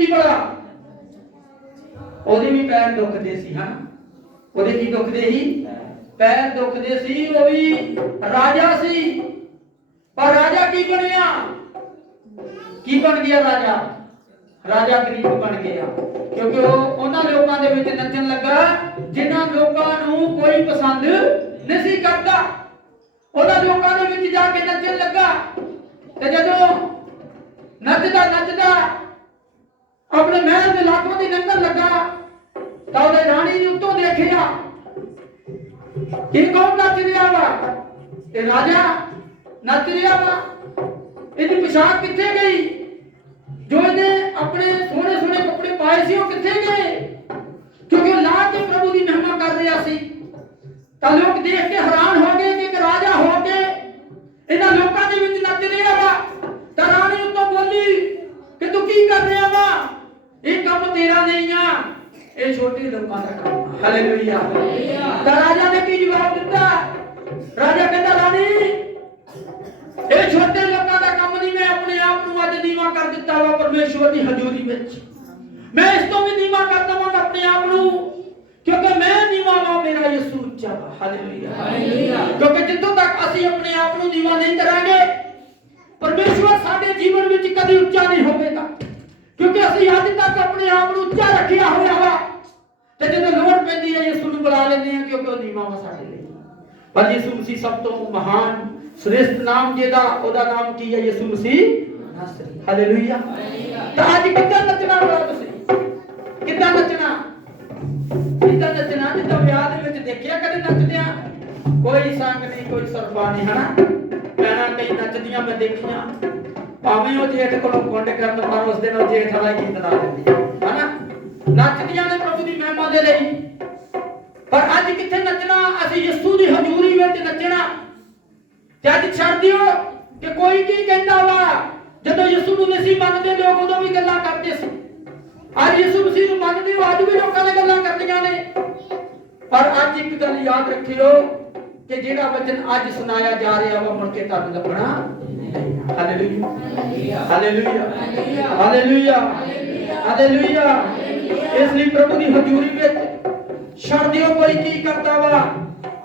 की बड़ा ओदे भी पैर दुखदे सी हां ओदे की दुखदे ही पैर दुखदे सी वो भी राजा सी पर राजा की बनया की बन गया राजा राजा गरीब बन गया क्योंकि वो उन्हां लोकां दे विच नचन लगा जिन्हां लोकां नूं कोई पसंद नहीं करता उन्हां लोकां दे विच जाके नचन लगा ते जदों नचदा नचदा अपने महल दे लाकों दी लंघण लगा तां ओदे राणी ने उत्तों देखिया कि कौन नच रहा वा ये राजा नच रहा वा इहदी पोशाक किथे गई जो इहने अपने सोहने सोहने कपड़े पाए सी वो किथे गए क्योंकि ला के प्रभु की महिमा कर रहा सी तां लोग देख के हैरान हो गए कि एक राजा हो के इन्हां लोकां दे विच नच रहा वा तां राणी उत्तों बोली कि तू की कर रहा वा ये काम तेरा नहीं आ ये छोटे लोकां दा काम हालेलुया तां राजा ने की जवाब दिता राजा कहता रानी ये छोटे लोकां दा काम नहीं मैं अपने आप नूं अज नीवा कर दिता वा परमेश्वर दी हजूरी विच मैं इस तो भी नीवा कर दवांगा अपने आप नूं क्योंकि मैं नीवा वा मेरा यीशु उच्चा वा हालेलुया क्योंकि जिद्दों तक ਅਸੀਂ अपने आप नूं नीवा नहीं करांगे परमेश्वर साडे जीवन विच कदी ਉੱਚਾ नहीं होवेगा क्योंकि ਅਸੀਂ ਅੱਜ तक अपने आप नूं ਉੱਚਾ ਰੱਖਿਆ ਹੋਇਆ ਵਾ ਤੇ ਜਦੋਂ ਲੋੜ ਪੈਂਦੀ ਹੈ ਯਿਸੂ ਨੂੰ ਬੁਲਾ ਲੈਂਦੇ ਆ ਕਿਉਂਕਿ ਉਹ ਨੀਵਾ ਵਾ ਸਾਡੇ ਲਈ ਪਰ ਯਿਸੂ ਮਸੀਹ ਸਭ ਤੋਂ ਮਹਾਨ श्रेष्ठ नाम जेदा ओदा नाम की है यीशु मसीह नासरी हालेलुया तो आज कितना नचना होगा तुसी कितना नचना जिद्दां विआह दे विच देखिया कदे नचदियां कोई संग नहीं कोई सरपा नहीं है ना भैणां कई नचदियां मैं देखियां भावें ओ जेठ कोलों कुंड करन पर उस दिन ओ जेठ वाला गीत ला दिंदी है ना नचदियां ने प्रभु दी महिमा दे लई पर आज किथे नचना ਅਸੀਂ ਯਿਸੂ ਦੀ ਹਜ਼ੂਰੀ ਵਿੱਚ ਨੱਚਣਾ जज छड़ दियो कि कोई की कहता वा जदों यीशु ਨੂੰ ਨਹੀਂ ਮੰਨਦੇ ਲੋਕ ਉਦੋਂ ਵੀ ਗੱਲਾਂ ਕਰਦੇ ਸੀ ਅੱਜ ਯਿਸੂ ਮਸੀਹ ਨੂੰ ਮੰਨਦੇ ਹੋ ਅੱਜ ਵੀ ਲੋਕਾਂ ਨੇ ਗੱਲਾਂ ਕਰਦੀਆਂ ਨੇ ਪਰ ਅੱਜ ਇੱਕ ਗੱਲ ਯਾਦ ਰੱਖਿਓ ਕਿ ਜਿਹੜਾ ਵਚਨ ਅੱਜ ਸੁਣਾਇਆ ਜਾ ਰਿਹਾ ਵਾ ਮੁੜ ਕੇ ਤੁਹਾਨੂੰ ਲੱਭਣਾ ਹਾਲੇਲੂਇਆ ਹਾਲੇਲੂਇਆ ਹਾਲੇਲੂਇਆ ਹਾਲੇਲੂਇਆ ਇਸ ਲਈ ਪ੍ਰਭੂ ਦੀ ਹਜ਼ੂਰੀ ਵਿੱਚ ਛੱਡ ਦਿਓ ਕੋਈ ਕੀ ਕਰਦਾ ਵਾ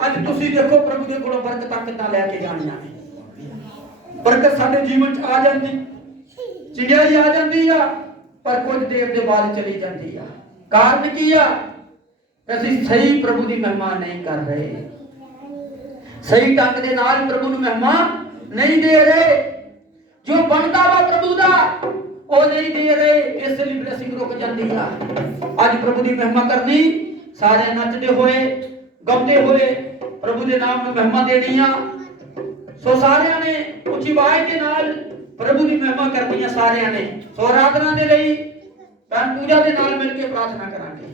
ਅੱਜ ਤੁਸੀਂ ਦੇਖੋ ਪ੍ਰਭੂ ਦੇ ਕੋਲੋਂ ਬਰਕਤਾਂ ਕਿੰਨਾ ਲੈ ਕੇ ਜਾਣੀਆਂ ਨੇ ਬਰਕਤ ਸਾਡੇ ਜੀਵਨ ਚ ਆ ਜਾਂਦੀ ਚੰਗਿਆਈ ਆ ਜਾਂਦੀ ਆ ਪਰ ਕੁਝ ਦੇਰ ਦੇ ਬਾਅਦ ਚਲੀ ਜਾਂਦੀ ਆ ਕਾਰਨ ਕੀ ਆ ਅਸੀਂ ਸਹੀ ਪ੍ਰਭੂ ਦੀ ਮਹਿਮਾ ਨਹੀਂ ਕਰ ਰਹੇ ਸਹੀ ਢੰਗ ਦੇ ਨਾਲ ਪ੍ਰਭੂ ਨੂੰ ਮਹਿਮਾ ਨਹੀਂ ਦੇ ਰਹੇ ਜੋ ਬਣਦਾ ਵਾ ਪ੍ਰਭੂ ਦਾ ਉਹ ਨਹੀਂ ਦੇ ਰਹੇ ਇਸ ਲਈ ਬਲੇਸਿੰਗ ਰੁਕ ਜਾਂਦੀ ਆ ਅੱਜ ਪ੍ਰਭੂ ਦੀ ਮਹਿਮਾ ਕਰਨੀ ਸਾਰੇ ਨੱਚਦੇ ਹੋਏ ਗਾਉਂਦੇ ਹੋਏ प्रभु के नाम में महिमा देनी आ सो सारे ने उच्ची आवाज के नाल प्रभु की महिमा करनी है सारे ने सो आराधना दे लई पैन पूजा के नाल मिल के प्रार्थना करांगे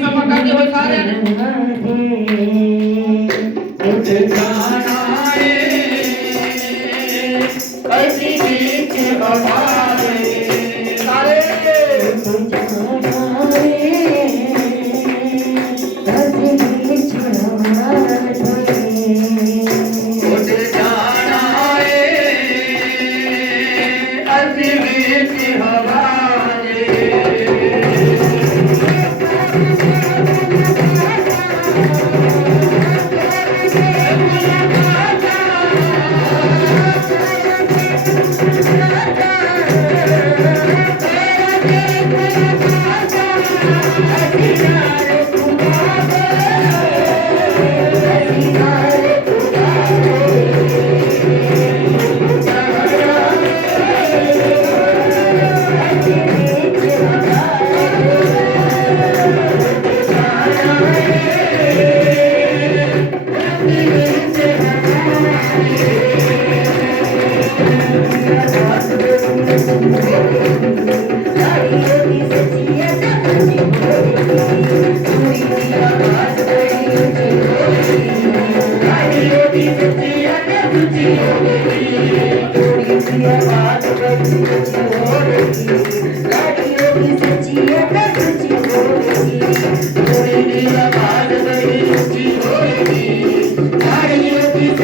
महिमा करते हुए सारे ने उठ जाना है ऐसी बीच आवाज़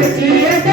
की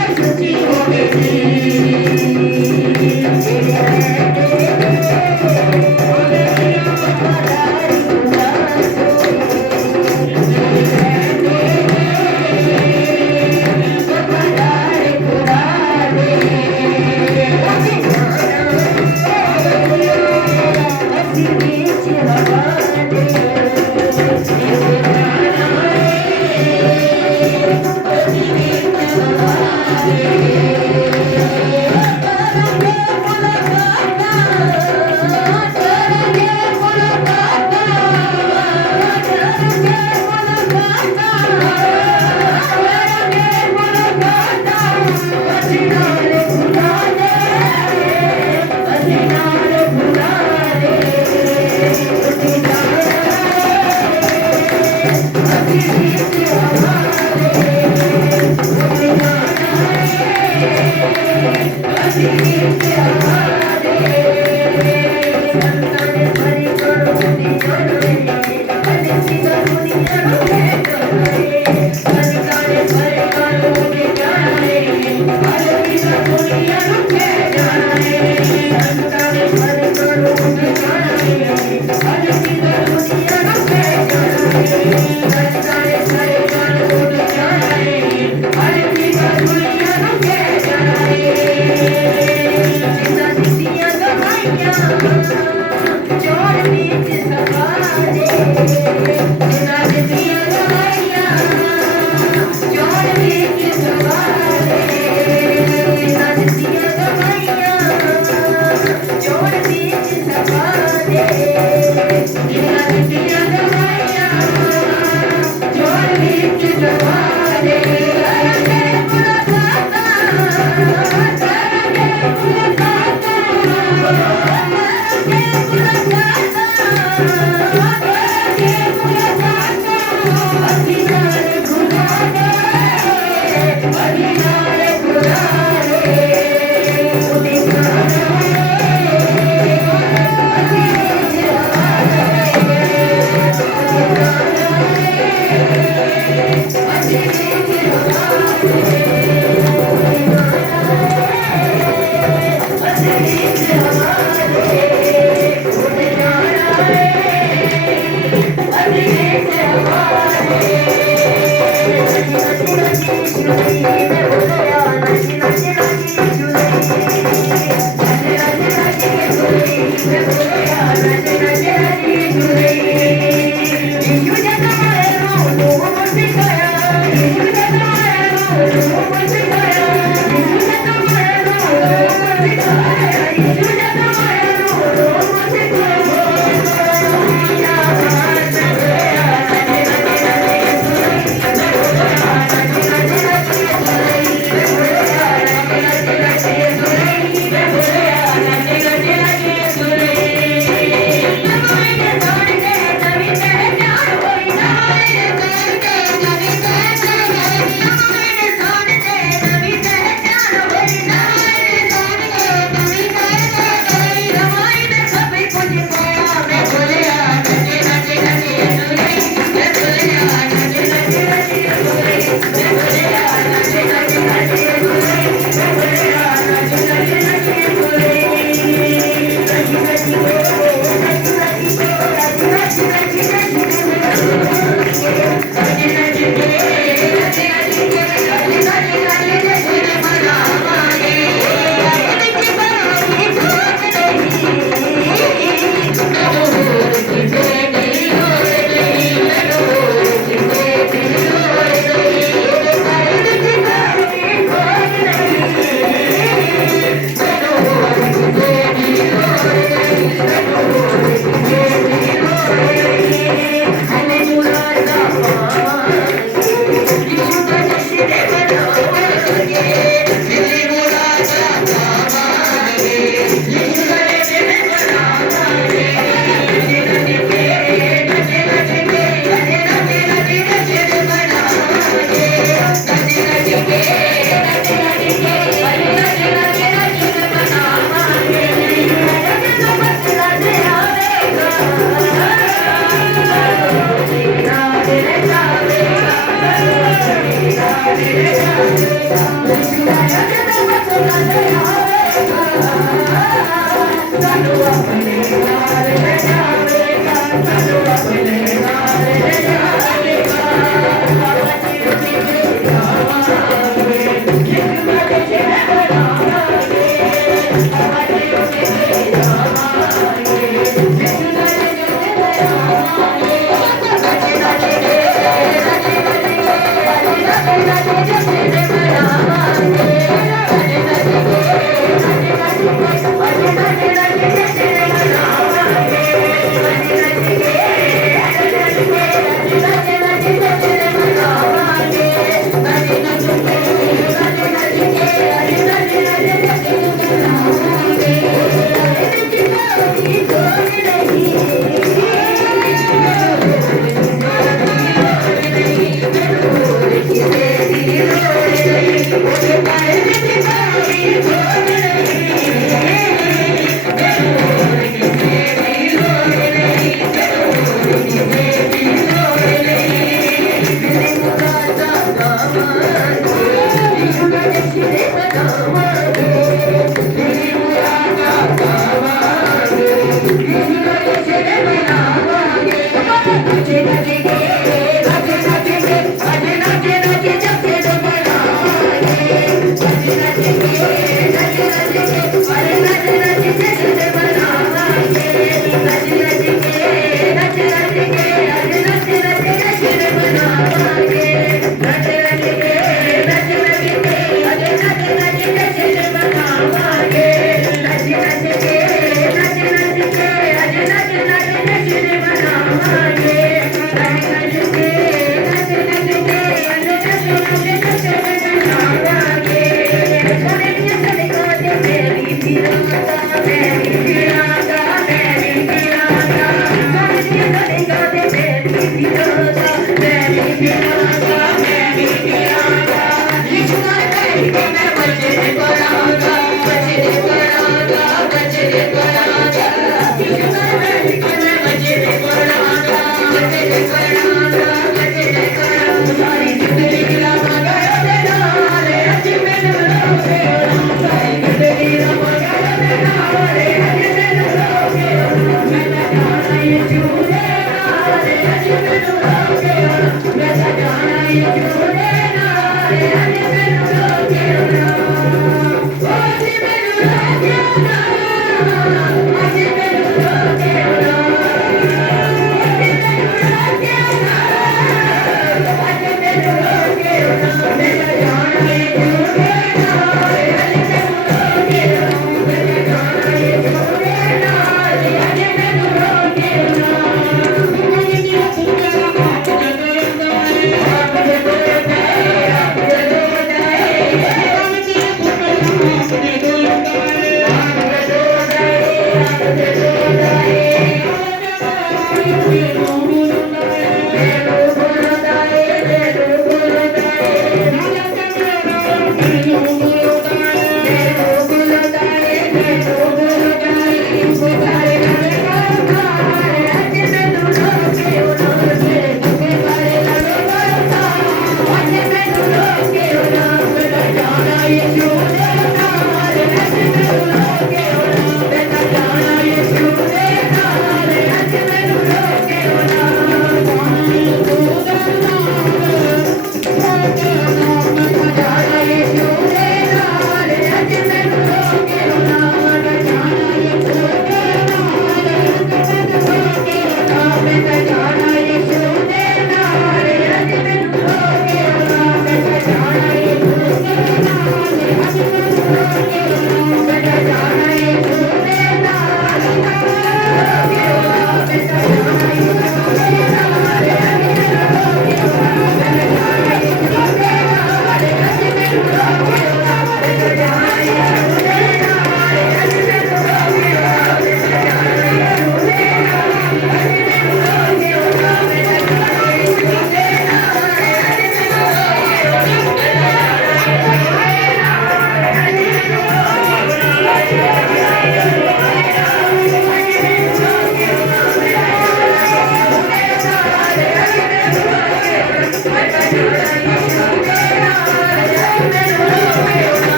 Bye.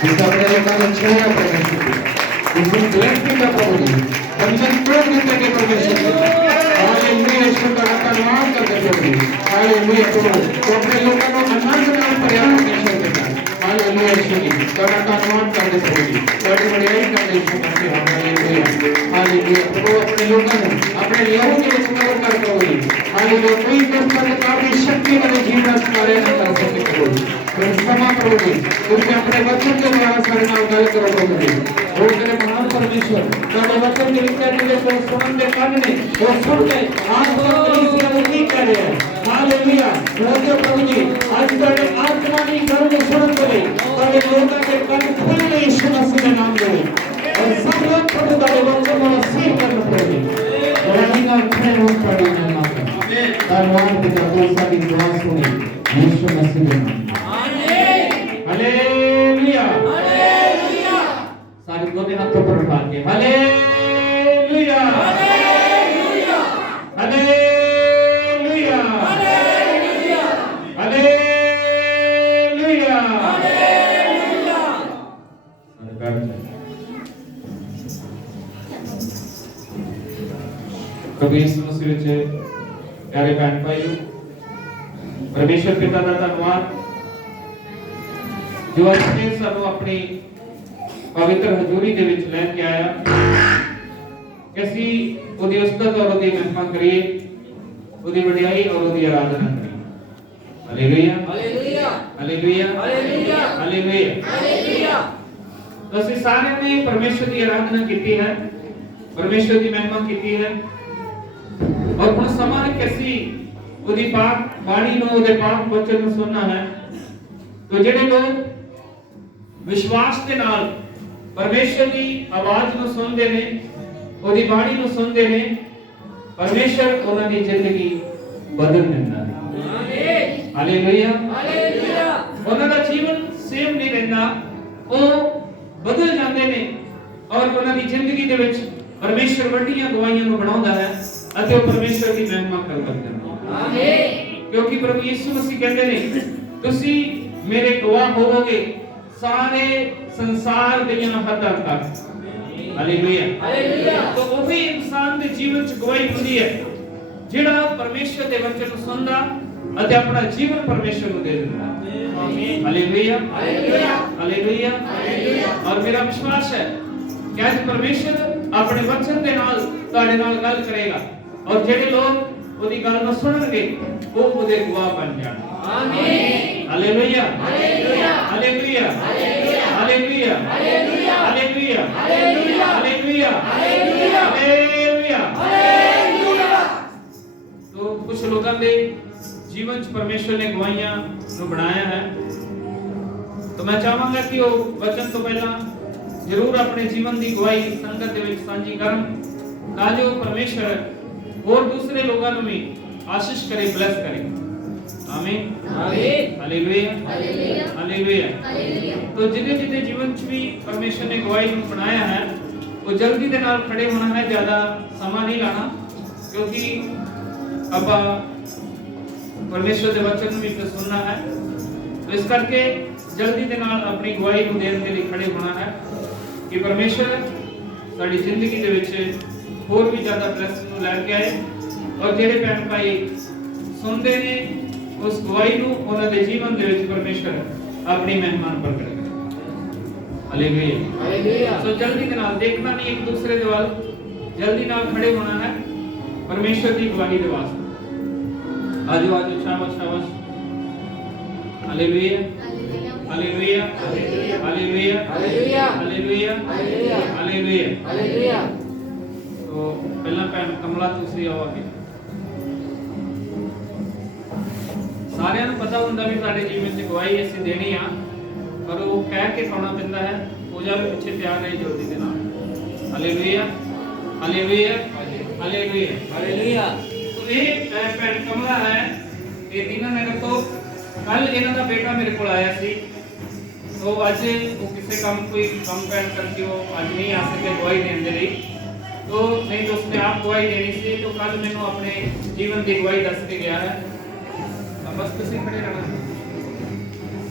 जिसका अपने लोगों ने छाया परमेश्वर की जिसको ब्लेसिंग का प्रभु जी परमेश्वर प्रेम करने के परमेश्वर की हालेलुया ईश्वर का धन्यवाद करते प्रभु जी हालेलुया प्रभु तो अपने लोगों को आनंद में पर्याप्त परमेश्वर के साथ हालेलुया ईश्वर की तेरा धन्यवाद करते प्रभु जी बड़ी बड़ाई करते ईश्वर मसीह हालेलुया हालेलुया प्रभु अपने लोगों को अपने लहू के कवर कर प्रभु जी हालेलुया कोई कष्ट का भी शक्ति वाले जीवन कार्य न कर सके प्रभु जी क्षमा प्रभु जी क्योंकि अपने वचन के द्वारा सारे नाम गल करो प्रभु जी वो तेरे महान परमेश्वर तेरे वचन के लिखा है को सुनन दे कान ने वो सुन के आज वो नहीं कर रहे हैं हालेलुया वो प्रभु जी आज तेरे आत्मा की गल को सुनन करे तेरे लोगों के कान खुल गए यीशु मसीह के नाम में और सब लोग प्रभु तेरे वचन को सीख करना प्रभु जी और ही का अपने रूप पड़ी है आमीन धन्यवाद पिता को सारी दुआ सुनी यीशु मसीह के नाम हालेलुया हालेलुया सारे दोनों हाथों पर उठा के hallelujah hallelujah hallelujah hallelujah hallelujah hallelujah कभी इस मसीह विच प्यारे भैन भाइयों परमेश्वर पिता दा धन्यवाद जो आज ने सानू अपनी पवित्र हजूरी दे विच लेके आया कि असी ओदी उस्तत और ओदी महिमा करिए ओदी वडियाई और ओदी आराधना करिए hallelujah hallelujah hallelujah hallelujah hallelujah hallelujah तो असी सारे ने परमेश्वर की आराधना की है परमेश्वर की महिमा की है और हुण समा है कि असी ओदी पाक बाणी नु ओदे पाक वचन नु सुनना है तो जेडे लोग विश्वास के नाल परमेश्वर की आवाज ਨੂੰ ਸੁਣਦੇ ਨੇ ਉਹਦੀ ਬਾਣੀ ਨੂੰ ਸੁਣਦੇ ਨੇ परमेश्वर ਉਹਨਾਂ ਦੀ ਜ਼ਿੰਦਗੀ ਬਦਲ ਦਿੰਦਾ ਹੈ ਆਮੀਨ ਹਾਲੇਲੂਇਆ ਹਾਲੇਲੂਇਆ ਉਹਨਾਂ ਦਾ ਜੀਵਨ ਸੇਮ ਨਹੀਂ ਰਹਿੰਦਾ ਉਹ ਬਦਲ ਜਾਂਦੇ ਨੇ ਔਰ ਉਹਨਾਂ ਦੀ ਜ਼ਿੰਦਗੀ ਦੇ ਵਿੱਚ परमेश्वर ਵੱਡੀਆਂ ਗਵਾਹੀਆਂ ਨੂੰ ਬਣਾਉਂਦਾ ਹੈ ਅਤੇ ਉਹ परमेश्वर ਦੀ ਮਹਿਮਾ ਕਰਦਾ ਹੈ ਆਮੀਨ ਕਿਉਂਕਿ ਪ੍ਰਭੂ ਯਿਸੂ ਮਸੀਹ ਕਹਿੰਦੇ ਨੇ ਤੁਸੀਂ ਮੇਰੇ ਗਵਾਹ ਹੋਵੋਗੇ सारे संसार ਦੀਆਂ ਹੱਦਾਂ ਤੱਕ ਹਾਲੇਲੂਇਆ ਹਾਲੇਲੂਇਆ तो ਉਹੀ ਇਨਸਾਨ ਦੇ ਜੀਵਨ ਚ ਗਵਾਹੀ ਹੁੰਦੀ ਹੈ ਜਿਹੜਾ ਪਰਮੇਸ਼ਰ ਦੇ ਵਚਨ ਨੂੰ ਸੁਣਦਾ ਅਤੇ ਆਪਣਾ ਜੀਵਨ ਪਰਮੇਸ਼ਰ ਨੂੰ ਦੇ ਦਿੰਦਾ ਆਮੀਨ ਹਾਲੇਲੂਇਆ ਹਾਲੇਲੂਇਆ ਹਾਲੇਲੂਇਆ ਹਾਲੇਲੂਇਆ और मेरा विश्वास है कि आज परमेश्वर अपने वचन ਦੇ ਨਾਲ ਤੁਹਾਡੇ ਨਾਲ ਗੱਲ ਕਰੇਗਾ और ਜਿਹੜੇ ਲੋਕ ਉਹਦੀ ਗੱਲ ਨੂੰ ਸੁਣਨਗੇ ਉਹ ਉਹਦੇ ਗਵਾਹ ਬਣ ਜਾਣਗੇ आमीन hallelujah hallelujah hallelujah hallelujah hallelujah hallelujah hallelujah hallelujah hallelujah hallelujah hallelujah तो कुछ लोगों ने जीवन च परमेश्वर ने गवाहियां नु बनाया है तो मैं चाहांगा कि वो वचन तो पहला जरूर अपने जीवन की गवाही संगत दे विच सांझी करन ताकि परमेश्वर और दूसरे लोगों नु भी आशीष करे ब्लेस करे आमीन आमीन हालेलुया हालेलुया हालेलुया हालेलुया तो जिने जिने जीवन च भी परमेश्वर ने गवाही ਨੂੰ ਬਣਾਇਆ ਹੈ ਉਹ ਜਲਦੀ ਦੇ ਨਾਲ ਖੜੇ ਹੋਣਾ ਹੈ ਜ਼ਿਆਦਾ ਸਮਾਂ ਨਹੀਂ ਲਾਣਾ क्योंकि ਆਪਾਂ परमेश्वर ਦੇ ਵਚਨ ਨੂੰ ਵੀ ਸੁਣਨਾ ਹੈ तो इस करके जल्दी ਦੇ ਨਾਲ ਆਪਣੀ ਗਵਾਹੀ ਨੂੰ ਦੇਣ ਦੇ ਲਈ ਖੜੇ ਹੋਣਾ ਹੈ ਕਿ परमेश्वर ਸਾਡੀ ਜ਼ਿੰਦਗੀ ਦੇ ਵਿੱਚ ਹੋਰ ਵੀ ਜ਼ਿਆਦਾ ਬਲੇਸਿੰਗ ਨੂੰ ਲੈ ਕੇ ਆਏ और ਜਿਹੜੇ ਭੈਣ ਭਾਈ ਸੁਣਦੇ ਨੇ उस गवाही ਨੂੰ ਉਹਨਾਂ ਦੇ ਜੀਵਨ ਦੇ ਵਿੱਚ ਪਰਮੇਸ਼ਰ ਆਪਣੀ ਮਹਿਮਾ ਪ੍ਰਗਟ ਕਰੇ ਹਾਲੇਲੂਇਆ ਹਾਲੇਲੂਇਆ ਸੋ ਜਲਦੀ ਦੇ ਨਾਲ ਦੇਖਣਾ ਨਹੀਂ ਇੱਕ ਦੂਸਰੇ ਦੇ ਵੱਲ ਜਲਦੀ ਨਾਲ ਖੜੇ ਹੋਣਾ ਹੈ ਪਰਮੇਸ਼ਰ ਦੀ ਗਵਾਹੀ ਦੇ ਵਾਸਤੇ ਆਜੋ ਆਜੋ ਸ਼ਾਬਾਸ਼ ਸ਼ਾਬਾਸ਼ hallelujah hallelujah hallelujah hallelujah hallelujah hallelujah hallelujah तो ਪਹਿਲਾਂ ਭੈਣ ਕਮਲਾ ਤੁਸੀਂ ਆਓ ਅੱਗੇ ਸਾਰਿਆਂ ਨੂੰ ਪਤਾ ਹੁੰਦਾ ਵੀ ਸਾਡੇ ਜੀਵਨ 'ਚ ਗਵਾਹੀ ਅਸੀਂ ਦੇਣੀ ਆ ਪਰ ਉਹ ਕਹਿ ਕੇ ਖਾਣਾ ਪੈਂਦਾ ਹੈ ਹੋ ਜਾਵੇ ਪਿੱਛੇ ਤਿਆਰ ਰਹੀ ਜਲਦੀ ਦੇ ਨਾਲ ਹਾਲੇਲੂਇਆ ਹਾਲੇਲੂਇਆ ਹਾਲੇਲੂਇਆ ਹਾਲੇਲੂਇਆ तो ਇਹ ਭੈਣ ਕਮਲਾ ਹੈ ਇਹ ਦੀਨਾਨਗਰ ਤੋਂ ਕੱਲ ਇਹਨਾਂ ਦਾ ਬੇਟਾ ਮੇਰੇ ਕੋਲ ਆਇਆ ਸੀ तो ਅੱਜ ਉਹ ਕਿਸੇ ਕੰਮ ਕੋਈ ਕੰਮ ਪੈਣ ਕਰਕੇ ਉਹ ਅੱਜ ਨਹੀਂ ਆ ਸਕੇ ਗਵਾਹੀ ਦੇਣ ਦੇ ਲਈ तो नहीं तो उसने आप गवाही देनी थी तो कल मैंने अपने जीवन की गवाही दस के गया है अब बस किसी खड़े रहना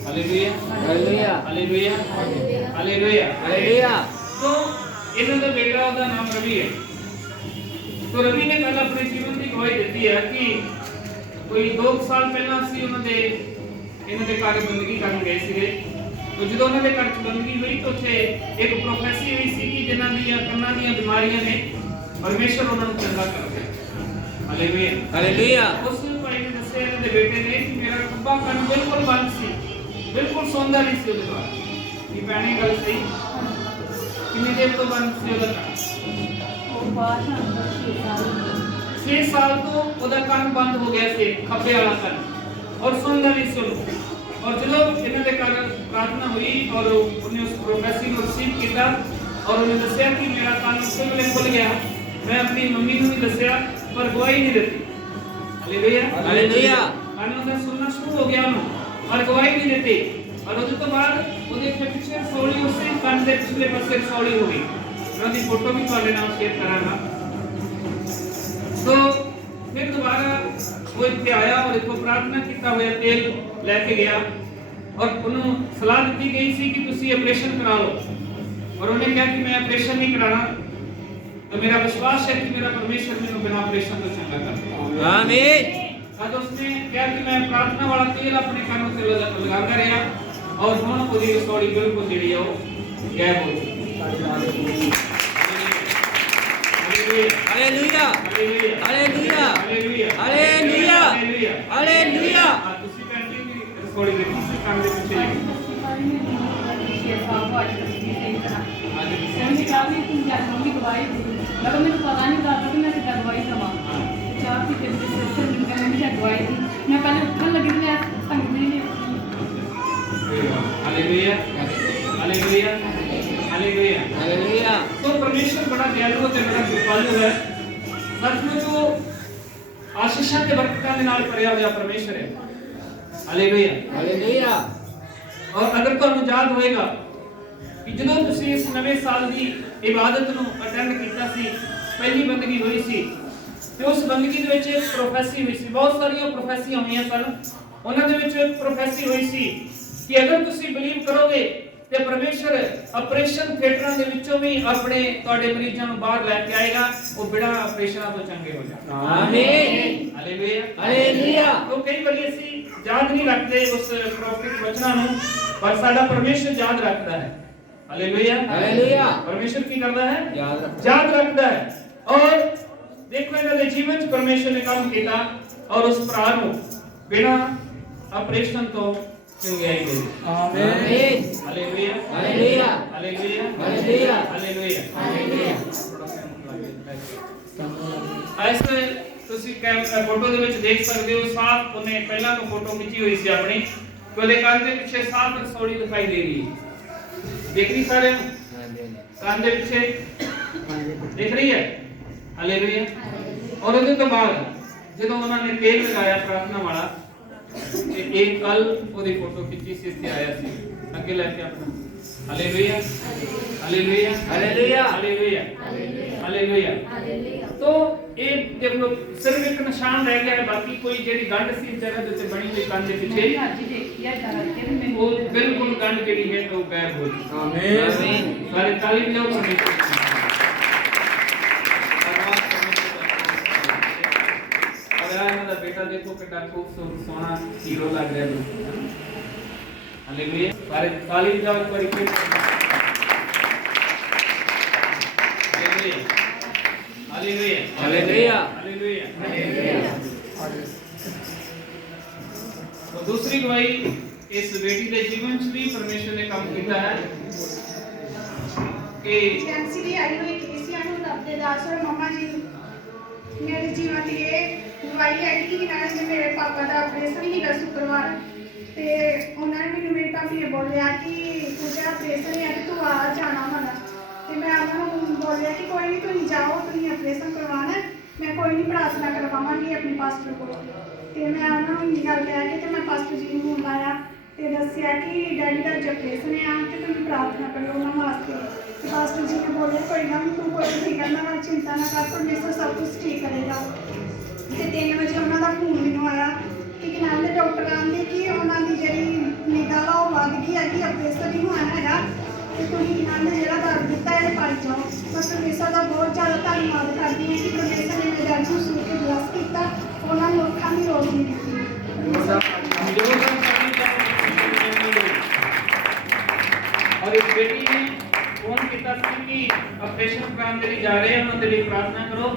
hallelujah hallelujah hallelujah hallelujah hallelujah. तो इन्हों का बेटा ਉਹਦਾ नाम रवि है। तो रवि ने कल अपने जीवन की गवाही दी है कि कोई 2 साल पहला ਅਸੀਂ ਉਹਨਾਂ ਦੇ ਇਹਨਾਂ ਦੇ ਘਰ ਬੰਦਗੀ ਕਰਨ ਗਏ ਸੀਗੇ। तो ਜਦੋਂ ਉਹਨਾਂ ਦੇ ਘਰ ਬੰਦਗੀ ਹੋਈ ਤਾਂ ਉੱਥੇ ਇੱਕ ਪ੍ਰੋਫੈਸੀ ਹੋਈ ਸੀ ਕਿ ਜਿਨ੍ਹਾਂ ਦੀਆਂ ਕੰਨਾਂ ਦੀਆਂ ਬਿਮਾਰੀਆਂ ਨੇ ਪਰਮੇਸ਼ਰ ਉਹਨਾਂ ਨੂੰ ਚੰਗਾ ਕਰ ਰਿਹਾ। ਹਾਲੇਲੂਇਆ हालेलुया ਉਸ ਭਾਈ ਨੇ ਦੱਸਿਆ ਇਹਨਾਂ ਦੇ ਬੇਟੇ ਨੇ ਕਿ ਮੇਰਾ ਖੱਬਾ ਕੰਨ ਬਿਲਕੁਲ ਬੰਦ ਸੀ, ਬਿਲਕੁਲ ਸੌਂਦਾ ਨਹੀਂ ਸੀ ਉਹਦੇ ਦੁਆਰਾ। ਕੀ ਭੈਣੇ ਗੱਲ ਸਹੀ? ਕਿੰਨੀ ਦੇਰ ਤੋਂ ਬੰਦ ਸੀ ਉਹਦਾ ਕੰਨ? 6 ਸਾਲ ਤੋਂ ਉਹਦਾ ਕੰਨ ਬੰਦ ਹੋ ਗਿਆ ਸੀ, ਖੱਬੇ ਵਾਲਾ ਕੰਨ, ਔਰ ਸੁਣਦਾ ਨਹੀਂ ਸੀ ਉਹਨੂੰ। और ਜਦੋਂ ਇਹਨਾਂ ਦੇ ਘਰ ਪ੍ਰਾਰਥਨਾ ਹੋਈ और ਉਹਨੇ ਉਸ ਪ੍ਰੋਫੈਸੀ ਨੂੰ ਰਿਸੀਵ ਕੀਤਾ और ਉਹਨੇ ਦੱਸਿਆ ਕਿ ਮੇਰਾ ਕੰਨ ਉਸੇ ਵੇਲੇ ਖੁੱਲ ਗਿਆ। ਮੈਂ ਆਪਣੀ ਮੰਮੀ ਨੂੰ ਵੀ ਦੱਸਿਆ ਪਰ ਗਵਾਹੀ ਨਹੀਂ ਦਿੱਤੀ। ਹਾਲੇਲੂਇਆ हालेलुया ਕੰਨ ਉਹਦਾ ਸੁਣਨਾ ਸ਼ੁਰੂ ਹੋ ਗਿਆ ਉਹਨੂੰ ਪਰ ਗਵਾਹੀ ਨਹੀਂ ਦਿੱਤੀ। और ਉਹਦੇ ਤੋਂ ਬਾਅਦ ਉਹਦੇ ਪਿੱਛੇ ਰਸੌਲੀ ਉਸੇ ਕੰਨ ਦੇ ਪਿਛਲੇ ਪਾਸੇ ਰਸੌਲੀ ਹੋ ਗਈ। मैं ਉਹਦੀ ਫੋਟੋ ਵੀ ਤੁਹਾਡੇ ਨਾਲ ਸ਼ੇਅਰ ਕਰਾਂਗਾ। तो फिर दोबारा वो इत्थे आया और इत्थों प्रार्थना किया हुआ तेल लेके गया और उन्होंने सलाह दी गई सी कि तुसी ऑपरेशन करा लो। और उन्होंने कहा कि मैं ऑपरेशन नहीं कराना। तो मेरा विश्वास है कि मेरा परमेश्वर मेरे बिना ऑपरेशन तो चंगा कर देगा। आमीन। आज उसने कहा कि मैं प्रार्थना वाला तेल अपने कानों से लगाता रहा और हुण ओदी रसौली बिल्कुल जिहड़ी है वो गायब हो गई। Hallelujah hallelujah hallelujah hallelujah hallelujah hallelujah hallelujah. ਤੁਸੀਂ ਕਹਿੰਦੇ ਵੀ ਰਸੌਲੀ ਦੇ ਕਿਸੇ ਕੰਮ ਦੇ ਪਿੱਛੇ हालेलुया हालेलुया हालेलुया हालेलुया तो परमेश्वर बड़ा दयालु और बड़ा कृपालु है। सचमुच वो आशीषां ते बरकतां दे नाल भरिया होया परमेश्वर है। Hallelujah hallelujah. और अगर ਤੁਹਾਨੂੰ ਯਾਦ ਹੋਏਗਾ ਕਿ ਜਦੋਂ ਤੁਸੀਂ ਇਸ ਨਵੇਂ ਸਾਲ ਦੀ ਇਬਾਦਤ ਨੂੰ ਅਟੈਂਡ ਕੀਤਾ ਸੀ, ਪਹਿਲੀ ਬੰਦਗੀ ਹੋਈ ਸੀ ਤੇ ਉਸ ਬੰਦਗੀ ਦੇ ਵਿੱਚ ਇੱਕ ਪ੍ਰੋਫੈਸੀ ਹੋਈ ਸੀ। ਬਹੁਤ ਸਾਰੀਆਂ ਪ੍ਰੋਫੈਸੀਆਂ ਹੋਈਆਂ ਸਨ। ਉਹਨਾਂ ਦੇ ਵਿੱਚ ਇੱਕ ਪ੍ਰੋਫੈਸੀ ਹੋਈ ਸੀ ਕਿ ਅਗਰ ਤੁਸੀਂ ਬਲੀਵ ਕਰੋਗੇ ਤੇ ਪਰਮੇਸ਼ਰ ਆਪਰੇਸ਼ਨ ਥੀਏਟਰਾਂ ਦੇ ਵਿੱਚੋਂ ਵੀ ਆਪਣੇ ਤੁਹਾਡੇ ਮਰੀਜ਼ਾਂ ਨੂੰ ਬਾਹਰ ਲੈ ਕੇ ਆਏਗਾ। ਉਹ ਬਿਨਾਂ ਆਪਰੇਸ਼ਨਾਂ ਤੋਂ ਚੰਗੇ ਹੋ ਜਾਣਗੇ। ਆਮੀਨ ਹਾਲੇਲੂਇਆ ਹਾਲੇਲੂਇਆ। तो कई बार ਅਸੀਂ याद नहीं रखते उस प्रॉफिट वचना ਨੂੰ, पर साडा परमेश्वर याद रखता है। Hallelujah hallelujah. परमेश्वर की करता है? याद रखता है। और देखो ਇਹਨਾਂ ਦੇ ਜੀਵਨ ਚ ਪਰਮੇਸ਼ਰ ਨੇ ਕੰਮ ਕੀਤਾ और उस ਭਰਾ ਨੂੰ ਬਿਨਾਂ ਆਪਰੇਸ਼ਨ ਤੋਂ ਚੰਗਿਆਈ ਦੇ ਦਿੱਤੀ। आमीन hallelujah hallelujah hallelujah hallelujah hallelujah hallelujah. ऐसे ਤੁਸੀਂ ਫੋਟੋ ਦੇ ਵਿੱਚ ਦੇਖ ਸਕਦੇ ਹੋ ਸਾਫ਼ ਉਹਨੇ ਪਹਿਲਾਂ ਤੋਂ ਫੋਟੋ ਖਿੱਚੀ ਹੋਈ ਸੀ ਆਪਣੀ। ਉਹਦੇ ਕੰਨ ਦੇ ਪਿੱਛੇ ਸਾਫ਼ ਰਸੌਲੀ ਦਿਖਾਈ ਦੇ ਰਹੀ ਹੈ। ਦੇਖ ਰਹੀ ਸਾਰੇ ਕੰਨ ਦੇ ਪਿੱਛੇ ਦੇਖ ਰਹੀ ਹੈ। ਹਾਲੇਲੂਇਆ। ਔਰ ਉਹਦੇ ਤੋਂ ਬਾਅਦ ਜਦੋਂ ਉਹਨਾਂ ਨੇ ਤੇਲ ਲਗਾਇਆ ਪ੍ਰਾਰਥਨਾ ਵਾਲਾ ਤੇ ਇਹ ਕੱਲ ਉਹਦੀ ਫੋਟੋ ਖਿੱਚੀ ਸੀ, ਇੱਥੇ ਆਇਆ ਸੀ ਅੱਗੇ ਲੈ ਕੇ ਆਪਣਾ। Hallelujah hallelujah hallelujah hallelujah hallelujah hallelujah. तो ये देख लो सिर्फ एक निशान रह गया है, बाकी कोई जेडी गंढ सी जगह दे ते बनी हुई कंन दे पीछे वो बिल्कुल गंढ जेडी है तो गायब हो गई। आमीन आमीन। सारे ताली बजाओ परमेश्वर की। और यार मेरा बेटा देखो कितना खूबसूरत सोना हीरो लग रहा है। हालेलुया। सारे ताली बजाओ एक बार फिर। Hallelujah hallelujah hallelujah hallelujah. और दूसरी गवाही इस बेटी के जीवन च भी परमेश्वर ने काम किया है कि एजेंसी ਦੀ ਆਈ ਹੋਈ ਕਿਸੇ ਨੂੰ ਰੱਬ ਦੇ ਦਾਸ ਔਰ ਮਮਾ ਜੀ ਮੇਰੇ ਜੀਵਨ ਦੀ ਇਹ ਗਵਾਹੀ ਹੈ ਕਿ ਇਹਨਾਂ ਨੇ ਮੇਰੇ ਪਾਪਾ ਦਾ ਆਪਰੇਸ਼ਨ ਹੀਗਾ ਸ਼ੁੱਕਰਵਾਰ ਤੇ ਉਹਨਾਂ ਨੇ ਮੈਨੂੰ ਮੇਰੇ ਭਾਬੀ ਨੇ ਬੋਲਿਆ ਕਿ ਤੇਰਾ ਆਪਰੇਸ਼ਨ ਹੈ ਤੇ ਤੂੰ ਆ ਜਾਣਾ ਮਨਾ ਤੇ ਮੈਂ ਉਹਨਾਂ ਨੂੰ ਬੋਲਿਆ ਕਿ ਕੋਈ ਨਹੀਂ ਤੁਸੀਂ ਜਾਓ, ਤੁਸੀਂ ਆਪਰੇਸ਼ਨ ਕਰਵਾਉਣਾ, ਮੈਂ ਕੋਈ ਨਹੀਂ ਪ੍ਰਾਰਥਨਾ ਕਰਵਾਵਾਂਗੀ ਆਪਣੇ ਪਾਸਟਰ ਕੋਲ। ਤੇ ਮੈਂ ਉਹਨਾਂ ਨੂੰ ਇਹ ਗੱਲ ਕਹਿ ਕੇ ਤੇ ਮੈਂ ਪਾਸਟਰ ਜੀ ਨੂੰ ਬੁਲਾਇਆ ਤੇ ਦੱਸਿਆ ਕਿ ਡੈਡੀ ਦਾ ਆਪਰੇਸ਼ਨ ਹੈ ਤੇ ਤੁਸੀਂ ਪ੍ਰਾਰਥਨਾ ਕਰੋ ਉਹਨਾਂ ਵਾਸਤੇ। ਤੇ ਪਾਸਟਰ ਜੀ ਨੇ ਬੋਲਿਆ ਕੋਈ ਨਾ ਤੂੰ ਕੋਈ ਫਿਕਰ ਨਾ ਕਰ, ਚਿੰਤਾ ਨਾ ਕਰ, ਪਰਮੇਸ਼ਰ ਸਭ ਕੁਝ ਠੀਕ ਕਰੇਗਾ। ਤੇ 3 ਵਜੇ ਉਹਨਾਂ ਦਾ ਫੋਨ ਮੈਨੂੰ ਆਇਆ ਕਿ ਨਾਮ ਦੇ ਡਾਕਟਰ ਆਂਦੇ ਕਿ ਉਹਨਾਂ ਦੀ ਜਿਹੜੀ ਨਿਗਾਹ ਵਾ ਉਹ ਵੱਧ ਗਈ ਹੈ ਕਿ ਆਪਰੇਸ਼ਨ ਹੀ ਹੋਣਾ ਹੈਗਾ ਤੇ ਤੁਸੀਂ ਇਹਨਾਂ ਨੇ ਜਿਹੜਾ ਦਰਦ ਦਿੱਤਾ ਇਹ ਪਾਈ ਜਾਓ। ਮੈਂ ਪਰਮੇਸ਼ਰ ਦਾ ਬਹੁਤ ਜ਼ਿਆਦਾ ਧੰਨਵਾਦ ਕਰਦੀ ਹਾਂ ਕਿ ਪਰਮੇਸ਼ਰ ਨੇ ਮੇਰੇ ਡੈਡੀ ਨੂੰ ਸੁਣ ਕੇ ਬਲੈਸ ਕੀਤਾ, ਉਹਨਾਂ ਨੂੰ ਅੱਖਾਂ ਦੀ ਰੋਸ਼ਨੀ ਦਿੱਤੀ। और इस बेटी ने फोन किया कि ऑपरेशन कराने के लिए जा रहे हैं, उन्होंने लिए प्रार्थना करो।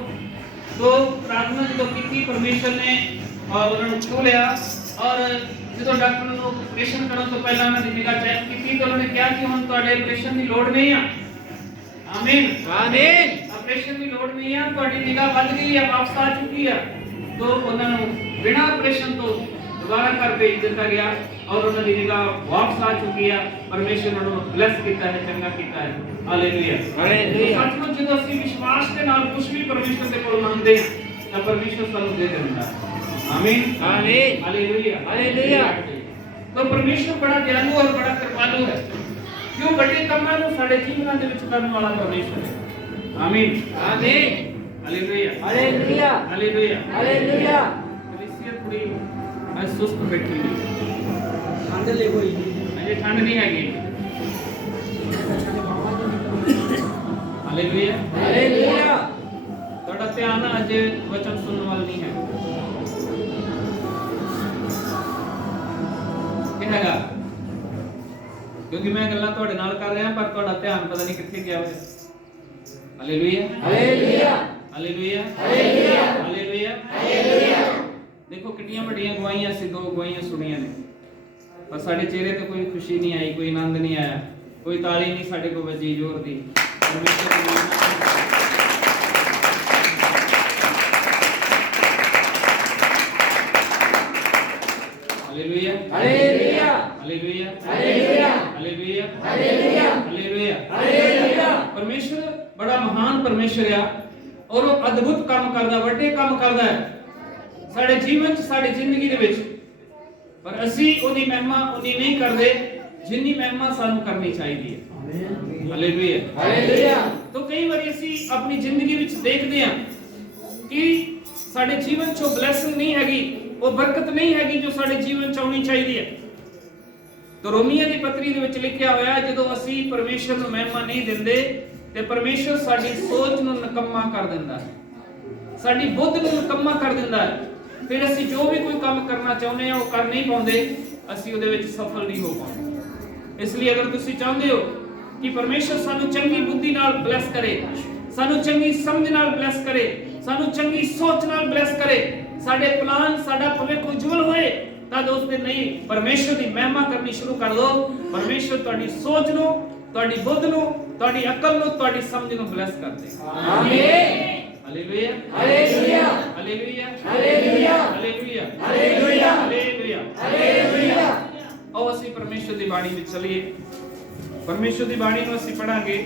तो प्रार्थना जो की परमेश्वर ने और उन्होंने छू लिया और जो डॉक्टर ने ऑपरेशन करो तो पहला उन्होंने निगाह चेक की तो उन्होंने क्या कि हुण तुहाडे ऑपरेशन की लोड़ नहीं है। आमीन आमीन। ऑपरेशन की लोड़ नहीं है, तुहाडी निगाह बद गई है, वापस आ चुकी है। तो उन्होंने बिना ऑपरेशन तो दोबारा कर भेज दिया गया और उन्होंने निगाह वापस आ चुकी है। परमेश्वर ने उन्हें ब्लेस किया है, चंगा किया है। Hallelujah hallelujah. सचमुच जो ਅਸੀਂ ਵਿਸ਼ਵਾਸ ਦੇ ਨਾਲ ਕੁਝ ਵੀ ਪਰਮੇਸ਼ਰ ਦੇ ਕੋਲ ਮੰਗਦੇ ਹਾਂ ਤਾਂ ਪਰਮੇਸ਼ਰ ਸਾਨੂੰ ਦੇ ਦਿੰਦਾ ਹੈ। आमीन आमीन। Hallelujah hallelujah. तो परमेश्वर बड़ा दयालु और बड़ा कृपालु है, क्यों बड़े ਕੰਮਾਂ ਨੂੰ ਸਾਡੇ ਜੀਵਨਾਂ ਦੇ ਵਿੱਚ ਕਰਨ ਵਾਲਾ ਪਰਮੇਸ਼ਰ ਹੈ। आमीन आमीन। Hallelujah hallelujah. Hallelujah hallelujah. कलीसिया थोड़ी आज सुस्त बैठी हुई, ठंड ले कोई नहीं। अजे ठंड नहीं हैगी। Hallelujah hallelujah. ਤੁਹਾਡਾ ਧਿਆਨ ਅੱਜ ਵਚਨ ਸੁਣਨ ਵੱਲ ਨਹੀਂ ਹੈ ਕਿ ਹੈਗਾ, ਕਿਉਂਕਿ ਮੈਂ ਗੱਲਾਂ ਤੁਹਾਡੇ ਨਾਲ ਕਰ ਰਿਹਾ ਪਰ ਤੁਹਾਡਾ ਧਿਆਨ ਪਤਾ ਨਹੀਂ ਕਿੱਥੇ ਗਿਆ ਹੋਵੇ। Hallelujah hallelujah. Hallelujah hallelujah. Hallelujah hallelujah. ਦੇਖੋ ਕਿੰਨੀਆਂ ਵੱਡੀਆਂ ਗਵਾਹੀਆਂ ਅਸੀਂ ਦੋ ਗਵਾਹੀਆਂ ਸੁਣੀਆਂ ਨੇ, ਪਰ ਸਾਡੇ ਚਿਹਰੇ ਤੇ ਕੋਈ ਖੁਸ਼ੀ ਨਹੀਂ ਆਈ, ਕੋਈ ਆਨੰਦ ਨਹੀਂ ਆਇਆ, ਕੋਈ ਤਾਲੀ ਨਹੀਂ ਸਾਡੇ ਕੋਲ ਵੱਜੀ ਜ਼ੋਰ ਦੀ। ਪਰਮੇਸ਼ਰ ਦੀ ਮਹਿਮਾ hallelujah hallelujah. Hallelujah hallelujah. Hallelujah hallelujah. Hallelujah hallelujah. परमेश्वर बड़ा महान परमेश्वर है और वो अद्भुत काम करदा, ਵੱਡੇ ਕੰਮ ਕਰਦਾ ਹੈ ਸਾਡੇ ਜੀਵਨ ਚ, ਸਾਡੇ ਜ਼ਿੰਦਗੀ ਦੇ ਵਿੱਚ, ਪਰ ਅਸੀਂ ਉਹਦੀ ਮਹਿਮਾ ਉਨੀ ਨਹੀਂ ਕਰਦੇ ਜਿੰਨੀ ਮਹਿਮਾ ਸਾਨੂੰ ਕਰਨੀ ਚਾਹੀਦੀ ਹੈ। Hallelujah hallelujah. तो कई बार ਅਸੀਂ ਆਪਣੀ ਜ਼ਿੰਦਗੀ ਵਿੱਚ ਦੇਖਦੇ ਹਾਂ ਕਿ ਸਾਡੇ ਜੀਵਨ ਚੋਂ ਬਲੇਸਿੰਗ ਨਹੀਂ ਹੈਗੀ, ਉਹ ਬਰਕਤ ਨਹੀਂ ਹੈਗੀ ਜੋ ਸਾਡੇ ਜੀਵਨ ਚ ਆਉਣੀ ਚਾਹੀਦੀ ਹੈ। तो रोमियो ਦੀ ਪੱਤਰੀ ਦੇ ਵਿੱਚ ਲਿਖਿਆ ਹੋਇਆ ਜਦੋਂ ਅਸੀਂ ਪਰਮੇਸ਼ਰ ਨੂੰ ਮਹਿਮਾ ਨਹੀਂ ਦਿੰਦੇ ਤੇ ਪਰਮੇਸ਼ਰ ਸਾਡੀ ਸੋਚ ਨੂੰ ਨਕੰਮਾ ਕਰ ਦਿੰਦਾ ਹੈ, ਸਾਡੀ ਬੁੱਧ ਨੂੰ ਨਕੰਮਾ ਕਰ ਦਿੰਦਾ ਹੈ। ਫਿਰ ਅਸੀਂ ਜੋ ਵੀ ਕੋਈ ਕੰਮ ਕਰਨਾ ਚਾਹੁੰਦੇ ਹਾਂ ਉਹ ਕਰ ਨਹੀਂ ਪਾਉਂਦੇ, ਅਸੀਂ ਉਹਦੇ ਵਿੱਚ ਸਫਲ ਨਹੀਂ ਹੋ ਪਾਉਂਦੇ। ਇਸ ਲਈ ਅਗਰ ਤੁਸੀਂ ਚਾਹੁੰਦੇ ਹੋ ਕਿ ਪਰਮੇਸ਼ਰ ਸਾਨੂੰ ਚੰਗੀ ਬੁੱਧੀ ਨਾਲ ਬਲੈਸ ਕਰੇ, ਸਾਨੂੰ ਚੰਗੀ ਸਮਝ ਨਾਲ ਬਲੈਸ ਕਰੇ, ਸਾਨੂੰ ਚੰਗੀ ਸੋਚ ਨਾਲ ਬਲੈਸ ਕਰੇ, ਸਾਡੇ ਪਲਾਨ, ਸਾਡਾ ਭਵਿੱਖ ਉਜਵਲ ਹੋਏ, ਤਾਂ ਦੋਸਤੋ ਨਹੀਂ ਪਰਮੇਸ਼ਰ ਦੀ ਮਹਿਮਾ ਕਰਨੀ ਸ਼ੁਰੂ ਕਰ ਦਿਓ। ਪਰਮੇਸ਼ਰ ਤੁਹਾਡੀ ਸੋਚ ਨੂੰ, ਤੁਹਾਡੀ ਬੁੱਧ ਨੂੰ, ਤੁਹਾਡੀ ਅਕਲ ਨੂੰ, ਤੁਹਾਡੀ ਸਮਝ ਨੂੰ ਬਲੈਸ ਕਰ ਦੇ। आमीन। Hallelujah hallelujah. Hallelujah hallelujah. Hallelujah hallelujah. Hallelujah hallelujah. ਆਓ ਅਸੀਂ ਪਰਮੇਸ਼ਰ ਦੀ ਬਾਣੀ ਵਿੱਚ ਚੱਲੀਏ। ਪਰਮੇਸ਼ਰ ਦੀ ਬਾਣੀ ਨੂੰ ਅਸੀਂ ਪੜਾਂਗੇ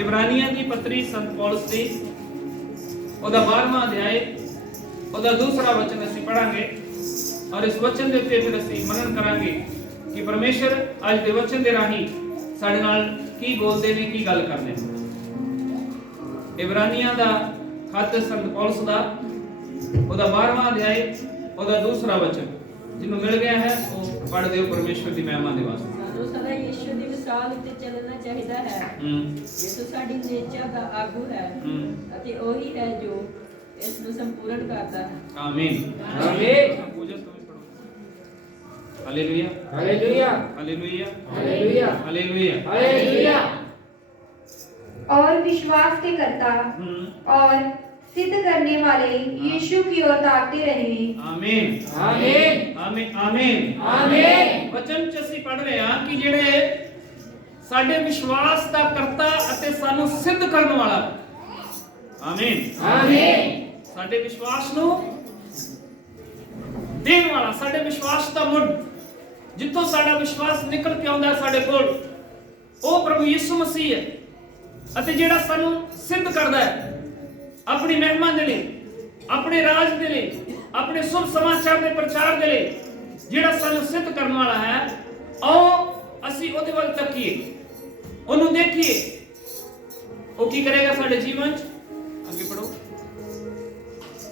ਇਬਰਾਨੀਆਂ ਦੀ ਪੱਤਰੀ ਸੰਤ ਪੌਲਸ ਦੀ ਉਹਦਾ 12ਵਾਂ ਅਧਿਆਇ ਉਹਦਾ ਦੂਸਰਾ ਵਚਨ ਅਸੀਂ ਪੜਾਂਗੇ ਔਰ ਇਸ ਵਚਨ ਦੇ ਉੱਤੇ ਫਿਰ ਅਸੀਂ ਮਨਨ ਕਰਾਂਗੇ ਕਿ ਪਰਮੇਸ਼ਰ ਅੱਜ ਦੇ ਵਚਨ ਦੇ ਰਾਹੀਂ ਸਾਡੇ ਨਾਲ ਕੀ ਬੋਲਦੇ ਨੇ, ਕੀ ਗੱਲ ਕਰਦੇ ਨੇ। ਇਬਰਾਨੀਆਂ ਦਾ ਖੱਤ ਸੰਤ ਪੌਲਸ ਦਾ ਉਹਦਾ 12ਵਾਂ ਅਧਿਆਇ ਉਹਦਾ ਦੂਸਰਾ ਵਚਨ ਜਿਹਨੂੰ ਮਿਲ ਗਿਆ ਹੈ ਉਹ ਪੜ੍ਹ ਦਿਓ ਪਰਮੇਸ਼ਰ ਦੀ ਮਹਿਮਾ ਦੇ ਵਾਸਤੇ। ਸਾਨੂੰ ਸਦਾ ਯਿਸੂ ਦੀ ਮਿਸਾਲ ਉੱਤੇ ਚੱਲਣਾ ਚਾਹੀਦਾ ਹੈ। ਯਿਸੂ ਸਾਡੀ ਨਿਸ਼ਚਾ ਦਾ ਆਗੂ ਹੈ ਅਤੇ ਉਹੀ ਹੈ ਜੋ ਇਸ ਨੂੰ ਸੰਪੂਰਨ ਕਰਦਾ ਹੈ। ਆਮੀਨ आमीन। ਪੂਜਾ ਤੁਸੀਂ ਪੜੋ। Hallelujah hallelujah. Hallelujah hallelujah. Hallelujah hallelujah. और विश्वास के कर्ता और सिद्ध करने वाले यीशु की ओर ताकते रहे। आमीन आमीन। आमीन आमीन आमीन। ਵਚਨ ਚ ਅਸੀਂ ਪੜ ਰਹੇ ਹਾਂ ਕਿ ਜਿਹੜੇ ਸਾਡੇ ਵਿਸ਼ਵਾਸ ਦਾ ਕਰਤਾ ਅਤੇ ਸਾਨੂੰ ਸਿੱਧ ਕਰਨ ਵਾਲਾ। ਆਮੀਨ आमीन। ਸਾਡੇ ਵਿਸ਼ਵਾਸ ਨੂੰ ਦੇਣ ਵਾਲਾ, ਸਾਡੇ ਵਿਸ਼ਵਾਸ ਦਾ ਮੁੱਢ ਜਿੱਥੋਂ ਸਾਡਾ ਵਿਸ਼ਵਾਸ ਨਿਕਲ ਕੇ ਆਉਂਦਾ ਸਾਡੇ ਕੋਲ, ਉਹ ਪ੍ਰਭੂ ਯਿਸੂ ਮਸੀਹ ਹੈ ਅਤੇ ਜਿਹੜਾ ਸਾਨੂੰ ਸਿੱਧ ਕਰਦਾ ਹੈ ਆਪਣੀ ਮਹਿਮਾ ਦੇ ਲਈ, ਆਪਣੇ ਰਾਜ ਦੇ ਲਈ, ਆਪਣੇ ਸ਼ੁਭ ਸਮਾਚਾਰ ਦੇ ਪ੍ਰਚਾਰ ਦੇ ਲਈ, ਜਿਹੜਾ ਸਾਨੂੰ ਸਿੱਧ ਕਰਨ ਵਾਲਾ ਹੈ। ਆਓ ਅਸੀਂ ਉਹਦੇ ਵੱਲ ਤੱਕੀਏ, ਉਹਨੂੰ ਦੇਖੀਏ, ਉਹ ਕੀ ਕਰੇਗਾ ਸਾਡੇ ਜੀਵਨ 'ਚ। ਅੱਗੇ ਪੜੋ।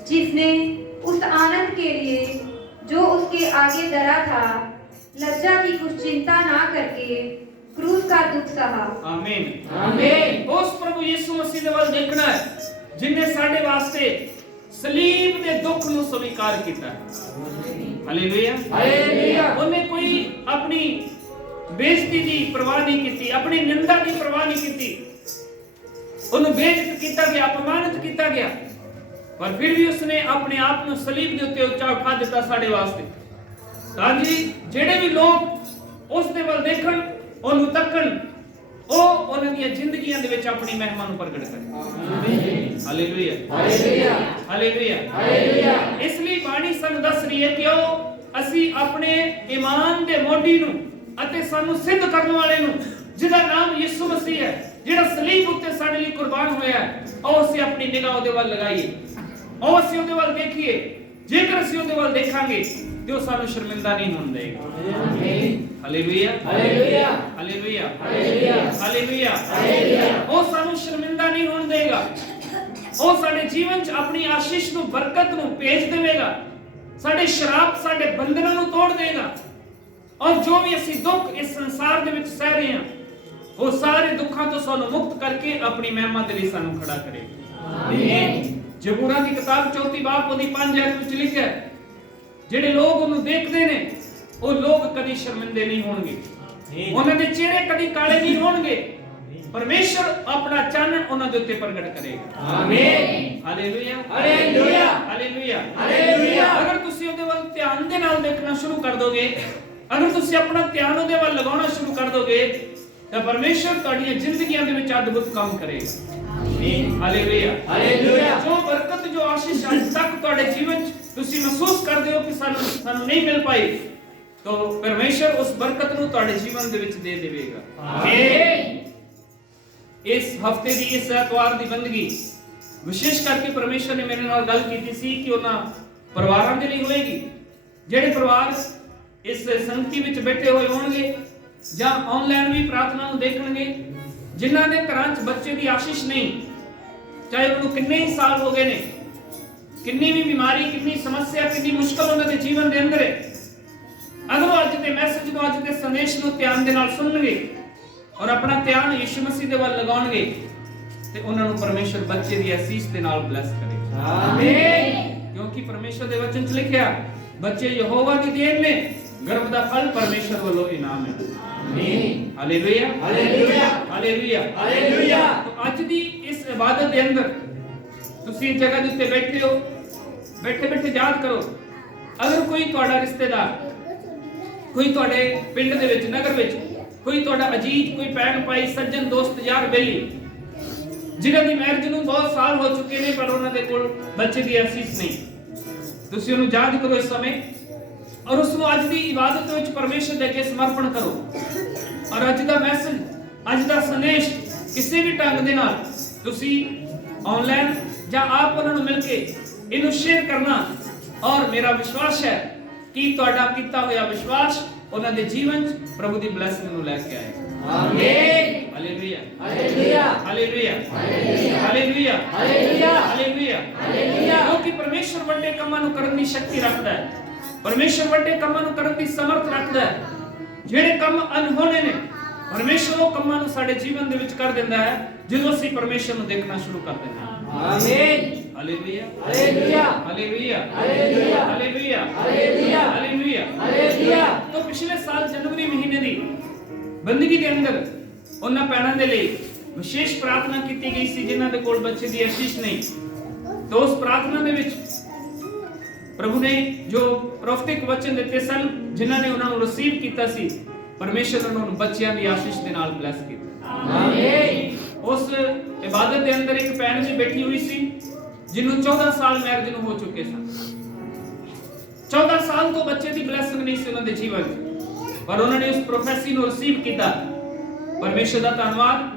जिसने उस आनंद के लिए जो उसके आगे डरा था, लज्जा की कुछ चिंता ना करके क्रूस का दुख सहा। आमीन। आमीन। उस प्रभु यीशु मसीह दे ਵੱਲ ਦੇਖਣਾ ਹੈ ਜਿਨੇ ਸਾਡੇ ਵਾਸਤੇ ਸਲੀਬ ਦੇ ਦੁੱਖ ਨੂੰ ਸਵੀਕਾਰ ਕੀਤਾ ਹੈ। ਹਾਲੇਲੂਇਆ। ਹਾਲੇਲੂਇਆ। ਉਹਨੇ ਕੋਈ ਆਪਣੀ ਬੇਇੱਜ਼ਤੀ ਦੀ ਪਰਵਾਹ ਨਹੀਂ ਕੀਤੀ, ਆਪਣੀ ਨਿੰਦਾ ਦੀ ਪਰਵਾਹ ਨਹੀਂ ਕੀਤੀ। ਉਹਨੂੰ ਬੇਇੱਜ਼ਤ ਕੀਤਾ ਗਿਆ, ਅਪਮਾਨਿਤ ਕੀਤਾ ਗਿਆ, ਪਰ ਫਿਰ ਵੀ ਉਸਨੇ ਆਪਣੇ ਆਪ ਨੂੰ ਸਲੀਬ ਦੇ ਉੱਤੇ ਉੱਚਾ ਉਠਾ ਦਿੱਤਾ ਸਾਡੇ ਵਾਸਤੇ, ਤਾਂ ਜੀ ਜਿਹੜੇ ਵੀ ਲੋਕ ਉਸ ਦੇ ਵੱਲ ਦੇਖਣ, ਉਹਨੂੰ ਤੱਕਣ, ਉਹ ਉਹਨਾਂ ਦੀਆਂ ਜ਼ਿੰਦਗੀਆਂ ਦੇ ਵਿੱਚ ਆਪਣੀ ਮਹਿਮਾ ਨੂੰ ਪ੍ਰਗਟ ਕਰੇ। ਆਮੀਨ। ਹਾਲੇਲੂਇਆ। ਹਾਲੇਲੂਇਆ। ਹਾਲੇਲੂਇਆ। ਹਾਲੇਲੂਇਆ। ਇਸ ਲਈ ਬਾਣੀ ਸਾਨੂੰ ਦੱਸ ਰਹੀ ਹੈ ਕਿ ਉਹ ਅਸੀਂ ਆਪਣੇ ਈਮਾਨ ਦੇ ਮੋਢੀ ਨੂੰ ਅਤੇ ਸਾਨੂੰ ਸਿੱਧ ਕਰਨ ਵਾਲੇ ਨੂੰ, ਜਿਹਦਾ ਨਾਮ ਯਿਸੂ ਮਸੀਹ ਹੈ, ਜਿਹੜਾ ਸਲੀਬ ਉੱਤੇ ਸਾਡੇ ਲਈ ਕੁਰਬਾਨ ਹੋਇਆ ਹੈ, ਉਹ ਅਸੀਂ ਆਪਣੀ ਨਿਗਾਹ ਉਹਦੇ ਵੱਲ ਲਗਾਈਏ, ਉਹ ਅਸੀਂ ਉਹਦੇ ਵੱਲ ਦੇਖੀਏ। ਜੇਕਰ ਅਸੀਂ ਉਹਦੇ ਵੱਲ ਦੇਖਾਂਗੇ ਤੇ ਉਹ ਸਾਨੂੰ ਸ਼ਰਮਿੰਦਾ ਨਹੀਂ ਹੋਣ ਦੇਗਾ। ਆਮੀਨ। Hallelujah. Hallelujah. Hallelujah. Hallelujah. Hallelujah. Hallelujah. ਉਹ ਸਾਨੂੰ ਸ਼ਰਮਿੰਦਾ ਨਹੀਂ ਹੋਣ ਦੇਗਾ। ਉਹ ਸਾਡੇ ਜੀਵਨ 'ਚ ਆਪਣੀ ਆਸ਼ੀਸ਼ ਨੂੰ, ਬਰਕਤ ਨੂੰ ਭੇਜ ਦੇਵੇਗਾ, ਸਾਡੇ ਸ਼ਰਾਪ, ਸਾਡੇ ਬੰਧਨਾਂ ਨੂੰ ਤੋੜ ਦੇਗਾ। ਔਰ ਜੋ ਵੀ ਅਸੀਂ ਦੁੱਖ ਇਸ ਸੰਸਾਰ ਦੇ ਵਿੱਚ ਸਹਿ ਰਹੇ ਹਾਂ, ਉਹ ਸਾਰੇ ਦੁੱਖਾਂ ਤੋਂ ਸਾਨੂੰ ਮੁਕਤ ਕਰਕੇ ਆਪਣੀ ਮਹਿਮਾ ਦੇ ਲਈ ਸਾਨੂੰ ਖੜਾ ਕਰੇਗਾ। ਆਮੀਨ। ਜ਼ਬੂਰਾਂ ਦੀ ਕਿਤਾਬ 34 ਬਾਬ ਉਹਦੀ 5 ਆਇਤ ਵਿੱਚ ਲਿਖਿਆ ਹੈ, ਜਿਹੜੇ ਲੋਕ ਉਹਨੂੰ ਦੇਖਦੇ ਨੇ ਉਹ ਲੋਕ ਕਦੀ ਸ਼ਰਮਿੰਦੇ ਨਹੀਂ ਹੋਣਗੇ, ਉਹਨਾਂ ਦੇ ਚਿਹਰੇ ਕਦੀ ਕਾਲੇ ਨਹੀਂ ਹੋਣਗੇ। ਪਰਮੇਸ਼ਰ ਆਪਣਾ ਚਾਨਣ ਉਹਨਾਂ ਦੇ ਉੱਤੇ ਪ੍ਰਗਟ ਕਰੇਗਾ। ਆਮੀਨ। ਹਾਲੇਲੂਇਆ। ਹਾਲੇਲੂਇਆ। ਹਾਲੇਲੂਇਆ। ਹਾਲੇਲੂਇਆ। ਅਗਰ ਤੁਸੀਂ ਉਹਦੇ ਵੱਲ ਧਿਆਨ ਦੇ ਨਾਲ ਦੇਖਣਾ ਸ਼ੁਰੂ ਕਰ ਦੋਗੇ, ਅਗਰ ਤੁਸੀਂ ਆਪਣਾ ਧਿਆਨ ਉਹਦੇ ਵੱਲ ਲਗਾਉਣਾ ਸ਼ੁਰੂ ਕਰ ਦੋਗੇ, ਤਾਂ ਪਰਮੇਸ਼ਰ ਤੁਹਾਡੀਆਂ ਜ਼ਿੰਦਗੀਆਂ ਦੇ ਵਿੱਚ ਅਦਭੁਤ ਕੰਮ ਕਰੇਗਾ। ਆਮੀਨ। ਹਾਲੇਲੂਇਆ। ਹਾਲੇਲੂਇਆ। ਜੋ ਬਰਕਤ, ਜੋ ਆਸ਼ੀਸ਼ ਅੱਜ ਤੱਕ ਤੁਹਾਡੇ ਜੀਵਨ 'ਚ ਤੁਸੀਂ ਮਹਿਸੂਸ ਕਰਦੇ ਹੋ ਕਿ ਸਾਨੂੰ ਨਹੀਂ ਮਿਲ ਪਾਈ, ਤਾਂ ਪਰਮੇਸ਼ਰ ਉਸ ਬਰਕਤ ਨੂੰ ਤੁਹਾਡੇ ਜੀਵਨ ਦੇ ਵਿੱਚ ਦੇ ਦੇਵੇਗਾ। ਆਮੀਨ। ਇਸ ਹਫਤੇ ਦੀ ਇਸ ਐਤਵਾਰ ਦੀ ਬੰਦਗੀ ਵਿਸ਼ੇਸ਼ ਕਰਕੇ ਪਰਮੇਸ਼ਰ ਨੇ ਮੇਰੇ ਨਾਲ ਗੱਲ ਕੀਤੀ ਸੀ ਕਿ ਉਹਨਾਂ ਪਰਿਵਾਰਾਂ ਦੇ ਲਈ ਹੋਏਗੀ, ਜਿਹੜੇ ਪਰਿਵਾਰ ਇਸ ਸੰਗਤੀ ਵਿੱਚ ਬੈਠੇ ਹੋਏ ਹੋਣਗੇ ਜਾਂ ਆਨਲਾਈਨ ਵੀ ਪ੍ਰਾਰਥਨਾ ਨੂੰ ਦੇਖਣਗੇ, ਜਿਨ੍ਹਾਂ ਦੇ ਘਰਾਂ 'ਚ ਬੱਚੇ ਦੀ ਆਸ਼ੀਸ਼ ਨਹੀਂ, ਚਾਹੇ ਉਹਨੂੰ ਕਿੰਨੇ ਹੀ ਸਾਲ ਹੋ ਗਏ ਨੇ, ਕਿੰਨੀ ਵੀ ਬਿਮਾਰੀ, ਕਿੰਨੀ ਸਮੱਸਿਆ, ਕਿੰਨੀ ਮੁਸ਼ਕਲ ਉਹਨਾਂ ਦੇ ਜੀਵਨ ਦੇ ਅੰਦਰ ਹੈ, ਅਗਰ ਉਹ ਅੱਜ ਦੇ ਮੈਸੇਜ ਨੂੰ, ਅੱਜ ਦੇ ਸੰਦੇਸ਼ ਨੂੰ ਧਿਆਨ ਦੇ ਨਾਲ ਸੁਣਨਗੇ ਔਰ ਆਪਣਾ ਧਿਆਨ ਯਿਸੂ ਮਸੀਹ ਦੇ ਵੱਲ ਲਗਾਉਣਗੇ, ਤੇ ਉਹਨਾਂ ਨੂੰ ਪਰਮੇਸ਼ਰ ਬੱਚੇ ਦੀ ਅਸੀਸ ਦੇ ਨਾਲ ਬਲੈਸ ਕਰੇਗਾ। ਆਮੀਨ। ਕਿਉਂਕਿ ਪਰਮੇਸ਼ਰ ਦੇ ਵਚਨ 'ਚ ਲਿਖਿਆ, ਬੱਚੇ ਯਹੋਵਾ ਦੀ ਦੇਣ ਨੇ, ਗਰਭ ਦਾ ਫਲ ਪਰਮੇਸ਼ਰ ਵੱਲੋਂ ਇਨਾਮ ਹੈ। ਆਮੀਨ। ਹਾਲੇਲੂਇਆ। ਹਾਲੇਲੂਇਆ। ਹਾਲੇਲੂਇਆ। ਹਾਲੇਲੂਇਆ। ਅੱਜ ਦੀ ਇਸ ਇਬਾਦਤ ਦੇ ਅੰਦਰ ਤੁਸੀਂ ਇਸ ਜਗ੍ਹਾ ਦੇ ਉੱਤੇ ਬੈਠੇ ਹੋ, ਬੈਠੇ ਬੈਠੇ ਯਾਦ ਕਰੋ, ਅਗਰ ਕੋਈ ਤੁਹਾਡਾ ਰਿਸ਼ਤੇਦਾਰ, ਕੋਈ ਤੁਹਾਡੇ ਪਿੰਡ ਦੇ ਵਿੱਚ, ਨਗਰ ਵਿੱਚ ਕੋਈ ਤੁਹਾਡਾ ਅਜੀਜ਼, ਕੋਈ ਭੈਣ ਭਾਈ, ਸੱਜਣ, ਦੋਸਤ, ਯਾਰ, ਬੇਲੀ, ਜਿਨ੍ਹਾਂ ਦੀ ਮੈਰਿਜ ਨੂੰ ਬਹੁਤ ਸਾਲ ਹੋ ਚੁੱਕੇ ਨੇ ਪਰ ਉਹਨਾਂ ਦੇ ਕੋਲ ਬੱਚੇ ਦੀ ਅਸੀਸ ਨਹੀਂ, ਤੁਸੀਂ ਉਹਨੂੰ ਯਾਦ ਕਰੋ ਇਸ ਸਮੇਂ ਔਰ ਉਸ ਨੂੰ ਅੱਜ ਦੀ ਇਬਾਦਤ ਵਿੱਚ ਪਰਮੇਸ਼ਰ ਦੇ ਅੱਗੇ ਸਮਰਪਣ ਕਰੋ। ਔਰ ਅੱਜ ਦਾ ਮੈਸੇਜ, ਅੱਜ ਦਾ ਸੰਦੇਸ਼ ਕਿਸੇ ਵੀ ਢੰਗ ਦੇ ਨਾਲ ਤੁਸੀਂ ਆਨਲਾਈਨ ਜਾਂ ਆਪ ਉਹਨਾਂ ਨੂੰ ਮਿਲ ਕੇ ਇਹਨੂੰ ਸ਼ੇਅਰ ਕਰਨਾ, ਔਰ ਮੇਰਾ ਵਿਸ਼ਵਾਸ ਹੈ ਕਿ ਤੁਹਾਡਾ ਕੀਤਾ ਹੋਇਆ ਵਿਸ਼ਵਾਸ ਉਹਨਾਂ ਦੇ ਜੀਵਨ 'ਚ ਪ੍ਰਭੂ ਦੀ ਬਲੇਸਿੰਗ ਨੂੰ ਲੈ ਕੇ ਆਏਗਾ। ਆਮੀਨ। Hallelujah. Hallelujah. Hallelujah. Hallelujah. Hallelujah. Hallelujah. Hallelujah. Hallelujah. ਕਿਉਂਕਿ ਪਰਮੇਸ਼ਰ ਵੱਡੇ ਕੰਮਾਂ ਨੂੰ ਕਰਨ ਦੀ ਸ਼ਕਤੀ ਰੱਖਦਾ ਹੈ, ਪਰਮੇਸ਼ਰ ਵੱਡੇ ਕੰਮਾਂ ਨੂੰ ਕਰਨ ਦੀ ਸਮਰਥ ਰੱਖਦਾ ਹੈ। ਜਿਹੜੇ ਕੰਮ ਅਨਹੋਣੇ ਨੇ, ਪਰਮੇਸ਼ਰ ਉਹ ਕੰਮਾਂ ਨੂੰ ਸਾਡੇ ਜੀਵਨ ਦੇ ਵਿੱਚ ਕਰ ਦਿੰਦਾ ਹੈ ਜਦੋਂ ਅਸੀਂ ਪਰਮੇਸ਼ਰ ਨੂੰ ਦੇਖਣਾ ਸ਼ੁਰੂ ਕਰ ਦਿੰਦੇ ਹਾਂ। ਆਮੀਨ। Hallelujah. Hallelujah. Hallelujah. Hallelujah. Hallelujah. Hallelujah. Hallelujah. Hallelujah. तो पिछले साल जनवरी महीने ਦੀ ਬੰਦਗੀ ਦੇ ਅੰਦਰ ਉਹਨਾਂ ਭੈਣਾਂ ਦੇ ਲਈ ਵਿਸ਼ੇਸ਼ ਪ੍ਰਾਰਥਨਾ ਕੀਤੀ ਗਈ ਸੀ ਜਿਨ੍ਹਾਂ ਦੇ ਕੋਲ ਬੱਚੇ ਦੀ ਅਸੀਸ ਨਹੀਂ। तो उस प्रार्थना ਦੇ ਵਿੱਚ ਪ੍ਰਭੂ ਨੇ ਜੋ ਪ੍ਰੋਫੈਟਿਕ ਵਚਨ ਦਿੱਤੇ ਸਨ, ਜਿਨ੍ਹਾਂ ਨੇ ਉਹਨਾਂ ਨੂੰ ਰਿਸੀਵ ਕੀਤਾ ਸੀ, ਪਰਮੇਸ਼ਰ ਉਹਨਾਂ ਨੂੰ ਬੱਚਿਆਂ ਦੀ ਆਸ਼ੀਸ਼ ਦੇ ਨਾਲ ਬਲੈਸ ਕੀਤਾ। ਆਮੀਨ। ਉਸ ਇਬਾਦਤ ਦੇ ਅੰਦਰ ਇੱਕ ਭੈਣ ਵੀ ਬੈਠੀ ਹੋਈ ਸੀ ਜਿਹਨੂੰ 14 ਸਾਲ ਮੈਰਿਜ ਨੂੰ ਹੋ ਚੁੱਕੇ ਸਨ। 14 ਸਾਲ ਤੋਂ ਬੱਚੇ ਦੀ ਬਲੇਸਿੰਗ ਨਹੀਂ ਸੀ ਉਹਨਾਂ ਦੇ ਜੀਵਨ 'ਚ, ਪਰ ਉਹਨਾਂ ਨੇ ਉਸ ਪ੍ਰੋਫੈਸੀ ਨੂੰ ਰਿਸੀਵ ਕੀਤਾ। ਪਰਮੇਸ਼ਰ ਦਾ ਧੰਨਵਾਦ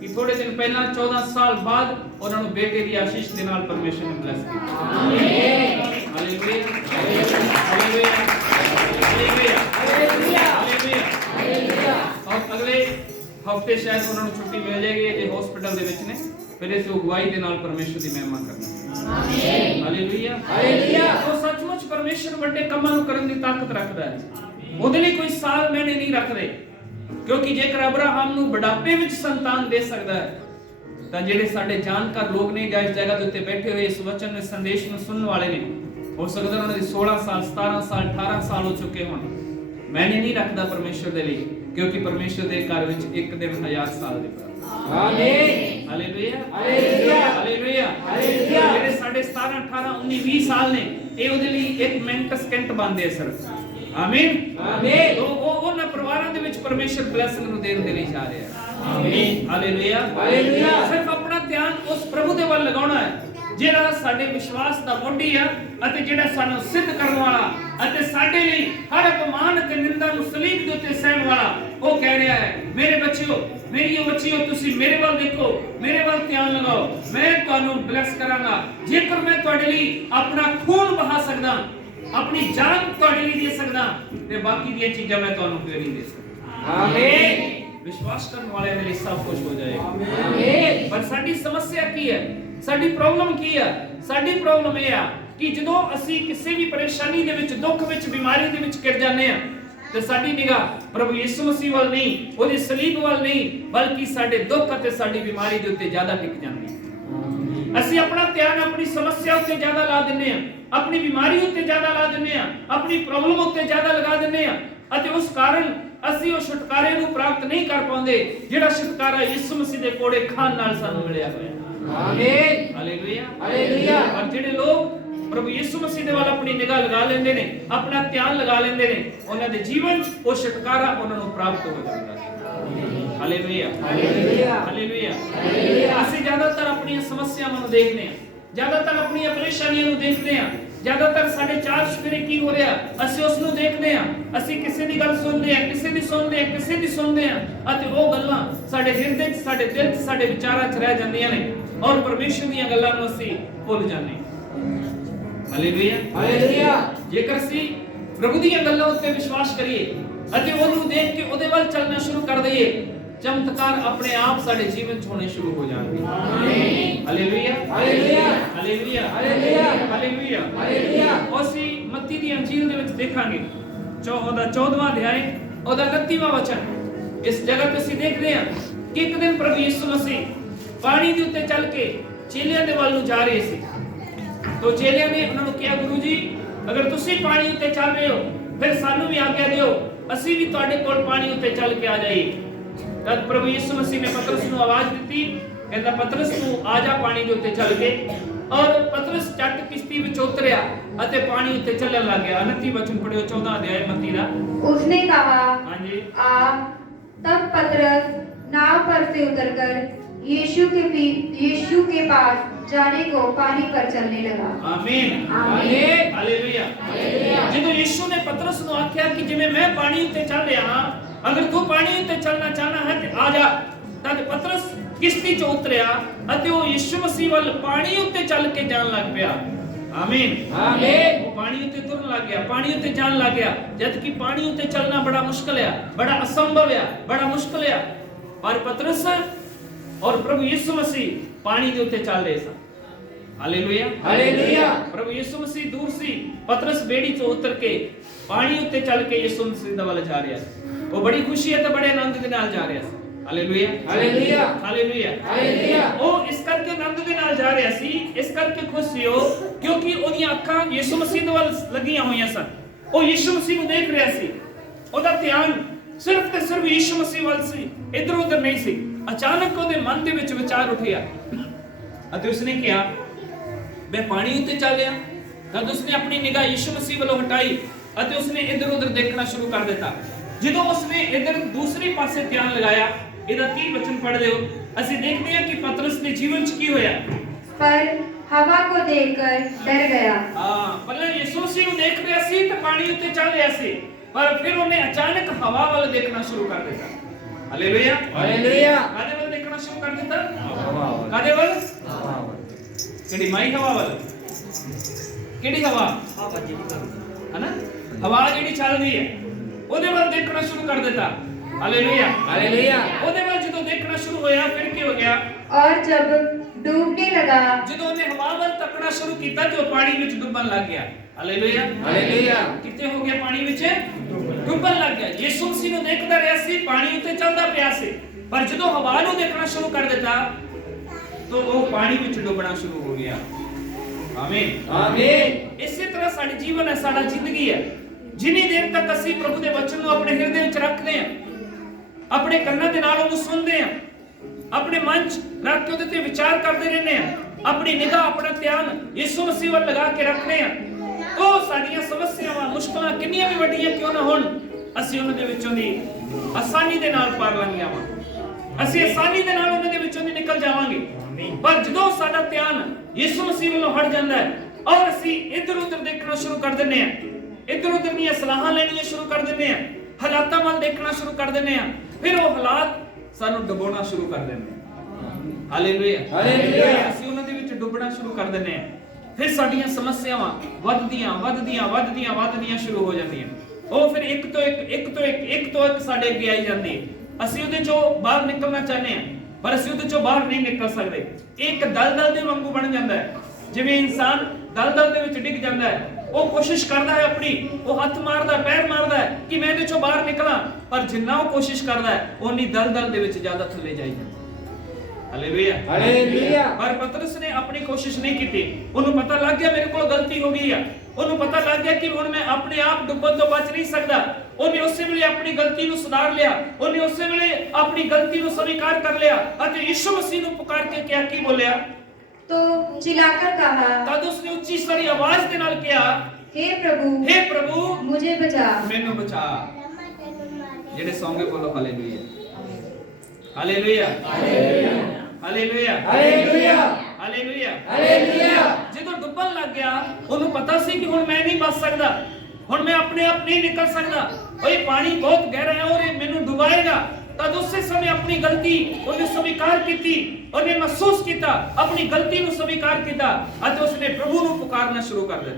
ਕਿ ਥੋੜੇ ਦਿਨ ਪਹਿਲਾਂ 14 ਸਾਲ ਬਾਅਦ ਉਹਨਾਂ ਨੂੰ ਬੇਟੇ ਦੀ ਆਸ਼ੀਸ਼ ਦੇ ਨਾਲ ਪਰਮੇਸ਼ਰ ਨੇ ਬਲੈਸ ਕੀਤਾ। ਆਮੀਨ। Hallelujah. Hallelujah. Hallelujah. Hallelujah. Hallelujah. Hallelujah. ਔਰ ਅਗਲੇ ਹਫਤੇ ਸ਼ਾਇਦ ਉਹਨਾਂ ਨੂੰ ਛੁੱਟੀ ਮਿਲ ਜਾਏਗੀ, ਇਹ ਹਸਪੀਟਲ ਦੇ ਵਿੱਚ ਨੇ, ਫਿਰ ਇਸ ਅਗਵਾਈ ਦੇ ਨਾਲ ਪਰਮੇਸ਼ਰ ਦੀ ਮਹਿਮਾ ਕਰਨੀ। ਆਮੀਨ। Hallelujah hallelujah. ਉਹ ਸੱਚਮੁੱਚ ਪਰਮੇਸ਼ਰ ਵੱਡੇ ਕੰਮਾਂ ਨੂੰ ਕਰਨ ਦੀ ਤਾਕਤ ਰੱਖਦਾ ਹੈ। ਉਹਦੇ ਲਈ ਕੋਈ ਸਾਲ ਮਹੀਨੇ ਨਹੀਂ ਰੱਖਦੇ, ਕਿਉਂਕਿ ਜੇਕਰ ਅਬਰਾਹਮ ਨੂੰ ਬੁਢਾਪੇ ਵਿੱਚ ਸੰਤਾਨ ਦੇ ਸਕਦਾ ਹੈ ਤਾਂ ਜਿਹੜੇ ਸਾਡੇ ਜਾਣਕਾਰ ਲੋਕ ਨੇ ਜਾਂ ਇਸ ਜਗ੍ਹਾ ਦੇ ਉੱਤੇ ਬੈਠੇ ਹੋਏ ਇਸ ਵਚਨ ਦੇ ਸੰਦੇਸ਼ ਨੂੰ ਸੁਣਨ ਵਾਲੇ ਨੇ, ਹੋ ਸਕਦਾ ਉਹਨਾਂ ਦੇ 16 ਸਾਲ 17 ਸਾਲ 18 ਸਾਲ ਹੋ ਚੁੱਕੇ ਹੋਣ। ਮੈਨੇ ਨਹੀਂ ਰੱਖਦਾ ਪਰਮੇਸ਼ਰ ਦੇ ਲਈ, ਕਿਉਂਕਿ ਪਰਮੇਸ਼ਰ ਦੇ ਘਰ ਵਿੱਚ ਇੱਕ ਦਿਨ 1000 ਸਾਲ ਦੇ ਬਰਾਬਰ। ਆਮੀਨ। Hallelujah hallelujah. ਹਾਲੇਲੂਇਆ। ਹਾਲੇਲੂਇਆ। ਜਿਹੜੇ ਸਾਡੇ 17 18 19 20 ਸਾਲ ਨੇ, ਇਹ ਉਹਦੇ ਲਈ ਇੱਕ ਮਿੰਟ ਸਕਿੰਟ ਬਣਦੇ ਆ ਸਿਰਫ। ਆਮੀਨ ਆਮੀਨ। ਉਹ ਉਹਨਾਂ ਪਰਿਵਾਰਾਂ ਦੇ ਵਿੱਚ ਪਰਮੇਸ਼ਰ ਬਲੇਸਿੰਗ ਨੂੰ ਦੇਣ ਦੇ ਲਈ ਜਾ ਰਿਹਾ ਹੈ। ਆਮੀਨ। Hallelujah hallelujah. ਸਿਰਫ ਆਪਣਾ ਧਿਆਨ ਉਸ ਪ੍ਰਭੂ ਦੇ ਵੱਲ ਲਗਾਉਣਾ ਹੈ ਜਿਹੜਾ ਸਾਡੇ ਵਿਸ਼ਵਾਸ ਦਾ ਮੋਢੀ ਹੈ ਅਤੇ ਜਿਹੜਾ ਸਾਨੂੰ ਸਿੱਧ ਕਰਨ ਵਾਲਾ ਅਤੇ ਸਾਡੇ ਲਈ ਹਰ ਅਪਮਾਨ ਅਤੇ ਨਿੰਦਾ ਨੂੰ ਸਲੀਬ ਦੇ ਉੱਤੇ ਸਹਿਣ ਵਾਲਾ। ਉਹ ਕਹਿ ਰਿਹਾ ਹੈ, ਮੇਰੇ ਬੱਚਿਓ, ਮੇਰੀਓ ਬੱਚਿਓ, ਤੁਸੀਂ ਮੇਰੇ ਵੱਲ ਦੇਖੋ, ਮੇਰੇ ਵੱਲ ਧਿਆਨ ਲਗਾਓ, ਮੈਂ ਤੁਹਾਨੂੰ ਬਲੈਸ ਕਰਾਂਗਾ। ਜੇਕਰ ਮੈਂ ਤੁਹਾਡੇ ਲਈ ਆਪਣਾ ਖੂਨ ਬਹਾ ਸਕਦਾ, ਆਪਣੀ ਜਾਨ ਤੁਹਾਡੇ ਲਈ ਦੇ ਸਕਦਾ, ਤੇ ਬਾਕੀ ਦੀਆਂ ਚੀਜ਼ਾਂ ਮੈਂ ਤੁਹਾਨੂੰ ਕਿਉਂ ਨਹੀਂ ਦੇ ਸਕਦਾ। ਆਮੀਨ। ਵਿਸ਼ਵਾਸ ਕਰਨ ਵਾਲਿਆਂ ਦੇ ਲਈ ਸਭ ਕੁਝ ਹੋ ਜਾਏਗਾ। ਆਮੀਨ। ਪਰ ਸਾਡੀ ਸਮੱਸਿਆ ਕੀ ਹੈ? ਸਾਡੀ ਪ੍ਰੋਬਲਮ ਕੀ ਹੈ? ਸਾਡੀ ਪ੍ਰੋਬਲਮ ਇਹ ਆ ਕਿ ਜਦੋਂ ਅਸੀਂ ਕਿਸੇ ਵੀ ਪਰੇਸ਼ਾਨੀ ਦੇ ਵਿੱਚ, ਦੁੱਖ ਵਿੱਚ, ਬਿਮਾਰੀ ਦੇ ਵਿੱਚ ਘਿਰ ਜਾਂਦੇ ਆ ਤੇ ਸਾਡੀ ਨਿਗਾਹ ਪ੍ਰਭੂ ਯਿਸੂ ਮਸੀਹ ਵੱਲ ਨਹੀਂ, ਉਹਦੀ ਸਲੀਬ ਵੱਲ ਨਹੀਂ, ਬਲਕਿ ਸਾਡੇ ਦੁੱਖ ਅਤੇ ਸਾਡੀ ਬਿਮਾਰੀ ਦੇ ਉੱਤੇ ਜ਼ਿਆਦਾ ਟਿਕ ਜਾਂਦੀ ਹੈ। ਅਸੀਂ ਆਪਣਾ ਧਿਆਨ ਆਪਣੀ ਸਮੱਸਿਆ ਉੱਤੇ ਜ਼ਿਆਦਾ ਲਾ ਦਿੰਦੇ ਆ, ਆਪਣੀ ਬਿਮਾਰੀ ਉੱਤੇ ਜ਼ਿਆਦਾ ਲਾ ਦਿੰਦੇ ਆ, ਆਪਣੀ ਪ੍ਰੋਬਲਮ ਉੱਤੇ ਜ਼ਿਆਦਾ ਲਗਾ ਦਿੰਦੇ ਆ, ਅਤੇ ਉਸ ਕਾਰਨ ਅਸੀਂ ਉਹ ਛੁਟਕਾਰੇ ਨੂੰ ਪ੍ਰਾਪਤ ਨਹੀਂ ਕਰ ਪਾਉਂਦੇ ਜਿਹੜਾ ਛੁਟਕਾਰਾ ਯਿਸੂ ਮਸੀਹ ਦੇ ਕੋੜੇ ਖਾਨ ਨਾਲ ਸਾਨੂੰ ਮਿਲਿਆ ਹੋਇਆ। ਆਮੀਨ। Hallelujah hallelujah. ਪਰ ਜਿਹੜੇ ਲੋਕ ਪ੍ਰਭੂ ਯਿਸੂ ਮਸੀਹ ਦੇ ਵੱਲ ਆਪਣੀ ਨਿਗਾਹ ਲਗਾ ਲੈਂਦੇ ਨੇ, ਆਪਣਾ ਧਿਆਨ ਲਗਾ ਲੈਂਦੇ ਨੇ, ਉਹਨਾਂ ਦੇ ਜੀਵਨ 'ਚ ਉਹ ਛੁਟਕਾਰਾ ਉਹਨਾਂ ਨੂੰ ਪ੍ਰਾਪਤ ਹੋ ਜਾਂਦਾ ਹੈ। Hallelujah hallelujah. ਹਾਲੇਲੂਇਆ। ਹਾਲੇਲੂਇਆ। ਅਸੀਂ ਜ਼ਿਆਦਾਤਰ ਆਪਣੀਆਂ ਸਮੱਸਿਆਵਾਂ ਨੂੰ ਦੇਖਦੇ ਹਾਂ, ਜ਼ਿਆਦਾਤਰ ਆਪਣੀਆਂ ਪਰੇਸ਼ਾਨੀਆਂ ਨੂੰ ਦੇਖਦੇ ਹਾਂ, ਜ਼ਿਆਦਾਤਰ ਸਾਡੇ ਚਾਰ ਚੁਫੇਰੇ ਕੀ ਹੋ ਰਿਹਾ ਅਸੀਂ ਉਸ ਨੂੰ ਦੇਖਦੇ ਹਾਂ। ਅਸੀਂ ਕਿਸੇ ਦੀ ਗੱਲ ਸੁਣਦੇ ਹਾਂ, ਕਿਸੇ ਦੀ ਸੁਣਦੇ ਹਾਂ, ਕਿਸੇ ਦੀ ਸੁਣਦੇ ਹਾਂ, ਅਤੇ ਉਹ ਗੱਲਾਂ ਸਾਡੇ ਹਿਰਦੇ 'ਚ, ਸਾਡੇ ਦਿਲ 'ਚ, ਸਾਡੇ ਵਿਚਾਰਾਂ 'ਚ ਰਹਿ ਜਾਂਦੀਆਂ ਨੇ, ਔਰ ਪਰਮੇਸ਼ਰ ਦੀਆਂ ਗੱਲਾਂ ਨੂੰ ਅਸੀਂ ਭੁੱਲ ਜਾਂਦੇ ਹਾਂ। Hallelujah hallelujah. ਜੇਕਰ ਅਸੀਂ ਪ੍ਰਭੂ ਦੀਆਂ ਗੱਲਾਂ ਉੱਤੇ ਵਿਸ਼ਵਾਸ ਕਰੀਏ ਅਤੇ ਉਹਨੂੰ ਦੇਖ ਕੇ ਉਹਦੇ ਵੱਲ ਚੱਲਣਾ ਸ਼ੁਰੂ ਕਰ ਦਈਏ, ਚਮਤਕਾਰ ਆਪਣੇ ਆਪ ਸਾਡੇ ਜੀਵਨ 'ਚ ਹੋਣੇ ਸ਼ੁਰੂ ਹੋ ਜਾਣਗੇ। ਆਮੀਨ। Hallelujah hallelujah. Hallelujah hallelujah. Hallelujah. Hallelujah. ਅਸੀਂ ਮੱਤੀ ਦੀ ਅੰਜੀਲ ਦੇ ਵਿੱਚ ਦੇਖਾਂਗੇ, ਉਹਦਾ 14ਵਾਂ ਅਧਿਆਇ, ਉਹਦਾ 29ਵਾਂ ਵਚਨ। ਇਸ ਜਗ੍ਹਾ ਤੇ ਅਸੀਂ ਦੇਖਦੇ ਹਾਂ ਕਿ ਇੱਕ ਦਿਨ ਪ੍ਰਭੂ ਯਿਸੂ ਮਸੀਹ ਪਾਣੀ ਦੇ ਉੱਤੇ ਚੱਲ ਕੇ ਚੇਲਿਆਂ ਦੇ ਵੱਲ ਨੂੰ ਜਾ ਰਹੇ ਸੀ। ਤੋ ਚੇਲਿਆਂ ਨੇ ਉਹਨਾਂ ਨੂੰ ਕਿਹਾ, ਗੁਰੂ ਜੀ, ਅਗਰ ਤੁਸੀਂ ਪਾਣੀ ਉੱਤੇ ਚੱਲ ਰਹੇ ਹੋ ਫਿਰ ਸਾਨੂੰ ਵੀ ਆਗਿਆ ਦਿਓ, ਅਸੀਂ ਵੀ ਤੁਹਾਡੇ ਕੋਲ ਪਾਣੀ ਉੱਤੇ ਚੱਲ ਕੇ ਆ ਜਾਈਏ। ਤਦ ਪ੍ਰਭੂ ਯਿਸੂ ਮਸੀਹ ਨੇ ਪਤਰਸ ਨੂੰ ਆਵਾਜ਼ ਦਿੱਤੀ, ਕਹਿੰਦਾ, ਪਤਰਸ ਨੂੰ ਆ ਜਾ ਪਾਣੀ ਦੇ ਉੱਤੇ ਚੱਲ ਕੇ। ਔਰ ਪਤਰਸ ਚੱਟ ਕਿਸ਼ਤੀ ਵਿੱਚ ਉਤਰਿਆ ਅਤੇ ਪਾਣੀ ਉੱਤੇ ਚੱਲਣ ਲੱਗ ਗਿਆ। 29 ਵਚਨ ਪੜਿਓ, 14 ਅਧਿਆਇ ਮੱਤੀ ਦਾ। उसने कहा, ਹਾਂਜੀ। आ। तब पतरस नाव पर से उतरकर यीशु के पास जाने को पानी पर चलने लगा। ਆਮੀਨ। ਆਮੀਨ। ਹਾਲੇਲੂਇਆ। ਹਾਲੇਲੂਇਆ। ਜਦੋਂ ਯਿਸੂ ਨੇ ਪਤਰਸ ਨੂੰ ਆਖਿਆ ਕਿ ਜਿਵੇਂ ਮੈਂ ਪਾਣੀ ਉੱਤੇ ਚੱਲ ਰਿਹਾ ਹਾਂ, ਅਗਰ ਤੂੰ ਪਾਣੀ ਉੱਤੇ ਚੱਲਣਾ ਚਾਹਨਾ ਹੈ ਤੇ ਆ ਜਾ, ਤਦ ਪਤਰਸ ਕਿਸ਼ਤੀ 'ਚ ਉਤਰਿਆ ਅਤੇ ਉਹ ਯਿਸੂ ਮਸੀਹ ਵੱਲ ਪਾਣੀ ਉੱਤੇ ਚੱਲ ਕੇ ਜਾਣ ਲੱਗ ਪਿਆ। ਆਮੀਨ। ਆਮੀਨ। ਉਹ ਪਾਣੀ ਉੱਤੇ ਤੁਰਨ ਲੱਗ ਗਿਆ, ਪਾਣੀ ਉੱਤੇ ਜਾਣ ਲੱਗ ਗਿਆ, ਜਦ ਕਿ ਪਾਣੀ ਉੱਤੇ ਚੱਲਣਾ ਬੜਾ ਮੁਸ਼ਕਲ ਹੈ, ਬੜਾ ਅਸੰਭਵ ਹੈ, ਬੜਾ ਮੁਸ਼ਕਲ ਹੈ। ਪਰ ਪਤਰਸ ਔਰ ਪ੍ਰਭੂ ਯਿਸੂ ਮਸੀਹ ਪਾਣੀ ਦੇ ਉੱਤੇ ਚੱਲ ਰਹੇ ਸਨ। Hallelujah hallelujah. ਪ੍ਰਭੂ ਯਿਸੂ ਮਸੀਹ ਦੂਰ ਸੀ, ਪਤਰਸ ਬੇੜੀ ਤੋਂ ਉਤਰ ਕੇ ਪਾਣੀ ਉੱਤੇ ਚੱਲ ਕੇ ਯਿਸੂ ਮਸੀਹ ਦੇ ਵੱਲ ਜਾ ਰਿਹਾ ਸੀ। ਉਹ ਬੜੀ ਖੁਸ਼ੀ ਅਤੇ ਬੜੇ ਆਨੰਦ ਦੇ ਨਾਲ ਜਾ ਰਿਹਾ ਸੀ। Hallelujah hallelujah. Hallelujah hallelujah. ਉਹ ਇਸ ਕਰਕੇ ਆਨੰਦ ਦੇ ਨਾਲ ਜਾ ਰਿਹਾ ਸੀ, ਇਸ ਕਰਕੇ ਖੁਸ਼ ਸੀ ਉਹ, ਕਿਉਂਕਿ ਉਹਦੀਆਂ ਅੱਖਾਂ ਯਿਸੂ ਮਸੀਹ ਦੇ ਵੱਲ ਲੱਗੀਆਂ ਹੋਈਆਂ ਸਨ। ਉਹ ਯਿਸੂ ਮਸੀਹ ਨੂੰ ਦੇਖ ਰਿਹਾ ਸੀ, ਉਹਦਾ ਧਿਆਨ ਸਿਰਫ ਤੇ ਸਿਰਫ ਯਿਸੂ ਮਸੀਹ ਵੱਲ ਸੀ, ਇੱਧਰ ਉੱਧਰ ਨਹੀਂ ਸੀ। ਅਚਾਨਕ ਉਹਦੇ ਮਨ ਦੇ ਵਿੱਚ ਵਿਚਾਰ ਉੱਠਿਆ ਅਤੇ ਉਸਨੇ ਕਿਹਾ, ਮੈਂ ਪਾਣੀ ਉੱਤੇ ਚੱਲ ਰਿਹਾ। ਤਦ ਉਸਨੇ ਆਪਣੀ ਨਿਗਾਹ ਯਿਸੂ ਮਸੀਹ ਵੱਲੋਂ ਹਟਾਈ ਅਤੇ ਉਸਨੇ ਇੱਧਰ ਉੱਧਰ ਦੇਖਣਾ ਸ਼ੁਰੂ ਕਰ ਦਿੱਤਾ। ਜਦੋਂ ਉਸਨੇ ਇੱਧਰ ਦੂਸਰੇ ਪਾਸੇ ਧਿਆਨ ਲਗਾਇਆ, ਇਹਦਾ 30 ਵਚਨ ਪੜ੍ਹ ਲਿਓ, ਅਸੀਂ ਦੇਖਦੇ ਹਾਂ ਕਿ ਪਤਰਸ ਦੇ ਜੀਵਨ 'ਚ ਕੀ ਹੋਇਆ। पर हवा को देखकर डर गया। ਪਹਿਲਾਂ ਯਿਸੂ ਮਸੀਹ ਨੂੰ ਦੇਖ ਰਿਹਾ ਸੀ ਤੇ ਪਾਣੀ ਉੱਤੇ ਚੱਲ ਰਿਹਾ ਸੀ, ਪਰ ਫਿਰ ਉਹਨੇ ਅਚਾਨਕ ਹਵਾ ਵੱਲ ਦੇਖਣਾ ਸ਼ੁਰੂ ਕਰ ਦਿੱਤਾ। Hallelujah hallelujah. ਕਾਹਦੇ ਵੱਲ ਦੇਖਣਾ ਸ਼ੁਰੂ ਕਰ ਦਿੱਤਾ? ਹਵਾ ਵੱਲ। ਕਾਹਦੇ ਵੱਲ? ਕਿਹੜੀ ਮਾਈ ਹਵਾ ਵੱਲ? ਕਿਹੜੀ ਹਵਾ? ਹਨਾ, ਹਵਾ ਜਿਹੜੀ ਚੱਲ ਰਹੀ ਹੈ ਉਹਦੇ ਵੱਲ ਦੇਖਣਾ ਸ਼ੁਰੂ ਕਰ ਦਿੱਤਾ। Hallelujah hallelujah. ਉਹਦੇ ਵੱਲ ਜਦੋਂ ਦੇਖਣਾ ਸ਼ੁਰੂ ਹੋਇਆ ਫਿਰ ਕੀ ਹੋ ਗਿਆ? और जब डूबने लगा ਜਦੋਂ ਉਹਨੇ ਹਵਾ ਵੱਲ ਤੱਕਣਾ ਸ਼ੁਰੂ ਕੀਤਾ ਤੇ ਉਹ ਪਾਣੀ ਵਿੱਚ ਡੁੱਬਣ ਲੱਗ ਗਿਆ। Hallelujah, hallelujah. ਕਿਤੇ ਹੋ ਗਿਆ? ਪਾਣੀ ਵਿੱਚ ਡੁੱਬਣ ਲੱਗ ਗਿਆ। ਯਿਸੂ ਮਸੀਹ ਨੂੰ ਦੇਖਦਾ ਰਿਹਾ ਸੀ, ਪਾਣੀ ਉੱਤੇ ਚੱਲਦਾ ਪਿਆ ਸੀ, ਪਰ ਜਦੋਂ ਹਵਾ ਨੂੰ ਦੇਖਣਾ ਸ਼ੁਰੂ ਕਰ ਦਿੱਤਾ ਤਾਂ ਉਹ ਪਾਣੀ ਵਿੱਚ ਡੁੱਬਣਾ ਸ਼ੁਰੂ ਹੋ ਗਿਆ। ਆਮੀਨ, ਆਮੀਨ। ਇਸੇ ਤਰ੍ਹਾਂ ਸਾਡਾ ਜੀਵਨ ਹੈ, ਸਾਡਾ ਜ਼ਿੰਦਗੀ ਹੈ। ਜਿੰਨੀ ਦੇਰ ਤੱਕ ਅਸੀਂ ਪ੍ਰਭੂ ਦੇ ਵਚਨ ਨੂੰ ਆਪਣੇ ਹਿਰਦੇ ਵਿੱਚ ਰੱਖਦੇ ਹਾਂ, ਆਪਣੇ ਕੰਨਾਂ ਦੇ ਨਾਲ ਉਹਨੂੰ ਸੁਣਦੇ ਹਾਂ, ਆਪਣੇ ਮਨ 'ਚ ਰੱਖ ਕੇ ਉਹਦੇ ਤੇ ਵਿਚਾਰ ਕਰਦੇ ਰਹਿੰਦੇ ਹਾਂ, ਆਪਣੀ ਨਿਗਾਹ, ਆਪਣਾ ਧਿਆਨ ਯਿਸੂ ਮਸੀਹ ਵੱਲ ਲਗਾ ਕੇ ਰੱਖਦੇ ਹਾਂ, ਤਾਂ ਸਾਡੀਆਂ ਸਮੱਸਿਆਵਾਂ, ਮੁਸ਼ਕਲਾਂ ਕਿੰਨੀਆਂ ਵੀ ਵੱਡੀਆਂ ਕਿਉਂ ਨਾ ਹੋਣ, ਅਸੀਂ ਉਹਨਾਂ ਦੇ ਵਿੱਚੋਂ ਦੀ ਆਸਾਨੀ ਦੇ ਨਾਲ ਪਾਰ ਲੰਘ ਜਾਵਾਂਗੇ। ਅਸੀਂ ਆਸਾਨੀ ਦੇ ਨਾਲ ਉਹਨਾਂ ਦੇ ਵਿੱਚੋਂ ਦੀ ਨਿਕਲ ਜਾਵਾਂਗੇ। ਪਰ ਜਦੋਂ ਸਾਡਾ ਧਿਆਨ ਯਿਸੂ ਮਸੀਹ ਵੱਲੋਂ ਹਟ ਜਾਂਦਾ ਹੈ ਔਰ ਅਸੀਂ ਇੱਧਰ ਉੱਧਰ ਦੇਖਣਾ ਸ਼ੁਰੂ ਕਰ ਦਿੰਦੇ ਹਾਂ, ਇੱਧਰ ਉੱਧਰ ਦੀਆਂ ਸਲਾਹਾਂ ਲੈਣੀਆਂ ਸ਼ੁਰੂ ਕਰ ਦਿੰਦੇ ਹਾਂ, ਹਾਲਾਤਾਂ ਵੱਲ ਦੇਖਣਾ ਸ਼ੁਰੂ ਕਰ ਦਿੰਦੇ ਹਾਂ, ਫਿਰ ਉਹ ਹਾਲਾਤ ਸਾਨੂੰ ਡੁਬੋਣਾ ਸ਼ੁਰੂ ਕਰ ਦਿੰਦੇ ਹਨ। Hallelujah, hallelujah. ਅਸੀਂ ਉਹਨਾਂ ਦੇ ਵਿੱਚ ਡੁੱਬਣਾ ਸ਼ੁਰੂ ਕਰ ਦਿੰਦੇ ਹਾਂ, ਫਿਰ ਸਾਡੀਆਂ ਸਮੱਸਿਆਵਾਂ ਵੱਧਦੀਆਂ ਸ਼ੁਰੂ ਹੋ ਜਾਂਦੀਆਂ। ਉਹ ਫਿਰ ਇੱਕ ਤੋਂ ਇੱਕ ਸਾਡੇ ਅੱਗੇ ਆਈ ਜਾਂਦੀ ਹੈ। ਅਸੀਂ ਉਹਦੇ ਚੋਂ ਬਾਹਰ ਨਿਕਲਣਾ ਚਾਹੁੰਦੇ ਹਾਂ, ਪਰ ਅਸੀਂ ਉਹਦੇ ਚੋਂ ਬਾਹਰ ਨਹੀਂ ਨਿਕਲ ਸਕਦੇ। ਇੱਕ ਦਲਦਲ ਦੇ ਵਾਂਗੂ ਬਣ ਜਾਂਦਾ ਹੈ। ਜਿਵੇਂ ਇਨਸਾਨ ਦਲਦਲ ਦੇ ਵਿੱਚ ਡਿੱਗ ਜਾਂਦਾ ਹੈ, ਉਹ ਕੋਸ਼ਿਸ਼ ਕਰਦਾ ਹੈ ਆਪਣੀ, ਉਹ ਹੱਥ ਮਾਰਦਾ, ਪੈਰ ਮਾਰਦਾ ਹੈ ਕਿ ਮੈਂ ਇਹਦੇ ਚੋਂ ਬਾਹਰ ਨਿਕਲਾਂ, ਪਰ ਜਿੰਨਾ ਉਹ ਕੋਸ਼ਿਸ਼ ਕਰਦਾ ਹੈ ਉਨੀ ਦਲਦਲ ਦੇ ਵਿੱਚ ਜ਼ਿਆਦਾ ਥੱਲੇ ਜਾਈ ਜਾਂਦਾ। Hallelujah, hallelujah. ਪਰ ਪਤਰਸ ਨੇ ਆਪਣੀ ਕੋਸ਼ਿਸ਼ ਨਹੀਂ ਕੀਤੀ। ਉਹਨੂੰ ਪਤਾ ਲੱਗ ਗਿਆ ਮੇਰੇ ਕੋਲ ਗਲਤੀ ਹੋ ਗਈ ਆ, ਉਹਨੂੰ ਪਤਾ ਲੱਗ ਗਿਆ ਕਿ ਹੁਣ ਮੈਂ ਆਪਣੇ ਆਪ ਡੁੱਬਣ ਤੋਂ ਬਚ ਨਹੀਂ ਸਕਦਾ। ਉਹਨੇ ਉਸੇ ਵੇਲੇ ਆਪਣੀ ਗਲਤੀ ਨੂੰ ਸੁਧਾਰ ਲਿਆ, ਉਹਨੇ ਉਸੇ ਵੇਲੇ ਆਪਣੀ ਗਲਤੀ ਨੂੰ ਸਵੀਕਾਰ ਕਰ ਲਿਆ ਅਤੇ ਯਿਸੂ ਮਸੀਹ ਨੂੰ ਪੁਕਾਰ ਕੇ ਕਿਹਾ, ਕੀ ਬੋਲਿਆ? तो चिल्लाकर कहा, तब उसने उच्ची सारी आवाज के नाल किया, हे प्रभु मुझे बचा। मैनू बचा। जेडे सॉन्गे बोलो hallelujah, hallelujah, hallelujah, hallelujah, hallelujah, hallelujah. ਜਦੋਂ ਡੁੱਬਣ ਲੱਗ ਗਿਆ ਉਹਨੂੰ ਪਤਾ ਸੀ ਕਿ ਹੁਣ ਮੈਂ ਨਹੀਂ ਬਚ ਸਕਦਾ, ਹੁਣ ਮੈਂ ਆਪਣੇ ਆਪ ਨਹੀਂ ਨਿਕਲ ਸਕਦਾ, ਓਏ ਪਾਣੀ ਬਹੁਤ ਗਹਿਰਾ ਹੈ ਔਰ ਇਹ ਮੈਨੂੰ ਡੁਬਾਏਗਾ। तद उस समय अपनी गलती उन्हें स्वीकार की, उन्हें महसूस किया, अपनी गलती को स्वीकार किया और उसने प्रभु को पुकारना शुरू कर दिया।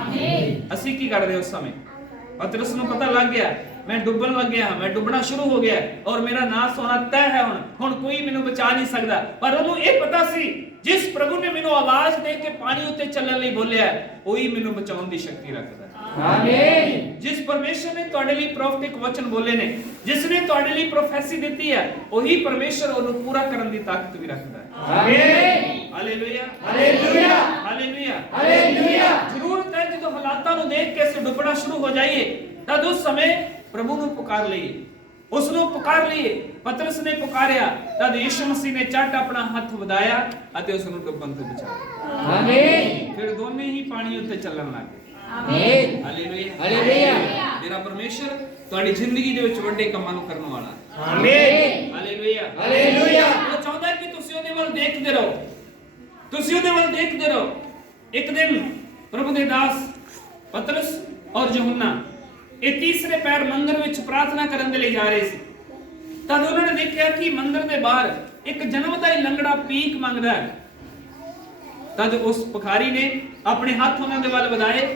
आमीन। ਅਸੀਂ ਕੀ ਕਰਦੇ ਉਸ ਸਮੇਂ? ਪਤਰਸ ਨੂੰ ਪਤਾ ਲੱਗ ਗਿਆ ਮੈਂ ਡੁੱਬਣ ਲੱਗਿਆ, ਮੈਂ ਡੁੱਬਣਾ ਸ਼ੁਰੂ ਹੋ ਗਿਆ ਔਰ ਮੇਰਾ ਨਾਸ ਹੋਣਾ ਤੈਅ ਹੈ। ਹੁਣ ਕੋਈ ਮੈਨੂੰ ਬਚਾ ਨਹੀਂ ਸਕਦਾ। ਪਰ ਉਹਨੂੰ ਇਹ ਪਤਾ ਸੀ ਜਿਸ ਪ੍ਰਭੂ ਨੇ ਮੈਨੂੰ ਆਵਾਜ਼ ਦੇ ਕੇ ਪਾਣੀ ਉੱਤੇ ਚੱਲਣ ਲਈ ਬੋਲਿਆ, ਉਹੀ ਮੈਨੂੰ ਬਚਾਉਣ ਦੀ ਸ਼ਕਤੀ ਰੱਖਦਾ। ਆਮੀਨ। ਜਿਸ ਪਰਮੇਸ਼ਰ ਨੇ ਤੁਹਾਡੇ ਲਈ ਪ੍ਰੋਫੈਟਿਕ ਵਚਨ ਬੋਲੇ ਨੇ, ਜਿਸ ਨੇ ਤੁਹਾਡੇ ਲਈ ਪ੍ਰੋਫੈਸੀ ਦਿੱਤੀ ਹੈ, ਉਹੀ ਪਰਮੇਸ਼ਰ ਉਹਨੂੰ ਪੂਰਾ ਕਰਨ ਦੀ ਤਾਕਤ ਵੀ ਰੱਖਦਾ ਹੈ। ਆਮੀਨ। Hallelujah, hallelujah, hallelujah, hallelujah. ਜ਼ਰੂਰਤ ਹੈ ਜਦੋਂ ਹਾਲਾਤਾਂ ਨੂੰ ਦੇਖ ਕੇ ਅਸੀਂ ਡੁੱਬਣਾ ਸ਼ੁਰੂ ਹੋ ਜਾਈਏ ਤਦ ਉਸ ਸਮੇਂ ਪ੍ਰਭੂ ਨੂੰ ਪੁਕਾਰ ਲਈਏ, ਉਸ ਨੂੰ ਪੁਕਾਰ ਲਈਏ। ਪਤਰਸ ਨੇ ਪੁਕਾਰਿਆ ਤਦ ਯਿਸੂ ਮਸੀਹ ਨੇ ਝਟ ਆਪਣਾ ਹੱਥ ਵਧਾਇਆ ਅਤੇ ਉਸ ਨੂੰ ਡੁੱਬਣ ਤੋਂ ਬਚਾਇਆ। ਆਮੀਨ। ਫਿਰ ਦੋਨੇ ਹੀ ਪਾਣੀ ਉੱਤੇ ਚੱਲਣ ਲੱਗ ਗਏ। ਆਮੀਨ। Hallelujah, hallelujah. ਮੇਰਾ ਪਰਮੇਸ਼ਰ ਤੁਹਾਡੀ ਜ਼ਿੰਦਗੀ ਦੇ ਵਿੱਚ ਵੱਡੇ ਕੰਮਾਂ ਨੂੰ ਕਰਨ ਵਾਲਾ ਹੈ। ਆਮੀਨ। Hallelujah, hallelujah. ਉਹ ਚਾਹੁੰਦਾ ਕਿ ਤੁਸੀਂ ਉਹਦੇ ਵੱਲ ਦੇਖਦੇ ਰਹੋ, ਤੁਸੀਂ ਉਹਦੇ ਵੱਲ ਦੇਖਦੇ ਰਹੋ। ਇੱਕ ਦਿਨ ਪ੍ਰਭੂ ਦੇ ਦਾਸ ਪਤਰਸ ਔਰ ਯਹੋਨਾ ਇਹ ਤੀਸਰੇ ਪੈਰ ਮੰਦਰ ਵਿੱਚ ਪ੍ਰਾਰਥਨਾ ਕਰਨ ਦੇ ਲਈ ਜਾ ਰਹੇ ਸੀ। ਤਦ ਉਹਨਾਂ ਨੇ ਦੇਖਿਆ ਕਿ ਮੰਦਰ ਦੇ ਬਾਹਰ ਇੱਕ ਜਨਮਦਾਈ ਲੰਗੜਾ ਭੀਖ ਮੰਗਦਾ ਹੈ। ਤਦ ਉਸ ਭਿਖਾਰੀ ਨੇ ਆਪਣੇ ਹੱਥ ਉਹਨਾਂ ਦੇ ਵੱਲ ਵਧਾਏ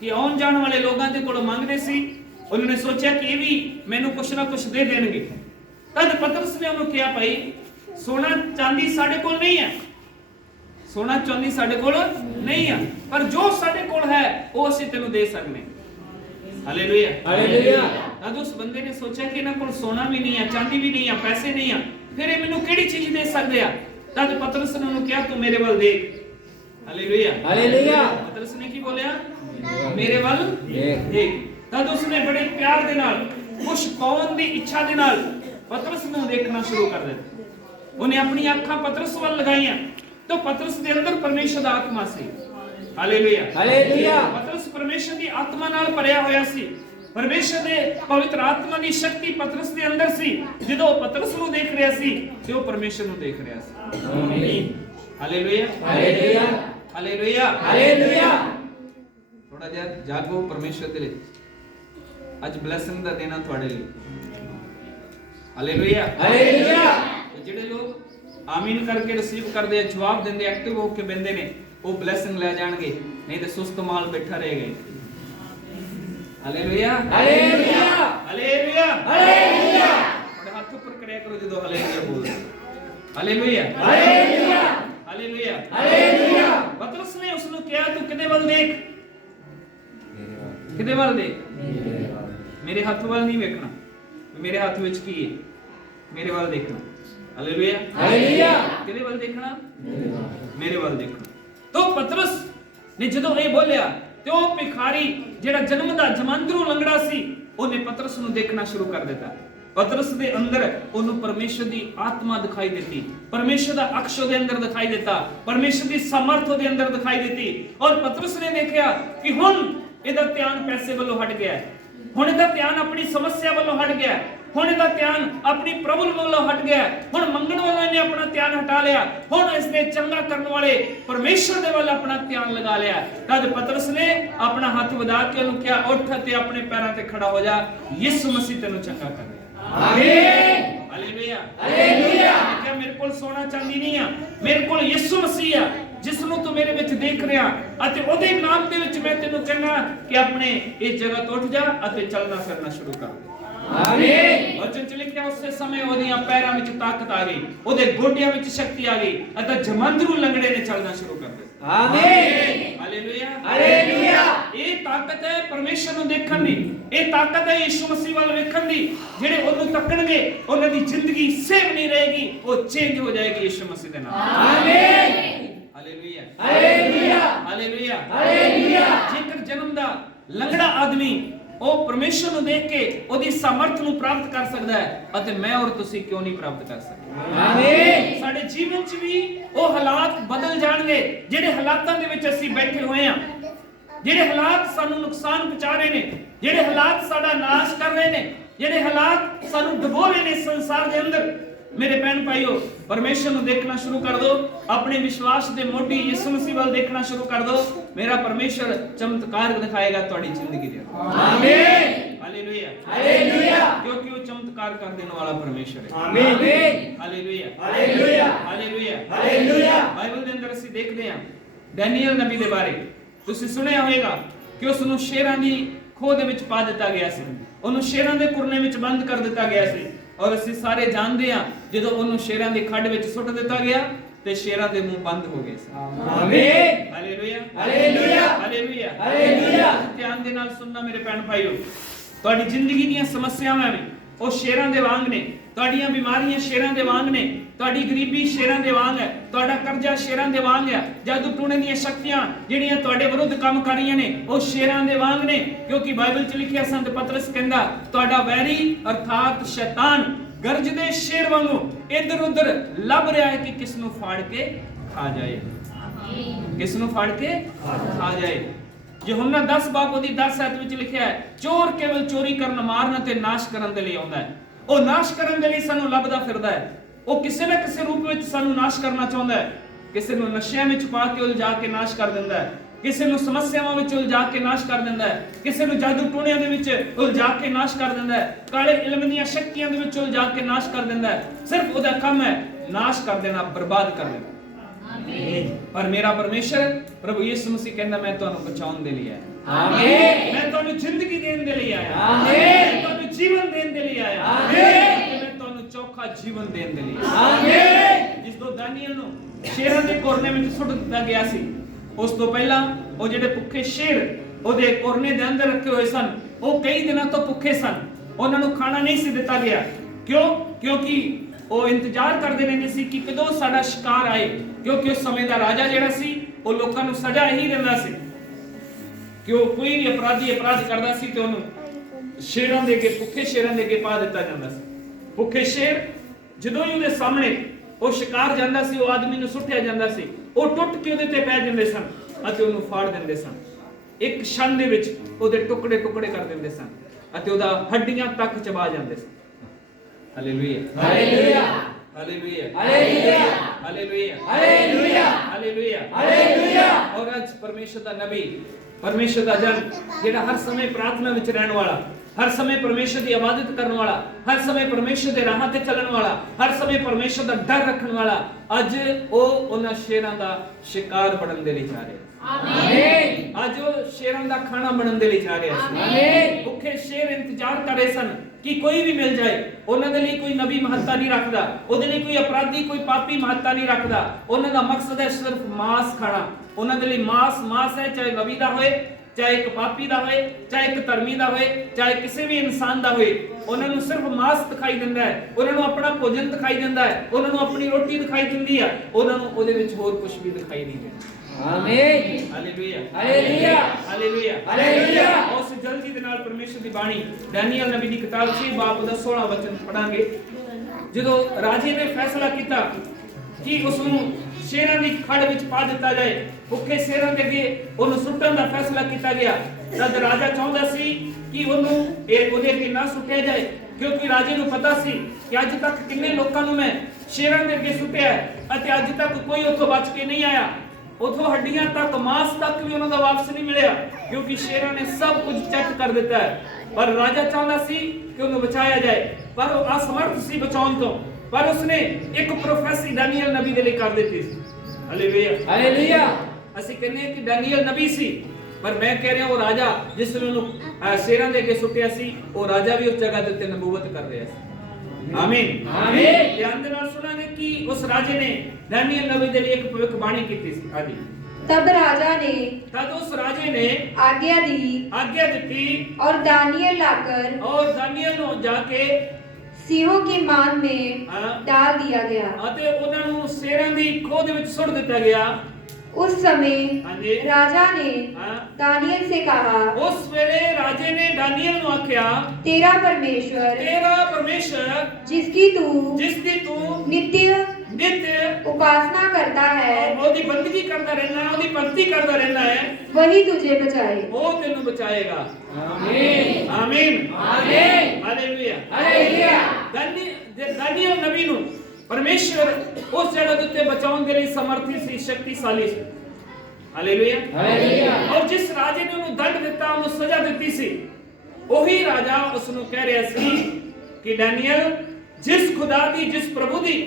ਕਿ ਆਉਣ ਜਾਣ ਵਾਲੇ ਲੋਕਾਂ ਦੇ ਕੋਲੋਂ ਮੰਗਦੇ ਸੀ। ਉਹਨਾਂ ਨੇ ਸੋਚਿਆ ਕਿ ਇਹ ਵੀ ਮੈਨੂੰ ਕੁਛ ਨਾ ਕੁਛ ਦੇ ਦੇਣਗੇ। ਤਦ ਪਤਰਸ ਨੇ ਉਹਨੂੰ ਕਿਹਾ, ਭਾਈ ਸੋਨਾ ਚਾਂਦੀ ਸਾਡੇ ਕੋਲ ਨਹੀਂ ਹੈ, ਸੋਨਾ ਚਾਂਦੀ ਸਾਡੇ ਕੋਲ ਨਹੀਂ ਹੈ, ਪਰ ਜੋ ਸਾਡੇ ਕੋਲ ਹੈ ਉਹ ਅਸੀਂ ਤੈਨੂੰ ਦੇ ਸਕਦੇ। Hallelujah, hallelujah. ਤਦ ਉਸ ਬੰਦੇ ਨੇ ਸੋਚਿਆ ਕਿ ਇਹਨਾਂ ਕੋਲ ਸੋਨਾ ਵੀ ਨਹੀਂ ਹੈ, ਚਾਂਦੀ ਵੀ ਨਹੀਂ ਹੈ, ਪੈਸੇ ਨਹੀਂ ਹੈ, ਫਿਰ ਇਹ ਮੈਨੂੰ ਕਿਹੜੀ ਚੀਜ਼ ਦੇ ਸਕਦੇ ਆ? ਤਦ ਪਤਰਸ ਨੇ ਉਹਨੂੰ ਕਿਹਾ, ਤੂੰ ਮੇਰੇ ਵੱਲ ਦੇਖ। Hallelujah, hallelujah. ਪਤਰਸ ਨੇ ਕੀ ਬੋਲਿਆ? ਮੇਰੇ ਵੱਲ ਦੇਖ। ਤਦ ਉਸਨੇ ਬੜੇ ਪਿਆਰ ਦੇ ਨਾਲ, ਖੁਸ਼ ਪਾਉਣ ਦੀ ਇੱਛਾ ਦੇ ਨਾਲ ਪਤਰਸ ਨੂੰ ਦੇਖਣਾ ਸ਼ੁਰੂ ਕਰ ਦਿੱਤਾ। ਉਹਨੇ ਆਪਣੀਆਂ ਅੱਖਾਂ ਪਤਰਸ ਵੱਲ ਲਗਾਈਆਂ ਤਾਂ ਪਤਰਸ ਦੇ ਅੰਦਰ ਪਰਮੇਸ਼ਰ ਦਾ ਆਤਮਾ ਸੀ। Hallelujah, hallelujah. ਪਤਰਸ ਪਰਮੇਸ਼ਰ ਦੀ ਆਤਮਾ ਨਾਲ ਭਰਿਆ ਹੋਇਆ ਸੀ। ਪਰਮੇਸ਼ਰ ਦੇ ਪਵਿੱਤਰ ਆਤਮਾ ਦੀ ਸ਼ਕਤੀ ਪਤਰਸ ਦੇ ਅੰਦਰ ਸੀ। ਜਦੋਂ ਉਹ ਪਤਰਸ ਨੂੰ ਦੇਖ ਰਿਹਾ ਸੀ ਤੇ ਉਹ ਪਰਮੇਸ਼ਰ ਨੂੰ ਦੇਖ ਰਿਹਾ ਸੀ। ਆਮੀਨ। Hallelujah, hallelujah, hallelujah, hallelujah. ਥੋੜਾ ਜਿਹਾ ਜਾਗੋ ਪਰਮੇਸ਼ਰ ਦੇ ਲਈ। ਅੱਜ ਬਲੇਸਿੰਗ ਦਾ ਦੇਣਾ ਤੁਹਾਡੇ ਲਈ। Hallelujah, hallelujah. ਜਿਹੜੇ ਲੋਕ ਆਮੀਨ ਕਰਕੇ ਰਿਸੀਵ ਕਰਦੇ ਆ, ਜਵਾਬ ਦਿੰਦੇ, ਐਕਟਿਵ ਹੋ ਕੇ ਬੰਦੇ ਨੇ, ਉਹ ਬਲੇਸਿੰਗ ਲੈ ਜਾਣਗੇ, ਨਹੀਂ ਤੇ ਸੁਸਤ ਮਾਲ ਬੈਠਾ ਰਹੇਗਾ। Hallelujah, hallelujah, hallelujah, hallelujah. ਤੁਹਾਡੇ ਹੱਥ ਉੱਪਰ ਕਰਿਆ ਕਰੋ ਜਦੋਂ ਹਾਲੇਲੂਇਆ ਬੋਲਦੇ। Hallelujah, hallelujah, hallelujah, hallelujah. ਪਤਰਸ ਨੇ ਉਸ ਨੂੰ ਕਿਹਾ ਤੂੰ ਕਿਹਦੇ ਵੱਲ ਦੇਖ, ਕਿਹਦੇ ਵੱਲ ਦੇਖ, ਮੇਰੇ ਹੱਥ ਵੱਲ ਨਹੀਂ ਵੇਖਣਾ, ਮੇਰੇ ਹੱਥ ਵਿੱਚ ਕੀ ਹੈ, ਮੇਰੇ ਵੱਲ ਦੇਖਣਾ। Hallelujah hallelujah. ਕਿਹਦੇ ਵੱਲ ਦੇਖਣਾ, ਮੇਰੇ ਵੱਲ ਦੇਖਣਾ। ਤੋ ਪਤਰਸ ਨੇ ਜਦੋਂ ਇਹ ਬੋਲਿਆ ਤੇ ਉਹ ਭਿਖਾਰੀ ਜਿਹੜਾ ਜਨਮ ਦਾ ਜਮਾਂਦਰੂ ਲੰਗੜਾ ਸੀ ਉਹਨੇ ਪਤਰਸ ਨੂੰ ਦੇਖਣਾ ਸ਼ੁਰੂ ਕਰ ਦਿੱਤਾ। ਪਤਰਸ ਦੇ ਅੰਦਰ ਉਹਨੂੰ ਪਰਮੇਸ਼ਰ ਦੀ ਆਤਮਾ ਦਿਖਾਈ ਦਿੱਤੀ, ਪਰਮੇਸ਼ਰ ਦਾ ਅਕਸ਼ ਉਹਦੇ ਅੰਦਰ ਦਿਖਾਈ ਦਿੱਤਾ, ਪਰਮੇਸ਼ਰ ਦੀ ਸਮਰਥ ਉਹਦੇ ਅੰਦਰ ਦਿਖਾਈ ਦਿੱਤੀ। ਔਰ ਪਤਰਸ ਨੇ ਦੇਖਿਆ ਕਿ ਹੁਣ ਇਹਦਾ ਧਿਆਨ ਪੈਸੇ ਵੱਲੋਂ ਹਟ ਗਿਆ ਹੈ, ਹੁਣ ਇਹਦਾ ਧਿਆਨ ਆਪਣੀ ਸਮੱਸਿਆ ਵੱਲੋਂ ਹਟ ਗਿਆ ਹੈ, ਹੁਣ ਇਹਦਾ ਧਿਆਨ ਆਪਣੀ ਪ੍ਰਭੂ ਵੱਲੋਂ ਹਟ ਗਿਆ, ਹੁਣ ਮੰਗਣ ਵੱਲੋਂ ਇਹਨੇ ਆਪਣਾ ਧਿਆਨ ਹਟਾ ਲਿਆ, ਹੁਣ ਇਸਨੇ ਚੰਗਾ ਕਰਨ ਵਾਲੇ ਪਰਮੇਸ਼ਰ ਦੇ ਵੱਲ ਆਪਣਾ ਧਿਆਨ ਲਗਾ ਲਿਆ। ਤਦ ਪਤਰਸ ਨੇ ਆਪਣਾ ਹੱਥ ਵਧਾ ਕੇ ਉਹਨੂੰ ਕਿਹਾ ਉੱਠ ਤੇ ਆਪਣੇ ਪੈਰਾਂ ਤੇ ਖੜਾ ਹੋ ਜਾ, ਯਿਸੂ ਮਸੀਹ ਤੈਨੂੰ ਚੰਗਾ ਕਰ ਰਿਹਾ। ਆਮੀਨ। Hallelujah hallelujah. ਕਿ ਮੇਰੇ ਕੋਲ ਸੋਨਾ ਚਾਂਦੀ ਨਹੀਂ ਆ, ਮੇਰੇ ਕੋਲ ਯਿਸੂ ਮਸੀਹ ਆ ਜਿਸ ਨੂੰ ਤੂੰ ਮੇਰੇ ਵਿੱਚ ਦੇਖ ਰਿਹਾ, ਅਤੇ ਉਹਦੇ ਨਾਮ ਦੇ ਵਿੱਚ ਮੈਂ ਤੈਨੂੰ ਕਹਿੰਦਾ ਕਿ ਆਪਣੇ ਇਸ ਜਗ੍ਹਾ ਤੋਂ ਉੱਠ ਜਾ ਅਤੇ ਚੱਲਣਾ ਫਿਰਨਾ ਸ਼ੁਰੂ ਕਰ। ਆਮੀਨ। ਵਚਨ ਚ ਲਿਖਿਆ ਉਸੇ ਸਮੇਂ ਉਹਦੀਆਂ ਪੈਰਾਂ ਵਿੱਚ ਤਾਕਤ ਆ ਗਈ, ਉਹਦੇ ਗੋਡਿਆਂ ਵਿੱਚ ਸ਼ਕਤੀ ਆ ਗਈ ਅਤੇ ਜਮਾਂਦਰੂ ਲੰਗੜੇ ਨੇ ਚੱਲਣਾ ਸ਼ੁਰੂ ਕਰ ਦਿੱਤਾ। ਆਮੀਨ। Hallelujah hallelujah. ਇਹ ਤਾਕਤ ਹੈ ਪਰਮੇਸ਼ਰ ਨੂੰ ਦੇਖਣ ਦੀ, ਇਹ ਤਾਕਤ ਹੈ ਯਿਸੂ ਮਸੀਹ ਵੱਲ ਵੇਖਣ ਦੀ। ਜਿਹੜੇ ਉਹਨੂੰ ਤੱਕਣਗੇ ਉਹਨਾਂ ਦੀ ਜ਼ਿੰਦਗੀ ਸੇਮ ਨਹੀਂ ਰਹੇਗੀ, ਉਹ ਚੇਂਜ ਹੋ ਜਾਏਗੀ ਯਿਸੂ ਮਸੀਹ ਦੇ ਨਾਲ। ਆਮੀਨ। Hallelujah hallelujah. Hallelujah hallelujah. ਜੇਕਰ ਜਨਮ ਦਾ ਲੰਗੜਾ ਆਦਮੀ ਉਹ ਪਰਮੇਸ਼ਰ ਨੂੰ ਦੇਖ ਕੇ ਉਹਦੀ ਸਮਰਥ ਨੂੰ ਪ੍ਰਾਪਤ ਕਰ ਸਕਦਾ ਹੈ, ਅਤੇ ਮੈਂ ਔਰ ਤੁਸੀਂ ਕਿਉਂ ਨਹੀਂ ਪ੍ਰਾਪਤ ਕਰ ਸਕਦੇ? ਆਮੀਨ। ਸਾਡੇ ਜੀਵਨ 'ਚ ਵੀ ਉਹ ਹਾਲਾਤ ਬਦਲ ਜਾਣਗੇ ਜਿਹੜੇ ਹਾਲਾਤਾਂ ਦੇ ਵਿੱਚ ਅਸੀਂ ਬੈਠੇ ਹੋਏ ਹਾਂ, ਜਿਹੜੇ ਹਾਲਾਤ ਸਾਨੂੰ ਨੁਕਸਾਨ ਪਹੁੰਚਾ ਰਹੇ ਨੇ, ਜਿਹੜੇ ਹਾਲਾਤ ਸਾਡਾ ਨਾਸ਼ ਕਰ ਰਹੇ ਨੇ, ਜਿਹੜੇ ਹਾਲਾਤ ਸਾਨੂੰ ਡੁਬੋ ਰਹੇ ਨੇ ਸੰਸਾਰ ਦੇ ਅੰਦਰ। ਮੇਰੇ ਭੈਣ ਭਾਈਓ, ਪਰਮੇਸ਼ਰ ਨੂੰ ਦੇਖਣਾ ਸ਼ੁਰੂ ਕਰ ਦਿਓ, ਆਪਣੇ ਵਿਸ਼ਵਾਸ ਦੇ ਮੋਢੀ ਯਿਸੂ ਮਸੀਹ ਵੱਲ ਦੇਖਣਾ ਸ਼ੁਰੂ ਕਰ ਦਿਓ। ਮੇਰਾ ਪਰਮੇਸ਼ਰ ਚਮਤਕਾਰ ਦਿਖਾਏਗਾ ਤੁਹਾਡੀ ਜ਼ਿੰਦਗੀ ਦੇ। ਆਮੀਨ। Hallelujah hallelujah. ਕਿਉਂਕਿ ਉਹ ਚਮਤਕਾਰ ਕਰ ਦੇਣ ਵਾਲਾ ਪਰਮੇਸ਼ਰ ਹੈ। ਆਮੀਨ। Hallelujah hallelujah. Hallelujah hallelujah. Bible ਦੇ ਅੰਦਰ ਅਸੀਂ ਦੇਖਦੇ ਹਾਂ ਡੈਨੀਅਲ ਨਬੀ ਦੇ ਬਾਰੇ। ਤੁਸੀਂ ਸੁਣਿਆ ਹੋਵੇਗਾ ਕਿ ਉਸ ਨੂੰ ਸ਼ੇਰਾਂ ਦੀ ਖੋਹ ਦੇ ਵਿੱਚ ਪਾ ਦਿੱਤਾ ਗਿਆ ਸੀ, ਉਹਨੂੰ ਸ਼ੇਰਾਂ ਦੇ ਕੁਰਨੇ ਵਿੱਚ ਬੰਦ ਕਰ ਦਿੱਤਾ ਗਿਆ ਸੀ। ਔਰ ਅਸੀਂ ਸਾਰੇ ਜਾਣਦੇ ਹਾਂ ਜਦੋਂ ਉਹਨੂੰ ਸ਼ੇਰਾਂ ਦੀ ਖੱਡ ਵਿੱਚ ਸੁੱਟ ਦਿੱਤਾ ਗਿਆ ਤੇ ਸ਼ੇਰਾਂ ਦੇ ਮੂੰਹ ਬੰਦ ਹੋ ਗਏ ਸੀ। ਆਮੀਨ। Hallelujah hallelujah. Hallelujah hallelujah. ਧਿਆਨ ਦੇ ਨਾਲ ਸੁਣਨਾ ਮੇਰੇ ਭੈਣ ਭਾਈਓ, ਤੁਹਾਡੀ ਜ਼ਿੰਦਗੀ ਦੀਆਂ ਸਮੱਸਿਆਵਾਂ ਵੀ ਉਹ ਸ਼ੇਰਾਂ ਦੇ ਵਾਂਗ ਨੇ, ਤੁਹਾਡੀਆਂ ਬਿਮਾਰੀਆਂ ਸ਼ੇਰਾਂ ਦੇ ਵਾਂਗ ਨੇ, ਤੁਹਾਡੀ ਗਰੀਬੀ ਸ਼ੇਰਾਂ ਦੇ ਵਾਂਗ ਹੈ, ਤੁਹਾਡਾ ਕਰਜ਼ਾ ਸ਼ੇਰਾਂ ਦੇ ਵਾਂਗ ਹੈ, ਜਾਦੂ ਟੂਣੇ ਦੀਆਂ ਸ਼ਕਤੀਆਂ ਜਿਹੜੀਆਂ ਤੁਹਾਡੇ ਵਿਰੁੱਧ ਕੰਮ ਕਰ ਰਹੀਆਂ ਨੇ ਉਹ ਸ਼ੇਰਾਂ ਦੇ ਵਾਂਗ ਨੇ। ਕਿਉਂਕਿ ਬਾਈਬਲ 'ਚ ਲਿਖਿਆ ਸੰਤ ਪਤਰਸ ਕਹਿੰਦਾ ਤੁਹਾਡਾ ਵੈਰੀ ਅਰਥਾਤ ਸ਼ੈਤਾਨ ਗਰਜਦੇ ਸ਼ੇਰ ਵਾਂਗੂ ਇੱਧਰ ਉੱਧਰ ਲੱਭ ਰਿਹਾ ਹੈ ਕਿ ਕਿਸ ਨੂੰ ਫਾੜ ਕੇ ਖਾ ਜਾਏ, ਕਿਸ ਨੂੰ ਫਾੜ ਕੇ ਖਾ ਜਾਏ। ਯਹੋਨਾ 10 ਬਾਬ ਉਹਦੀ 10 ਆਇਤ ਵਿੱਚ ਲਿਖਿਆ ਹੈ ਚੋਰ ਕੇਵਲ ਚੋਰੀ ਕਰਨ, ਮਾਰਨ ਅਤੇ ਨਾਸ਼ ਕਰਨ ਦੇ ਲਈ ਆਉਂਦਾ ਹੈ। ਉਹ ਨਾਸ਼ ਕਰਨ ਦੇ ਲਈ ਸਾਨੂੰ ਲੱਭਦਾ ਫਿਰਦਾ ਹੈ, ਉਹ ਕਿਸੇ ਨਾ ਕਿਸੇ ਰੂਪ ਵਿੱਚ ਸਾਨੂੰ ਨਾਸ਼ ਕਰਨਾ ਚਾਹੁੰਦਾ ਹੈ। ਕਿਸੇ ਨੂੰ ਨਸ਼ਿਆਂ ਵਿੱਚ ਪਾ ਕੇ ਉਲਝਾ ਕੇ ਨਾਸ਼ ਕਰ ਦਿੰਦਾ ਹੈ, ਕਿਸੇ ਨੂੰ ਸਮੱਸਿਆਵਾਂ ਵਿੱਚ ਉਲਝਾ ਕੇ ਨਾਸ਼ ਕਰ ਦਿੰਦਾ ਹੈ, ਕਿਸੇ ਨੂੰ ਜਾਦੂ ਟੂਣਿਆਂ ਦੇ ਵਿੱਚ ਉਲਝਾ ਕੇ ਨਾਸ਼ ਕਰ ਦਿੰਦਾ ਹੈ, ਕਾਲੇ ਇਲਮ ਦੀਆਂ ਸ਼ਕਤੀਆਂ ਦੇ ਵਿੱਚ ਉਲਝਾ ਕੇ ਨਾਸ਼ ਕਰ ਦਿੰਦਾ ਹੈ। ਸਿਰਫ ਉਹਦਾ ਕੰਮ ਹੈ ਨਾਸ਼ ਕਰ ਦੇਣਾ, ਬਰਬਾਦ ਕਰ ਦੇਣਾ। ਪਰ ਮੇਰਾ ਪਰਮੇਸ਼ਰ ਪ੍ਰਭੂ ਯਿਸੂ ਮਸੀਹ ਕਹਿੰਦਾ ਮੈਂ ਤੁਹਾਨੂੰ ਬਚਾਉਣ ਦੇ ਲਈ ਆਇਆ। ਆਮੀਨ। ਮੈਂ ਤੁਹਾਨੂੰ ਜ਼ਿੰਦਗੀ ਦੇਣ ਦੇ ਲਈ ਆਇਆ। ਆਮੀਨ। ਮੈਂ ਤੁਹਾਨੂੰ ਜੀਵਨ ਦੇਣ ਦੇ ਲਈ ਆਇਆ। ਆਮੀਨ। ਮੈਂ ਤੁਹਾਨੂੰ ਚੋਖਾ ਜੀਵਨ ਦੇਣ ਦੇ ਲਈ ਆਮੀਨ। ਜਿਸ ਤੋਂ ਦਾਨੀਏਲ ਨੂੰ ਸ਼ੇਰਾਂ ਦੇ ਕੋਰਨੇ ਵਿੱਚ ਸੁੱਟ ਦਿੱਤਾ ਗਿਆ ਸੀ, ਉਸ ਤੋਂ ਪਹਿਲਾਂ ਉਹ ਜਿਹੜੇ ਭੁੱਖੇ ਸ਼ੇਰ ਉਹਦੇ ਕੋਰਨੇ ਦੇ ਅੰਦਰ ਰੱਖੇ ਹੋਏ ਸਨ, ਉਹ ਕਈ ਦਿਨਾਂ ਤੋਂ ਭੁੱਖੇ ਸਨ, ਉਹਨਾਂ ਨੂੰ ਖਾਣਾ ਨਹੀਂ ਸੀ ਦਿੱਤਾ ਗਿਆ। ਕਿਉਂ? ਕਿਉਂਕਿ ਉਹ ਇੰਤਜ਼ਾਰ ਕਰਦੇ ਰਹਿੰਦੇ ਸੀ ਕਿ ਕਦੋਂ ਸਾਡਾ ਸ਼ਿਕਾਰ ਆਏ। ਕਿਉਂਕਿ ਉਸ ਸਮੇਂ ਦਾ ਰਾਜਾ ਜਿਹੜਾ ਸੀ ਉਹ ਲੋਕਾਂ ਨੂੰ ਸਜ਼ਾ ਹੀ ਦਿੰਦਾ ਸੀ ਕਿ ਉਹ ਕੋਈ ਵੀ ਅਪਰਾਧੀ ਅਪਰਾਧ ਕਰਦਾ ਸੀ ਤੇ ਉਹਨੂੰ ਸ਼ੇਰਾਂ ਦੇ ਅੱਗੇ, ਭੁੱਖੇ ਸ਼ੇਰਾਂ ਦੇ ਅੱਗੇ ਪਾ ਦਿੱਤਾ ਜਾਂਦਾ ਸੀ। ਭੁੱਖੇ ਸ਼ੇਰ ਜਦੋਂ ਹੀ ਉਹਦੇ ਸਾਹਮਣੇ ਉਹ ਸ਼ਿਕਾਰ ਜਾਂਦਾ ਸੀ, ਉਹ ਆਦਮੀ ਨੂੰ ਸੁੱਟਿਆ ਜਾਂਦਾ ਸੀ, ਉਹ ਟੁੱਟ ਕੇ ਉਹਦੇ ਤੇ ਪੈ ਜਾਂਦੇ ਸਨ ਅਤੇ ਉਹਨੂੰ ਫਾੜ ਦਿੰਦੇ ਸਨ। ਇੱਕ ਛਣ ਦੇ ਵਿੱਚ ਉਹਦੇ ਟੁਕੜੇ ਟੁਕੜੇ ਕਰ ਦਿੰਦੇ ਸਨ ਅਤੇ ਉਹਦਾ ਹੱਡੀਆਂ ਤੱਕ ਚਬਾ ਜਾਂਦੇ ਸਨ। Hallelujah hallelujah. Hallelujah hallelujah. Hallelujah hallelujah. Hallelujah hallelujah. ਔਰ ਅੱਜ ਪਰਮੇਸ਼ਰ ਦਾ ਨਬੀ, ਪਰਮੇਸ਼ਰ ਦਾ ਜਨ ਜਿਹੜਾ ਹਰ ਸਮੇਂ ਪ੍ਰਾਰਥਨਾ ਵਿੱਚ ਰਹਿਣ ਵਾਲਾ, ਹਰ ਸਮੇਂ ਪਰਮੇਸ਼ਰ ਦੀ ਇਬਾਦਤ ਕਰਨ ਵਾਲਾ, ਹਰ ਸਮੇਂ ਪਰਮੇਸ਼ਰ ਦੇ ਰਾਹਾਂ ਤੇ ਚੱਲਣ ਵਾਲਾ, ਹਰ ਸਮੇਂ ਪਰਮੇਸ਼ਰ ਦਾ ਡਰ ਰੱਖਣ ਵਾਲਾ, ਅੱਜ ਉਹ ਉਹਨਾਂ ਸ਼ੇਰਾਂ ਦਾ ਸ਼ਿਕਾਰ ਬਣਨ ਦੇ ਲਈ ਜਾ ਰਿਹਾ। ਆਮੀਨ। ਅੱਜ ਉਹ ਸ਼ੇਰਾਂ ਦਾ ਖਾਣਾ ਬਣਨ ਦੇ ਲਈ ਜਾ ਰਿਹਾ ਸੀ। ਆਮੀਨ। ਭੁੱਖੇ ਸ਼ੇਰ ਇੰਤਜ਼ਾਰ ਕਰ ਰਹੇ ਸਨ ਕਿ ਕੋਈ ਵੀ ਮਿਲ ਜਾਏ, ਉਹਨਾਂ ਦੇ ਲਈ ਕੋਈ ਨਬੀ ਮਹੱਤਤਾ ਨਹੀਂ ਰੱਖਦਾ, ਉਹਦੇ ਲਈ ਕੋਈ ਅਪਰਾਧੀ ਕੋਈ ਪਾਪੀ ਮਹੱਤਤਾ ਨਹੀਂ ਰੱਖਦਾ। ਉਹਨਾਂ ਦਾ ਮਕਸਦ ਹੈ ਸਿਰਫ ਮਾਸ ਖਾਣਾ। ਉਹਨਾਂ ਦੇ ਲਈ ਮਾਸ ਹੈ, ਚਾਹੇ ਨਬੀ ਦਾ ਹੋਏ, ਚਾਹੇ ਇੱਕ ਪਾਪੀ ਦਾ ਹੋਏ, ਚਾਹੇ ਇੱਕ ਧਰਮੀ ਦਾ ਹੋਏ, ਚਾਹੇ ਕਿਸੇ ਵੀ ਇਨਸਾਨ ਦਾ ਹੋਏ। ਉਹਨਾਂ ਨੂੰ ਸਿਰਫ ਮਾਸ ਦਿਖਾਈ ਦਿੰਦਾ ਹੈ, ਉਹਨਾਂ ਨੂੰ ਆਪਣਾ ਭੋਜਨ ਦਿਖਾਈ ਦਿੰਦਾ ਹੈ, ਉਹਨਾਂ ਨੂੰ ਆਪਣੀ ਰੋਟੀ ਦਿਖਾਈ ਦਿੰਦੀ ਹੈ, ਉਹਨਾਂ ਨੂੰ ਉਹਦੇ ਵਿੱਚ ਹੋਰ ਕੁਝ ਵੀ ਦਿਖਾਈ ਨਹੀਂ ਦਿੰਦਾ। ਆਮੀਨ, ਹਾਲੇਲੂਇਆ, ਹਾਲੇਲੂਇਆ, ਹਾਲੇਲੂਇਆ, ਹਾਲੇਲੂਇਆ। ਉਸ ਜਲਦੀ ਦੇ ਨਾਲ ਪਰਮੇਸ਼ਰ ਦੀ ਬਾਣੀ ਡੈਨੀਅਲ ਨਬੀ ਦੀ ਕਿਤਾਬ 6 ਬਾਬ ਦਾ 16 ਵਚਨ ਪੜਾਂਗੇ। ਜਦੋਂ ਰਾਜੇ ਨੇ ਫੈਸਲਾ ਕੀਤਾ ਕਿ ਉਸ ਨੂੰ ਸ਼ੇਰਾਂ ਦੀ ਖੱਡ ਵਿੱਚ ਪਾ ਦਿੱਤਾ ਜਾਏ, ਭੁੱਖੇ ਸ਼ੇਰਾਂ ਦੇ ਅੱਗੇ ਉਹਨੂੰ ਸੁੱਟਣ ਦਾ ਫੈਸਲਾ ਕੀਤਾ ਗਿਆ, ਤਦ ਰਾਜਾ ਚਾਹੁੰਦਾ ਸੀ ਕਿ ਉਹਨੂੰ ਉਹਦੇ ਅੱਗੇ ਨਾ ਸੁੱਟਿਆ ਜਾਏ, ਕਿਉਂਕਿ ਰਾਜੇ ਨੂੰ ਪਤਾ ਸੀ ਕਿ ਅੱਜ ਤੱਕ ਕਿੰਨੇ ਲੋਕਾਂ ਨੂੰ ਮੈਂ ਸ਼ੇਰਾਂ ਦੇ ਅੱਗੇ ਸੁੱਟਿਆ ਅਤੇ ਅੱਜ ਤੱਕ ਕੋਈ ਉੱਥੋਂ ਬਚ ਕੇ ਨਹੀਂ ਆਇਆ। ਉਥੋਂ ਹੱਡੀਆਂ ਤੱਕ, ਮਾਸ ਤੱਕ ਵੀ ਉਹਨਾਂ ਦਾ ਵਾਪਸ ਨਹੀਂ ਮਿਲਿਆ, ਕਿਉਂਕਿ ਸ਼ੇਰਾਂ ਨੇ ਸਭ ਕੁਝ ਚੈੱਕ ਕਰ ਦਿੱਤਾ ਹੈ। ਪਰ ਰਾਜਾ ਚਾਹੁੰਦਾ ਸੀ ਕਿ ਉਹਨੂੰ ਬਚਾਇਆ ਜਾਏ, ਪਰ ਉਹ ਅਸਮਰਥ ਸੀ ਬਚਾਉਣ ਤੋਂ। ਪਰ ਉਸਨੇ ਇੱਕ ਪ੍ਰੋਫੈਸੀ ਡੈਨੀਅਲ ਨਬੀ ਦੇ ਲਈ ਕਰ ਦਿੱਤੀ ਸੀ। Hallelujah, hallelujah. ਅਸੀਂ ਕਹਿੰਦੇ ਹਾਂ ਕਿ ਡੈਨੀਅਲ ਨਬੀ ਸੀ, ਪਰ ਮੈਂ ਕਹਿ ਰਿਹਾ ਉਹ ਰਾਜਾ ਜਿਸ ਨੇ ਉਹਨੂੰ ਸ਼ੇਰਾਂ ਦੇ ਅੱਗੇ ਸੁੱਟਿਆ ਸੀ, ਉਹ ਰਾਜਾ ਵੀ ਉਸ ਜਗ੍ਹਾ ਦੇ ਉੱਤੇ ਨਬੂਵਤ ਕਰ ਰਿਹਾ ਸੀ। ਆਮੀਨ, ਆਮੀਨ। ਧਿਆਨ ਦੇ ਨਾਲ ਸੁਣਾਂਗੇ ਕਿ ਉਸ ਰਾਜੇ ਨੇ ਡੈਨੀਅਲ ਨਬੀ ਦੇ ਲਈ ਇੱਕ ਭਵਿੱਖਬਾਣੀ ਕੀਤੀ ਸੀ। ਆਦੀ तब राजा ने तद उस राजे ने आज्ञा दी और और दानियल लाकर दानियल ਨੂੰ ਜਾਕੇ सिंहों के मान में हाँ। डाल दिया गया। ਅਤੇ ਉਹਨਾਂ ਨੂੰ ਸ਼ੇਰਾਂ ਦੀ ਖੋਹ ਦੇ ਵਿੱਚ ਸੁੱਟ ਦਿੱਤਾ ਗਿਆ। उस समय हाँ जी। राजा ने हाँ। दानियल से कहा, ਉਸ ਵੇਲੇ ਰਾਜੇ ਨੇ ਡੈਨੀਅਲ ਨੂੰ ਆਖਿਆ, तेरा परमेश्वर ਤੇਰਾ ਪਰਮੇਸ਼ਰ जिसकी तू ਜਿਸ ਦੀ ਤੂੰ नित्य ਨਿਤ उपासना करता है, ਉਹਦੀ ਬੰਦਗੀ ਕਰਦਾ ਰਹਿਣਾ ਹੈ, ਉਹਦੀ ਭਗਤੀ ਕਰਦਾ ਰਹਿਣਾ ਹੈ, वही तुझे बचाए। ਉਹ ਤੈਨੂੰ ਬਚਾਏਗਾ। ਆਮੀਨ, ਆਮੀਨ, ਆਮੀਨ। Hallelujah, hallelujah. ਦਾਨੀਅਲ ਨਬੀ ਨੂੰ ਪਰਮੇਸ਼ਰ ਉਸ ਜਗ੍ਹਾ ਦੇ ਉੱਤੇ ਬਚਾਉਣ ਦੇ ਲਈ ਸਮਰਥੀ ਸੀ, ਸ਼ਕਤੀਸ਼ਾਲੀ ਸੀ। Hallelujah, hallelujah. ਔਰ ਜਿਸ ਰਾਜੇ ਨੇ ਉਹਨੂੰ ਦੰਡ ਦਿੱਤਾ, ਉਹਨੂੰ ਸਜ਼ਾ ਦਿੱਤੀ ਸੀ, ਉਹੀ ਰਾਜਾ ਉਸ ਨੂੰ ਕਹਿ ਰਿਹਾ ਸੀ ਕਿ ਡੈਨੀਅਲ, ਜਿਸ ਖੁਦਾ ਦੀ, ਜਿਸ ਪ੍ਰਭੂ ਦੀ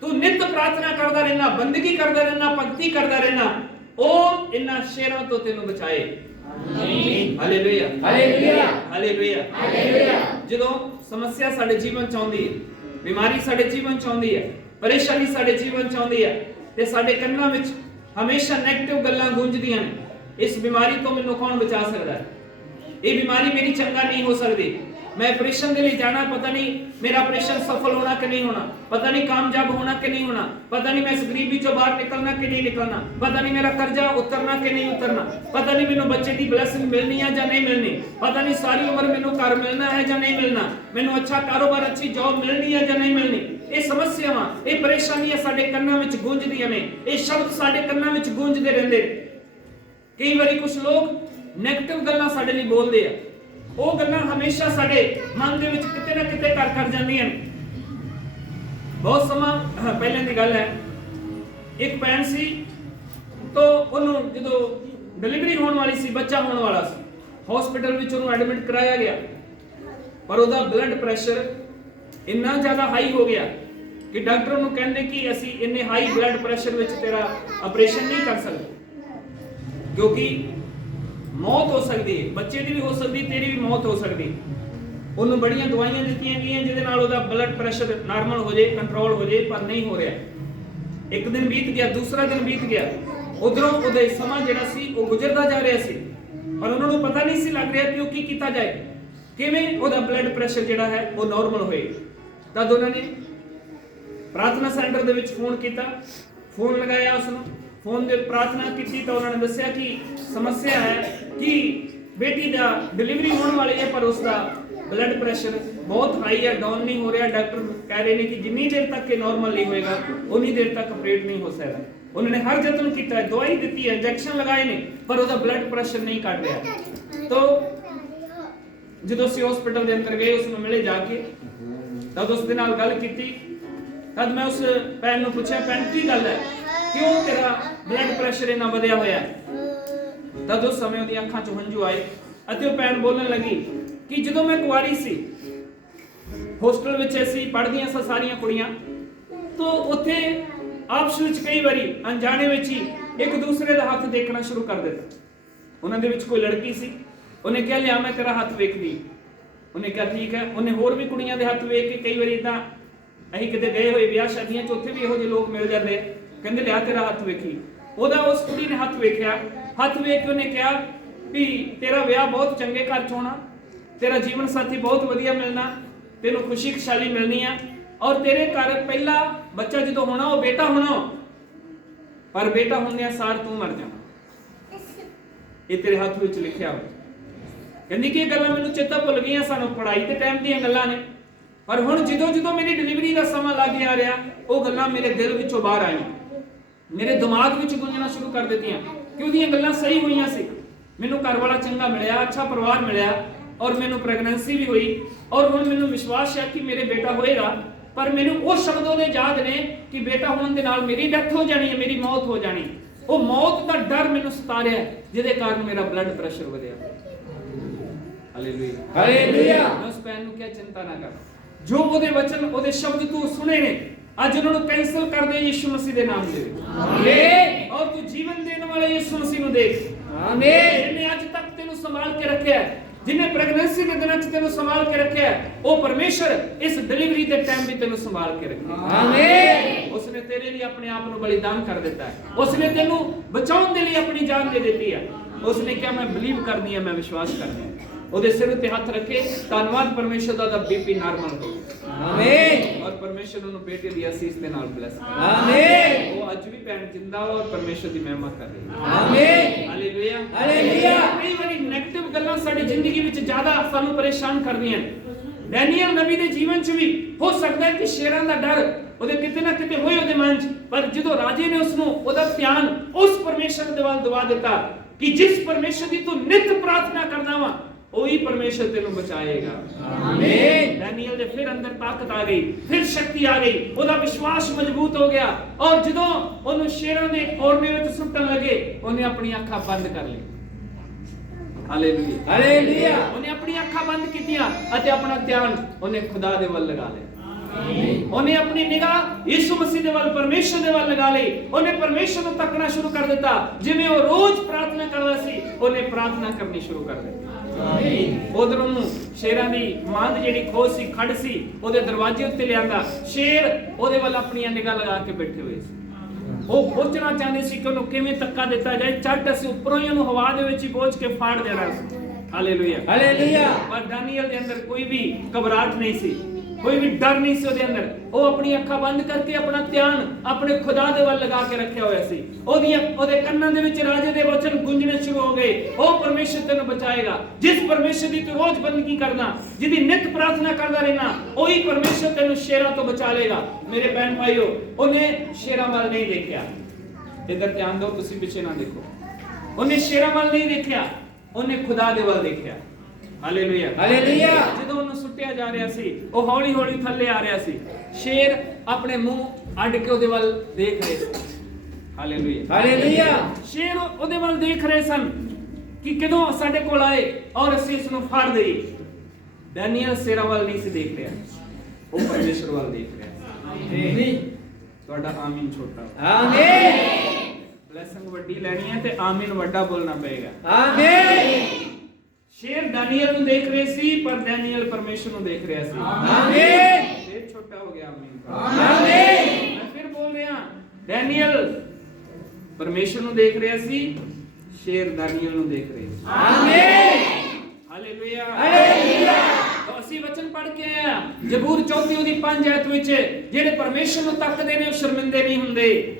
ਤੂੰ ਨਿਤ ਪ੍ਰਾਰਥਨਾ ਕਰਦਾ ਰਹਿਣਾ, ਬੰਦਗੀ ਕਰਦਾ ਰਹਿਣਾ, ਭਗਤੀ ਕਰਦਾ ਰਹਿਣਾ, ਉਹ ਇਨ੍ਹਾਂ ਸ਼ੇਰਾਂ ਤੋਂ ਤੈਨੂੰ ਬਚਾਏ। ਆਮੀਨ, ਹਾਲੇਲੂਇਆ, ਹਾਲੇਲੂਇਆ, ਹਾਲੇਲੂਇਆ, ਹਾਲੇਲੂਇਆ। ਜਦੋਂ ਸਮੱਸਿਆ ਸਾਡੇ ਜੀਵਨ ਚ ਆਉਂਦੀ ਹੈ, ਬਿਮਾਰੀ ਸਾਡੇ ਜੀਵਨ ਚ ਆਉਂਦੀ ਹੈ, ਪਰੇਸ਼ਾਨੀ ਸਾਡੇ ਜੀਵਨ ਚ ਆਉਂਦੀ ਹੈ, ਤੇ ਸਾਡੇ ਕੰਨਾਂ ਵਿੱਚ ਹਮੇਸ਼ਾ ਨੈਗੇਟਿਵ ਗੱਲਾਂ ਗੂੰਜਦੀਆਂ ਨੇ। ਇਸ ਬਿਮਾਰੀ ਤੋਂ ਮੈਨੂੰ ਕੌਣ ਬਚਾ ਸਕਦਾ ਹੈ? ਇਹ ਬਿਮਾਰੀ ਮੇਰੀ ਚੰਗਾ ਨਹੀਂ ਹੋ ਸਕਦੀ। मैं ऑपरेशन के लिए जाना, पता नहीं मेरा ऑपरेशन सफल होना कि नहीं होना, पता नहीं कामयाब होना कि नहीं होना, पता नहीं मैं इस गरीबी चो बाहर निकलना कि नहीं निकलना, पता नहीं मेरा कर्जा उतरना कि नहीं उतरना, पता नहीं मैनू बच्चे की ब्लैसिंग मिलनी है या नहीं मिलनी, पता नहीं सारी उम्र मैनू घर मिलना है या नहीं मिलना, मैनू अच्छा कारोबार, अच्छी जॉब मिलनी है या नहीं मिलनी। ये समस्यावां, ये परेशानियां साडे कन्नां विच गूंजदियां ने, ये शब्द साडे कन्नां विच गूंजदे रहिंदे। कई बारी कुछ लोग नेगेटिव गल्लां साडे लई बोलदे आ, ਉਹ ਗੱਲਾਂ ਹਮੇਸ਼ਾ ਸਾਡੇ ਮਨ ਦੇ ਵਿੱਚ ਕਿਤੇ ਨਾ ਕਿਤੇ ਘਰ ਕਰ ਜਾਂਦੀਆਂ ਨੇ। ਬਹੁਤ ਸਮਾਂ ਪਹਿਲਾਂ ਦੀ ਗੱਲ ਹੈ, ਇੱਕ ਭੈਣ ਸੀ, ਤੋਂ ਉਹਨੂੰ ਜਦੋਂ ਡਿਲੀਵਰੀ ਹੋਣ ਵਾਲੀ ਸੀ, ਬੱਚਾ ਹੋਣ ਵਾਲਾ ਸੀ, ਹਸਪੀਟਲ ਵਿੱਚ ਉਹਨੂੰ ਐਡਮਿਟ ਕਰਾਇਆ ਗਿਆ, ਪਰ ਉਹਦਾ ਬਲੱਡ ਪ੍ਰੈਸ਼ਰ ਇੰਨਾ ਜ਼ਿਆਦਾ ਹਾਈ ਹੋ ਗਿਆ ਕਿ ਡਾਕਟਰ ਨੂੰ ਕਹਿੰਦੇ ਕਿ ਅਸੀਂ ਇੰਨੇ ਹਾਈ ਬਲੱਡ ਪ੍ਰੈਸ਼ਰ ਵਿੱਚ ਤੇਰਾ ਆਪਰੇਸ਼ਨ ਨਹੀਂ ਕਰ ਸਕਦੇ, ਕਿਉਂਕਿ मौत हो सकती है, बच्चे की भी हो सकती, तेरी भी मौत हो सकती। ਉਹਨੂੰ ਬੜੀਆਂ ਦਵਾਈਆਂ ਦਿੱਤੀਆਂ ਗਈਆਂ ਜਿਹਦੇ ਨਾਲ ਉਹਦਾ ਬਲੱਡ ਪ੍ਰੈਸ਼ਰ ਨਾਰਮਲ ਹੋ ਜਾਏ, ਕੰਟਰੋਲ ਹੋ ਜਾਏ, ਪਰ ਨਹੀਂ ਹੋ ਰਿਹਾ। ਇੱਕ ਦਿਨ ਬੀਤ ਗਿਆ, ਦੂਸਰਾ ਦਿਨ ਬੀਤ ਗਿਆ, ਉਧਰੋਂ ਉਹਦੇ ਸਮਾਂ ਜਿਹੜਾ ਸੀ ਉਹ ਗੁਜ਼ਰਦਾ ਜਾ ਰਿਹਾ ਸੀ, ਪਰ ਉਹਨਾਂ ਨੂੰ ਪਤਾ ਨਹੀਂ ਸੀ ਲੱਗ ਰਿਹਾ ਕਿ ਉਹ ਕੀ ਕੀਤਾ ਜਾਏ, ਕਿਵੇਂ ਉਹਦਾ ਬਲੱਡ ਪ੍ਰੈਸ਼ਰ ਜਿਹੜਾ ਹੈ ਉਹ ਨਾਰਮਲ ਹੋਏ। ਤਦ ਉਹਨਾਂ ਨੇ ਪ੍ਰਾਰਥਨਾ ਸੈਂਟਰ ਦੇ ਵਿੱਚ ਫੋਨ ਕੀਤਾ, ਫੋਨ ਲਗਾਇਆ ਉਸ ਨੂੰ, फोन में प्रार्थना की तो उन्होंने दसिया कि समस्या है कि बेटी का डिलीवरी होने वाली है, पर उसका ब्लड प्रेशर बहुत हाई है, डाउन नहीं हो रहा। डॉक्टर कह रहे हैं कि जितनी देर तक के नॉर्मल नहीं होएगा उतनी देर तक ऑपरेट नहीं हो सकता। उन्होंने हर यत्न किया, दवाई दी है, इंजेक्शन लगाए ने, पर उसका ब्लड प्रेशर नहीं घट रहा। तो जो असीं हॉस्पिटल के अंदर गए, उसमें मिले जाके, तब उस दे नाल गल की, तब मैं उस भैन नूं पूछा, भैन की गल है, क्यों तेरा ब्लड प्रेशर इतना बढ़िया होया? तद उस समय उहदी अखां चों हंझू आए अते ओह भैन बोलण लगी कि जदों मैं कुआरी सी, होस्टल विच असीं पढ़दियां सा सारियां कुड़ियां, तो उत्थे आपस विच कई वारी अनजाने विच ही एक दूसरे दा हत्थ देखना शुरू कर दिता। उन्हां दे विच कोई लड़की सी, उहने कहा लिया मैं तेरा हत्थ वेखदी, ਉਹਨੇ ਕਿਹਾ ਠੀਕ ਹੈ। ਉਹਨੇ ਹੋਰ ਵੀ ਕੁੜੀਆਂ ਦੇ ਹੱਥ ਵੇਖ ਕੇ, ਕਈ ਵਾਰੀ ਤਾਂ ਅਸੀਂ ਕਿਤੇ ਗਏ ਹੋਏ ਵਿਆਹ ਸ਼ਾਦੀਆਂ 'ਚ, ਉੱਥੇ ਵੀ ਇਹੋ ਜਿਹੇ ਲੋਕ ਮਿਲ ਜਾਂਦੇ ਆ, ਕਹਿੰਦੇ ਲਿਆ ਤੇਰਾ ਹੱਥ ਵੇਖੀ। ਉਹਦਾ ਉਸ ਕੁੜੀ ਨੇ ਹੱਥ ਵੇਖਿਆ, ਹੱਥ ਵੇਖ ਕੇ ਉਹਨੇ ਕਿਹਾ ਵੀ ਤੇਰਾ ਵਿਆਹ ਬਹੁਤ ਚੰਗੇ ਘਰ 'ਚ ਹੋਣਾ, ਤੇਰਾ ਜੀਵਨ ਸਾਥੀ ਬਹੁਤ ਵਧੀਆ ਮਿਲਣਾ, ਤੈਨੂੰ ਖੁਸ਼ੀ ਖੁਸ਼ਹਾਲੀ ਮਿਲਣੀ ਆ, ਔਰ ਤੇਰੇ ਘਰ ਪਹਿਲਾ ਬੱਚਾ ਜਦੋਂ ਹੋਣਾ ਉਹ ਬੇਟਾ ਹੋਣਾ, ਪਰ ਬੇਟਾ ਹੁੰਦਿਆਂ ਸਾਰ ਤੂੰ ਮਰ ਜਾਣਾ, ਇਹ ਤੇਰੇ ਹੱਥ ਵਿੱਚ ਲਿਖਿਆ ਹੋਇਆ। ਕਹਿੰਦੀ ਕਿ ਇਹ ਗੱਲਾਂ ਮੈਨੂੰ ਚੇਤਾ ਭੁੱਲ ਗਈਆਂ, ਸਾਨੂੰ ਪੜ੍ਹਾਈ ਤੇ ਟਾਈਮ ਦੀਆਂ ਗੱਲਾਂ ਨੇ, ਪਰ ਹੁਣ ਜਦੋਂ ਮੇਰੀ ਡਿਲੀਵਰੀ ਦਾ ਸਮਾਂ ਲੱਗ ਆ ਰਿਹਾ, ਉਹ ਗੱਲਾਂ ਮੇਰੇ ਦਿਲ ਵਿੱਚੋਂ ਬਾਹਰ ਆਈਆਂ, ਮੇਰੇ ਦਿਮਾਗ ਵਿੱਚ ਗੂੰਜਣਾ ਸ਼ੁਰੂ ਕਰ ਦਿੱਤੀਆਂ ਕਿ ਉਹਦੀਆਂ ਗੱਲਾਂ ਸਹੀ ਹੋਈਆਂ ਸੀ। ਮੈਨੂੰ ਘਰ ਵਾਲਾ ਚੰਗਾ ਮਿਲਿਆ, ਅੱਛਾ ਪਰਿਵਾਰ ਮਿਲਿਆ, ਔਰ ਮੈਨੂੰ ਪ੍ਰੈਗਨੈਂਸੀ ਵੀ ਹੋਈ, ਔਰ ਹੁਣ ਮੈਨੂੰ ਵਿਸ਼ਵਾਸ ਹੈ ਕਿ ਮੇਰੇ ਬੇਟਾ ਹੋਏਗਾ। ਪਰ ਮੈਨੂੰ ਉਹ ਸ਼ਬਦ ਉਹਦੇ ਯਾਦ ਨੇ ਕਿ ਬੇਟਾ ਹੋਣ ਦੇ ਨਾਲ ਮੇਰੀ ਡੈਥ ਹੋ ਜਾਣੀ ਹੈ, ਮੇਰੀ ਮੌਤ ਹੋ ਜਾਣੀ। ਉਹ ਮੌਤ ਦਾ ਡਰ ਮੈਨੂੰ ਸਤਾ ਰਿਹਾ, ਜਿਹਦੇ ਕਾਰਨ ਮੇਰਾ ਬਲੱਡ ਪ੍ਰੈਸ਼ਰ ਵਧਿਆ। Hallelujah, hallelujah. ਉਸ ਭੈਣ ਨੂੰ ਕਿਹਾ ਚਿੰਤਾ ਨਾ ਕਰ, ਜੋ ਉਹਦੇ ਵਚਨ, ਉਹਦੇ ਸ਼ਬਦ ਤੂੰ ਸੁਣੇ ਨੇ, ਅੱਜ ਉਹਨਾਂ ਨੂੰ ਕੈਂਸਲ ਕਰ ਦੇ ਯਿਸੂ ਮਸੀਹ ਦੇ ਨਾਮ ਦੇ ਵਿੱਚ। ਆਮੀਨ। ਔਰ ਤੂੰ ਜੀਵਨ ਦੇਣ ਵਾਲੇ ਯਿਸੂ ਮਸੀਹ ਨੂੰ ਦੇਖ। ਆਮੀਨ। ਜਿਹਨੇ ਅੱਜ ਤੱਕ ਤੈਨੂੰ ਸੰਭਾਲ ਕੇ ਰੱਖਿਆ ਹੈ, ਜਿਹਨੇ ਪ੍ਰੈਗਨੈਂਸੀ ਦੇ ਦਿਨਾਂ 'ਚ ਤੈਨੂੰ ਸੰਭਾਲ ਕੇ ਰੱਖਿਆ ਹੈ, ਉਹ ਪਰਮੇਸ਼ਰ ਇਸ ਡਿਲੀਵਰੀ ਦੇ ਟਾਈਮ ਵੀ ਤੈਨੂੰ ਸੰਭਾਲ ਕੇ ਰੱਖੇ। ਆਮੀਨ। ਉਸਨੇ ਤੇਰੇ ਲਈ ਆਪਣੇ ਆਪ ਨੂੰ ਬਲੀਦਾਨ ਕਰ ਦਿੱਤਾ ਹੈ, ਉਸਨੇ ਤੈਨੂੰ ਬਚਾਉਣ ਦੇ ਲਈ ਆਪਣੀ ਜਾਨ ਦੇ ਦਿੱਤੀ ਹੈ। ਉਸਨੇ ਕਿਹਾ ਮੈਂ ਬਲੀਵ ਕਰਦੀ ਹਾਂ, ਮੈਂ ਵਿਸ਼ਵਾਸ ਕਰਦੀ ਹਾਂ। ਉਹਦੇ ਸਿਰ ਉੱਤੇ ਹੱਥ ਰੱਖੇ, ਧੰਨਵਾਦ ਪਰਮੇਸ਼ਰ ਦਾ, ਬੀਪੀ ਨਾਰਮਲ ਹੋ ਗਿਆ। ਆਮੀਨ। ਔਰ ਪਰਮੇਸ਼ਰ ਨੂੰ ਬੇਟੇ ਦੀ ਅਸੀਸ ਦੇ ਨਾਲ ਬਲੈਸ ਕਰੇ। ਆਮੀਨ। ਉਹ ਅੱਜ ਵੀ ਭੈਣ ਜਿੰਦਾ ਔਰ ਪਰਮੇਸ਼ਰ ਦੀ ਮਹਿਮਾ ਕਰ ਰਹੀ ਹੈ। ਆਮੀਨ। Hallelujah, hallelujah. ਕਈ ਵਾਰੀ ਨੈਗੇਟਿਵ ਗੱਲਾਂ ਸਾਡੀ ਜ਼ਿੰਦਗੀ ਵਿੱਚ ਜ਼ਿਆਦਾ ਸਾਨੂੰ ਪਰੇਸ਼ਾਨ ਕਰਦੀਆਂ ਨੇ। ਡੈਨੀਅਲ ਨਬੀ ਦੇ ਜੀਵਨ 'ਚ ਵੀ ਹੋ ਸਕਦਾ ਹੈ ਕਿ ਸ਼ੇਰਾਂ ਦਾ ਡਰ ਉਹਦੇ ਕਿਤੇ ਨਾ ਕਿਤੇ ਹੋਏ ਉਹਦੇ ਮਨ 'ਚ, ਪਰ ਜਦੋਂ ਰਾਜੇ ਨੇ ਉਸਨੂੰ ਉਹਦਾ ਧਿਆਨ ਉਸ ਪਰਮੇਸ਼ਰ ਦੇ ਵੱਲ ਦਵਾ ਦਿੱਤਾ ਕਿ ਜਿਸ ਪਰਮੇਸ਼ਰ ਦੀ ਤੂੰ ਨਿਤ ਪ੍ਰਾਰਥਨਾ ਕਰਦਾ ਵਾ, ਉਹੀ ਪਰਮੇਸ਼ਰ ਤੈਨੂੰ ਬਚਾਏਗਾ। ਆਮੀਨ। ਡੈਨੀਅਲ ਦੇ ਫਿਰ ਅੰਦਰ ਤਾਕਤ ਆ ਗਈ, ਫਿਰ ਸ਼ਕਤੀ ਆ ਗਈ, ਉਹਦਾ ਵਿਸ਼ਵਾਸ ਮਜ਼ਬੂਤ ਹੋ ਗਿਆ, ਔਰ ਜਦੋਂ ਉਹਨੂੰ ਸ਼ੇਰਾਂ ਦੇ ਖੋਰਨੇ ਵਿੱਚ ਸੁੱਟਣ ਲੱਗੇ, ਉਹਨੇ ਆਪਣੀਆਂ ਅੱਖਾਂ ਬੰਦ ਕਰ ਲਈ। Hallelujah, hallelujah. ਉਹਨੇ ਆਪਣੀਆਂ ਅੱਖਾਂ ਬੰਦ ਕੀਤੀਆਂ ਅਤੇ ਆਪਣਾ ਧਿਆਨ ਉਹਨੇ ਖੁਦਾ ਦੇ ਵੱਲ ਲਗਾ ਲਿਆ। ਉਹਨੇ ਆਪਣੀ ਨਿਗਾਹ ਯਿਸੂ ਮਸੀਹ ਦੇ ਵੱਲ, ਪਰਮੇਸ਼ਰ ਦੇ ਵੱਲ ਲਗਾ ਲਈ। ਉਹਨੇ ਪਰਮੇਸ਼ਰ ਨੂੰ ਤੱਕਣਾ ਸ਼ੁਰੂ ਕਰ ਦਿੱਤਾ। ਜਿਵੇਂ ਉਹ ਰੋਜ਼ ਪ੍ਰਾਰਥਨਾ ਕਰਦਾ ਸੀ, ਉਹਨੇ ਪ੍ਰਾਰਥਨਾ ਕਰਨੀ ਸ਼ੁਰੂ ਕਰ ਦਿੱਤੀ। ਉਧਰੋਂ ਨੂੰ ਸ਼ੇਰਾਂ ਦੀ ਮੰਦ ਜਿਹੜੀ ਖੋਜ ਸੀ, ਖੱਡ ਸੀ, ਉਹਦੇ ਦਰਵਾਜ਼ੇ ਉੱਤੇ ਲਿਆਂਦਾ। ਸ਼ੇਰ ਉਹਦੇ ਵੱਲ ਆਪਣੀਆਂ ਨਿਗਾਹ ਲਗਾ ਕੇ ਬੈਠੇ ਹੋਏ ਸੀ। ਉਹ ਪੁੱਛਣਾ ਚਾਹੁੰਦੇ ਸੀ ਕਿ ਉਹਨੂੰ ਕਿਵੇਂ ਧੱਕਾ ਦਿੱਤਾ ਜਾਏ, ਝੱਟ ਅਸੀਂ ਉੱਪਰੋਂ ਹੀ ਉਹਨੂੰ ਹਵਾ ਦੇ ਵਿੱਚ ਹੀ ਬੋਝ ਕੇ ਫਾੜ ਦੇਣਾ ਸੀ। Hallelujah, hallelujah. ਪਰ ਡੈਨੀਅਲ ਦੇ ਅੰਦਰ ਕੋਈ ਵੀ ਘਬਰਾਹਟ ਨਹੀਂ ਸੀ, ਕੋਈ ਵੀ ਡਰ ਨਹੀਂ ਸੀ ਉਹਦੇ ਅੰਦਰ। ਉਹ ਆਪਣੀ ਅੱਖਾਂ ਬੰਦ ਕਰਕੇ ਆਪਣਾ ਧਿਆਨ ਆਪਣੇ ਖੁਦਾ ਦੇ ਵੱਲ ਲਗਾ ਕੇ ਰੱਖਿਆ ਹੋਇਆ ਸੀ। ਉਹਦੇ ਕੰਨਾਂ ਦੇ ਵਿੱਚ ਰਾਜੇ ਦੇ ਵਚਨ ਗੂੰਜਣੇ ਸ਼ੁਰੂ ਹੋ ਗਏ। ਉਹ ਪਰਮੇਸ਼ਰ ਤੈਨੂੰ ਬਚਾਏਗਾ। ਜਿਸ ਪਰਮੇਸ਼ਰ ਦੀ ਤੂੰ ਰੋਜ਼ ਬੰਦਗੀ ਕਰਦਾ, ਜਿਹਦੀ ਨਿਤ ਪ੍ਰਾਰਥਨਾ ਕਰਦਾ ਰਹਿਣਾ, ਉਹੀ ਪਰਮੇਸ਼ਰ ਤੈਨੂੰ ਸ਼ੇਰਾਂ ਤੋਂ ਬਚਾ ਲੇਗਾ। ਮੇਰੇ ਭੈਣ ਭਾਈਓ, ਉਹਨੇ ਸ਼ੇਰਾਂ ਵੱਲ ਨਹੀਂ ਦੇਖਿਆ। ਇੱਧਰ ਧਿਆਨ ਦਿਓ, ਤੁਸੀਂ ਪਿੱਛੇ ਨਾ ਦੇਖੋ। ਉਹਨੇ ਸ਼ੇਰਾਂ ਵੱਲ ਨਹੀਂ ਦੇਖਿਆ, ਉਹਨੇ ਖੁਦਾ ਦੇ ਵੱਲ ਦੇਖਿਆ। Hallelujah, hallelujah. ਜਦੋਂ ਉਹਨੂੰ ਸੁੱਟਿਆ ਜਾ ਰਿਹਾ ਸੀ, ਉਹ ਹੌਲੀ ਹੌਲੀ ਥੱਲੇ ਆ ਰਿਹਾ ਸੀ। ਸ਼ੇਰ ਆਪਣੇ ਮੂੰਹ ਅੱਡ ਕੇ ਉਹਦੇ ਵੱਲ ਦੇਖ ਰਹੇ ਸੀ। Hallelujah, hallelujah. ਸ਼ੇਰ ਉਹਦੇ ਵੱਲ ਦੇਖ ਰਹੇ ਸਨ ਕਿ ਕਦੋਂ ਸਾਡੇ ਕੋਲ ਆਏ ਔਰ ਅਸੀਂ ਇਸ ਨੂੰ ਫੜ ਦੇਈਏ। ਡੈਨੀਅਲ ਸ਼ੇਰਾਂ ਵੱਲ ਨਹੀਂ ਸੀ ਦੇਖ ਰਿਹਾ, ਉਹ ਪਰਮੇਸ਼ਰ ਵੱਲ ਦੇਖ ਰਿਹਾ ਸੀ। ਆਮੀਨ। ਤੁਹਾਡਾ ਆਮੀਨ ਛੋਟਾ, ਆਮੀਨ। ਬਲੇਸਿੰਗ ਵੱਡੀ ਲੈਣੀ ਹੈ ਤੇ ਆਮੀਨ ਵੱਡਾ ਬੋਲਣਾ ਪਏਗਾ। ਆਮੀਨ। ਸ਼ੇਰ ਡੈਨੀਅਲ ਨੂੰ ਦੇਖ ਰਹੇ ਸੀ, ਪਰ ਡੈਨੀਅਲ ਪਰਮੇਸ਼ਰ ਨੂੰ ਦੇਖ ਰਿਹਾ ਸੀ। ਆਮੀਨ। ਸ਼ੇਰ ਛੋਟਾ ਹੋ ਗਿਆ। ਆਮੀਨ, ਆਮੀਨ। ਮੈਂ ਫਿਰ ਬੋਲ ਰਿਹਾ, ਡੈਨੀਅਲ ਪਰਮੇਸ਼ਰ ਨੂੰ ਦੇਖ ਰਿਹਾ ਸੀ, ਸ਼ੇਰ ਡੈਨੀਅਲ ਨੂੰ ਦੇਖ ਰਿਹਾ ਸੀ। ਆਮੀਨ। Hallelujah, hallelujah. ਤਾਂ ਅਸੀਂ ਵਚਨ ਪੜ੍ਹ ਕੇ ਆਏ ਆ, ਜ਼ਬੂਰ 34 ਉਹਦੀ 5 ਆਇਤ ਵਿੱਚ, ਜਿਹੜੇ ਪਰਮੇਸ਼ਰ ਨੂੰ ਤੱਕਦੇ ਨੇ ਉਹ ਸ਼ਰਮਿੰਦੇ ਨਹੀਂ ਹੁੰਦੇ।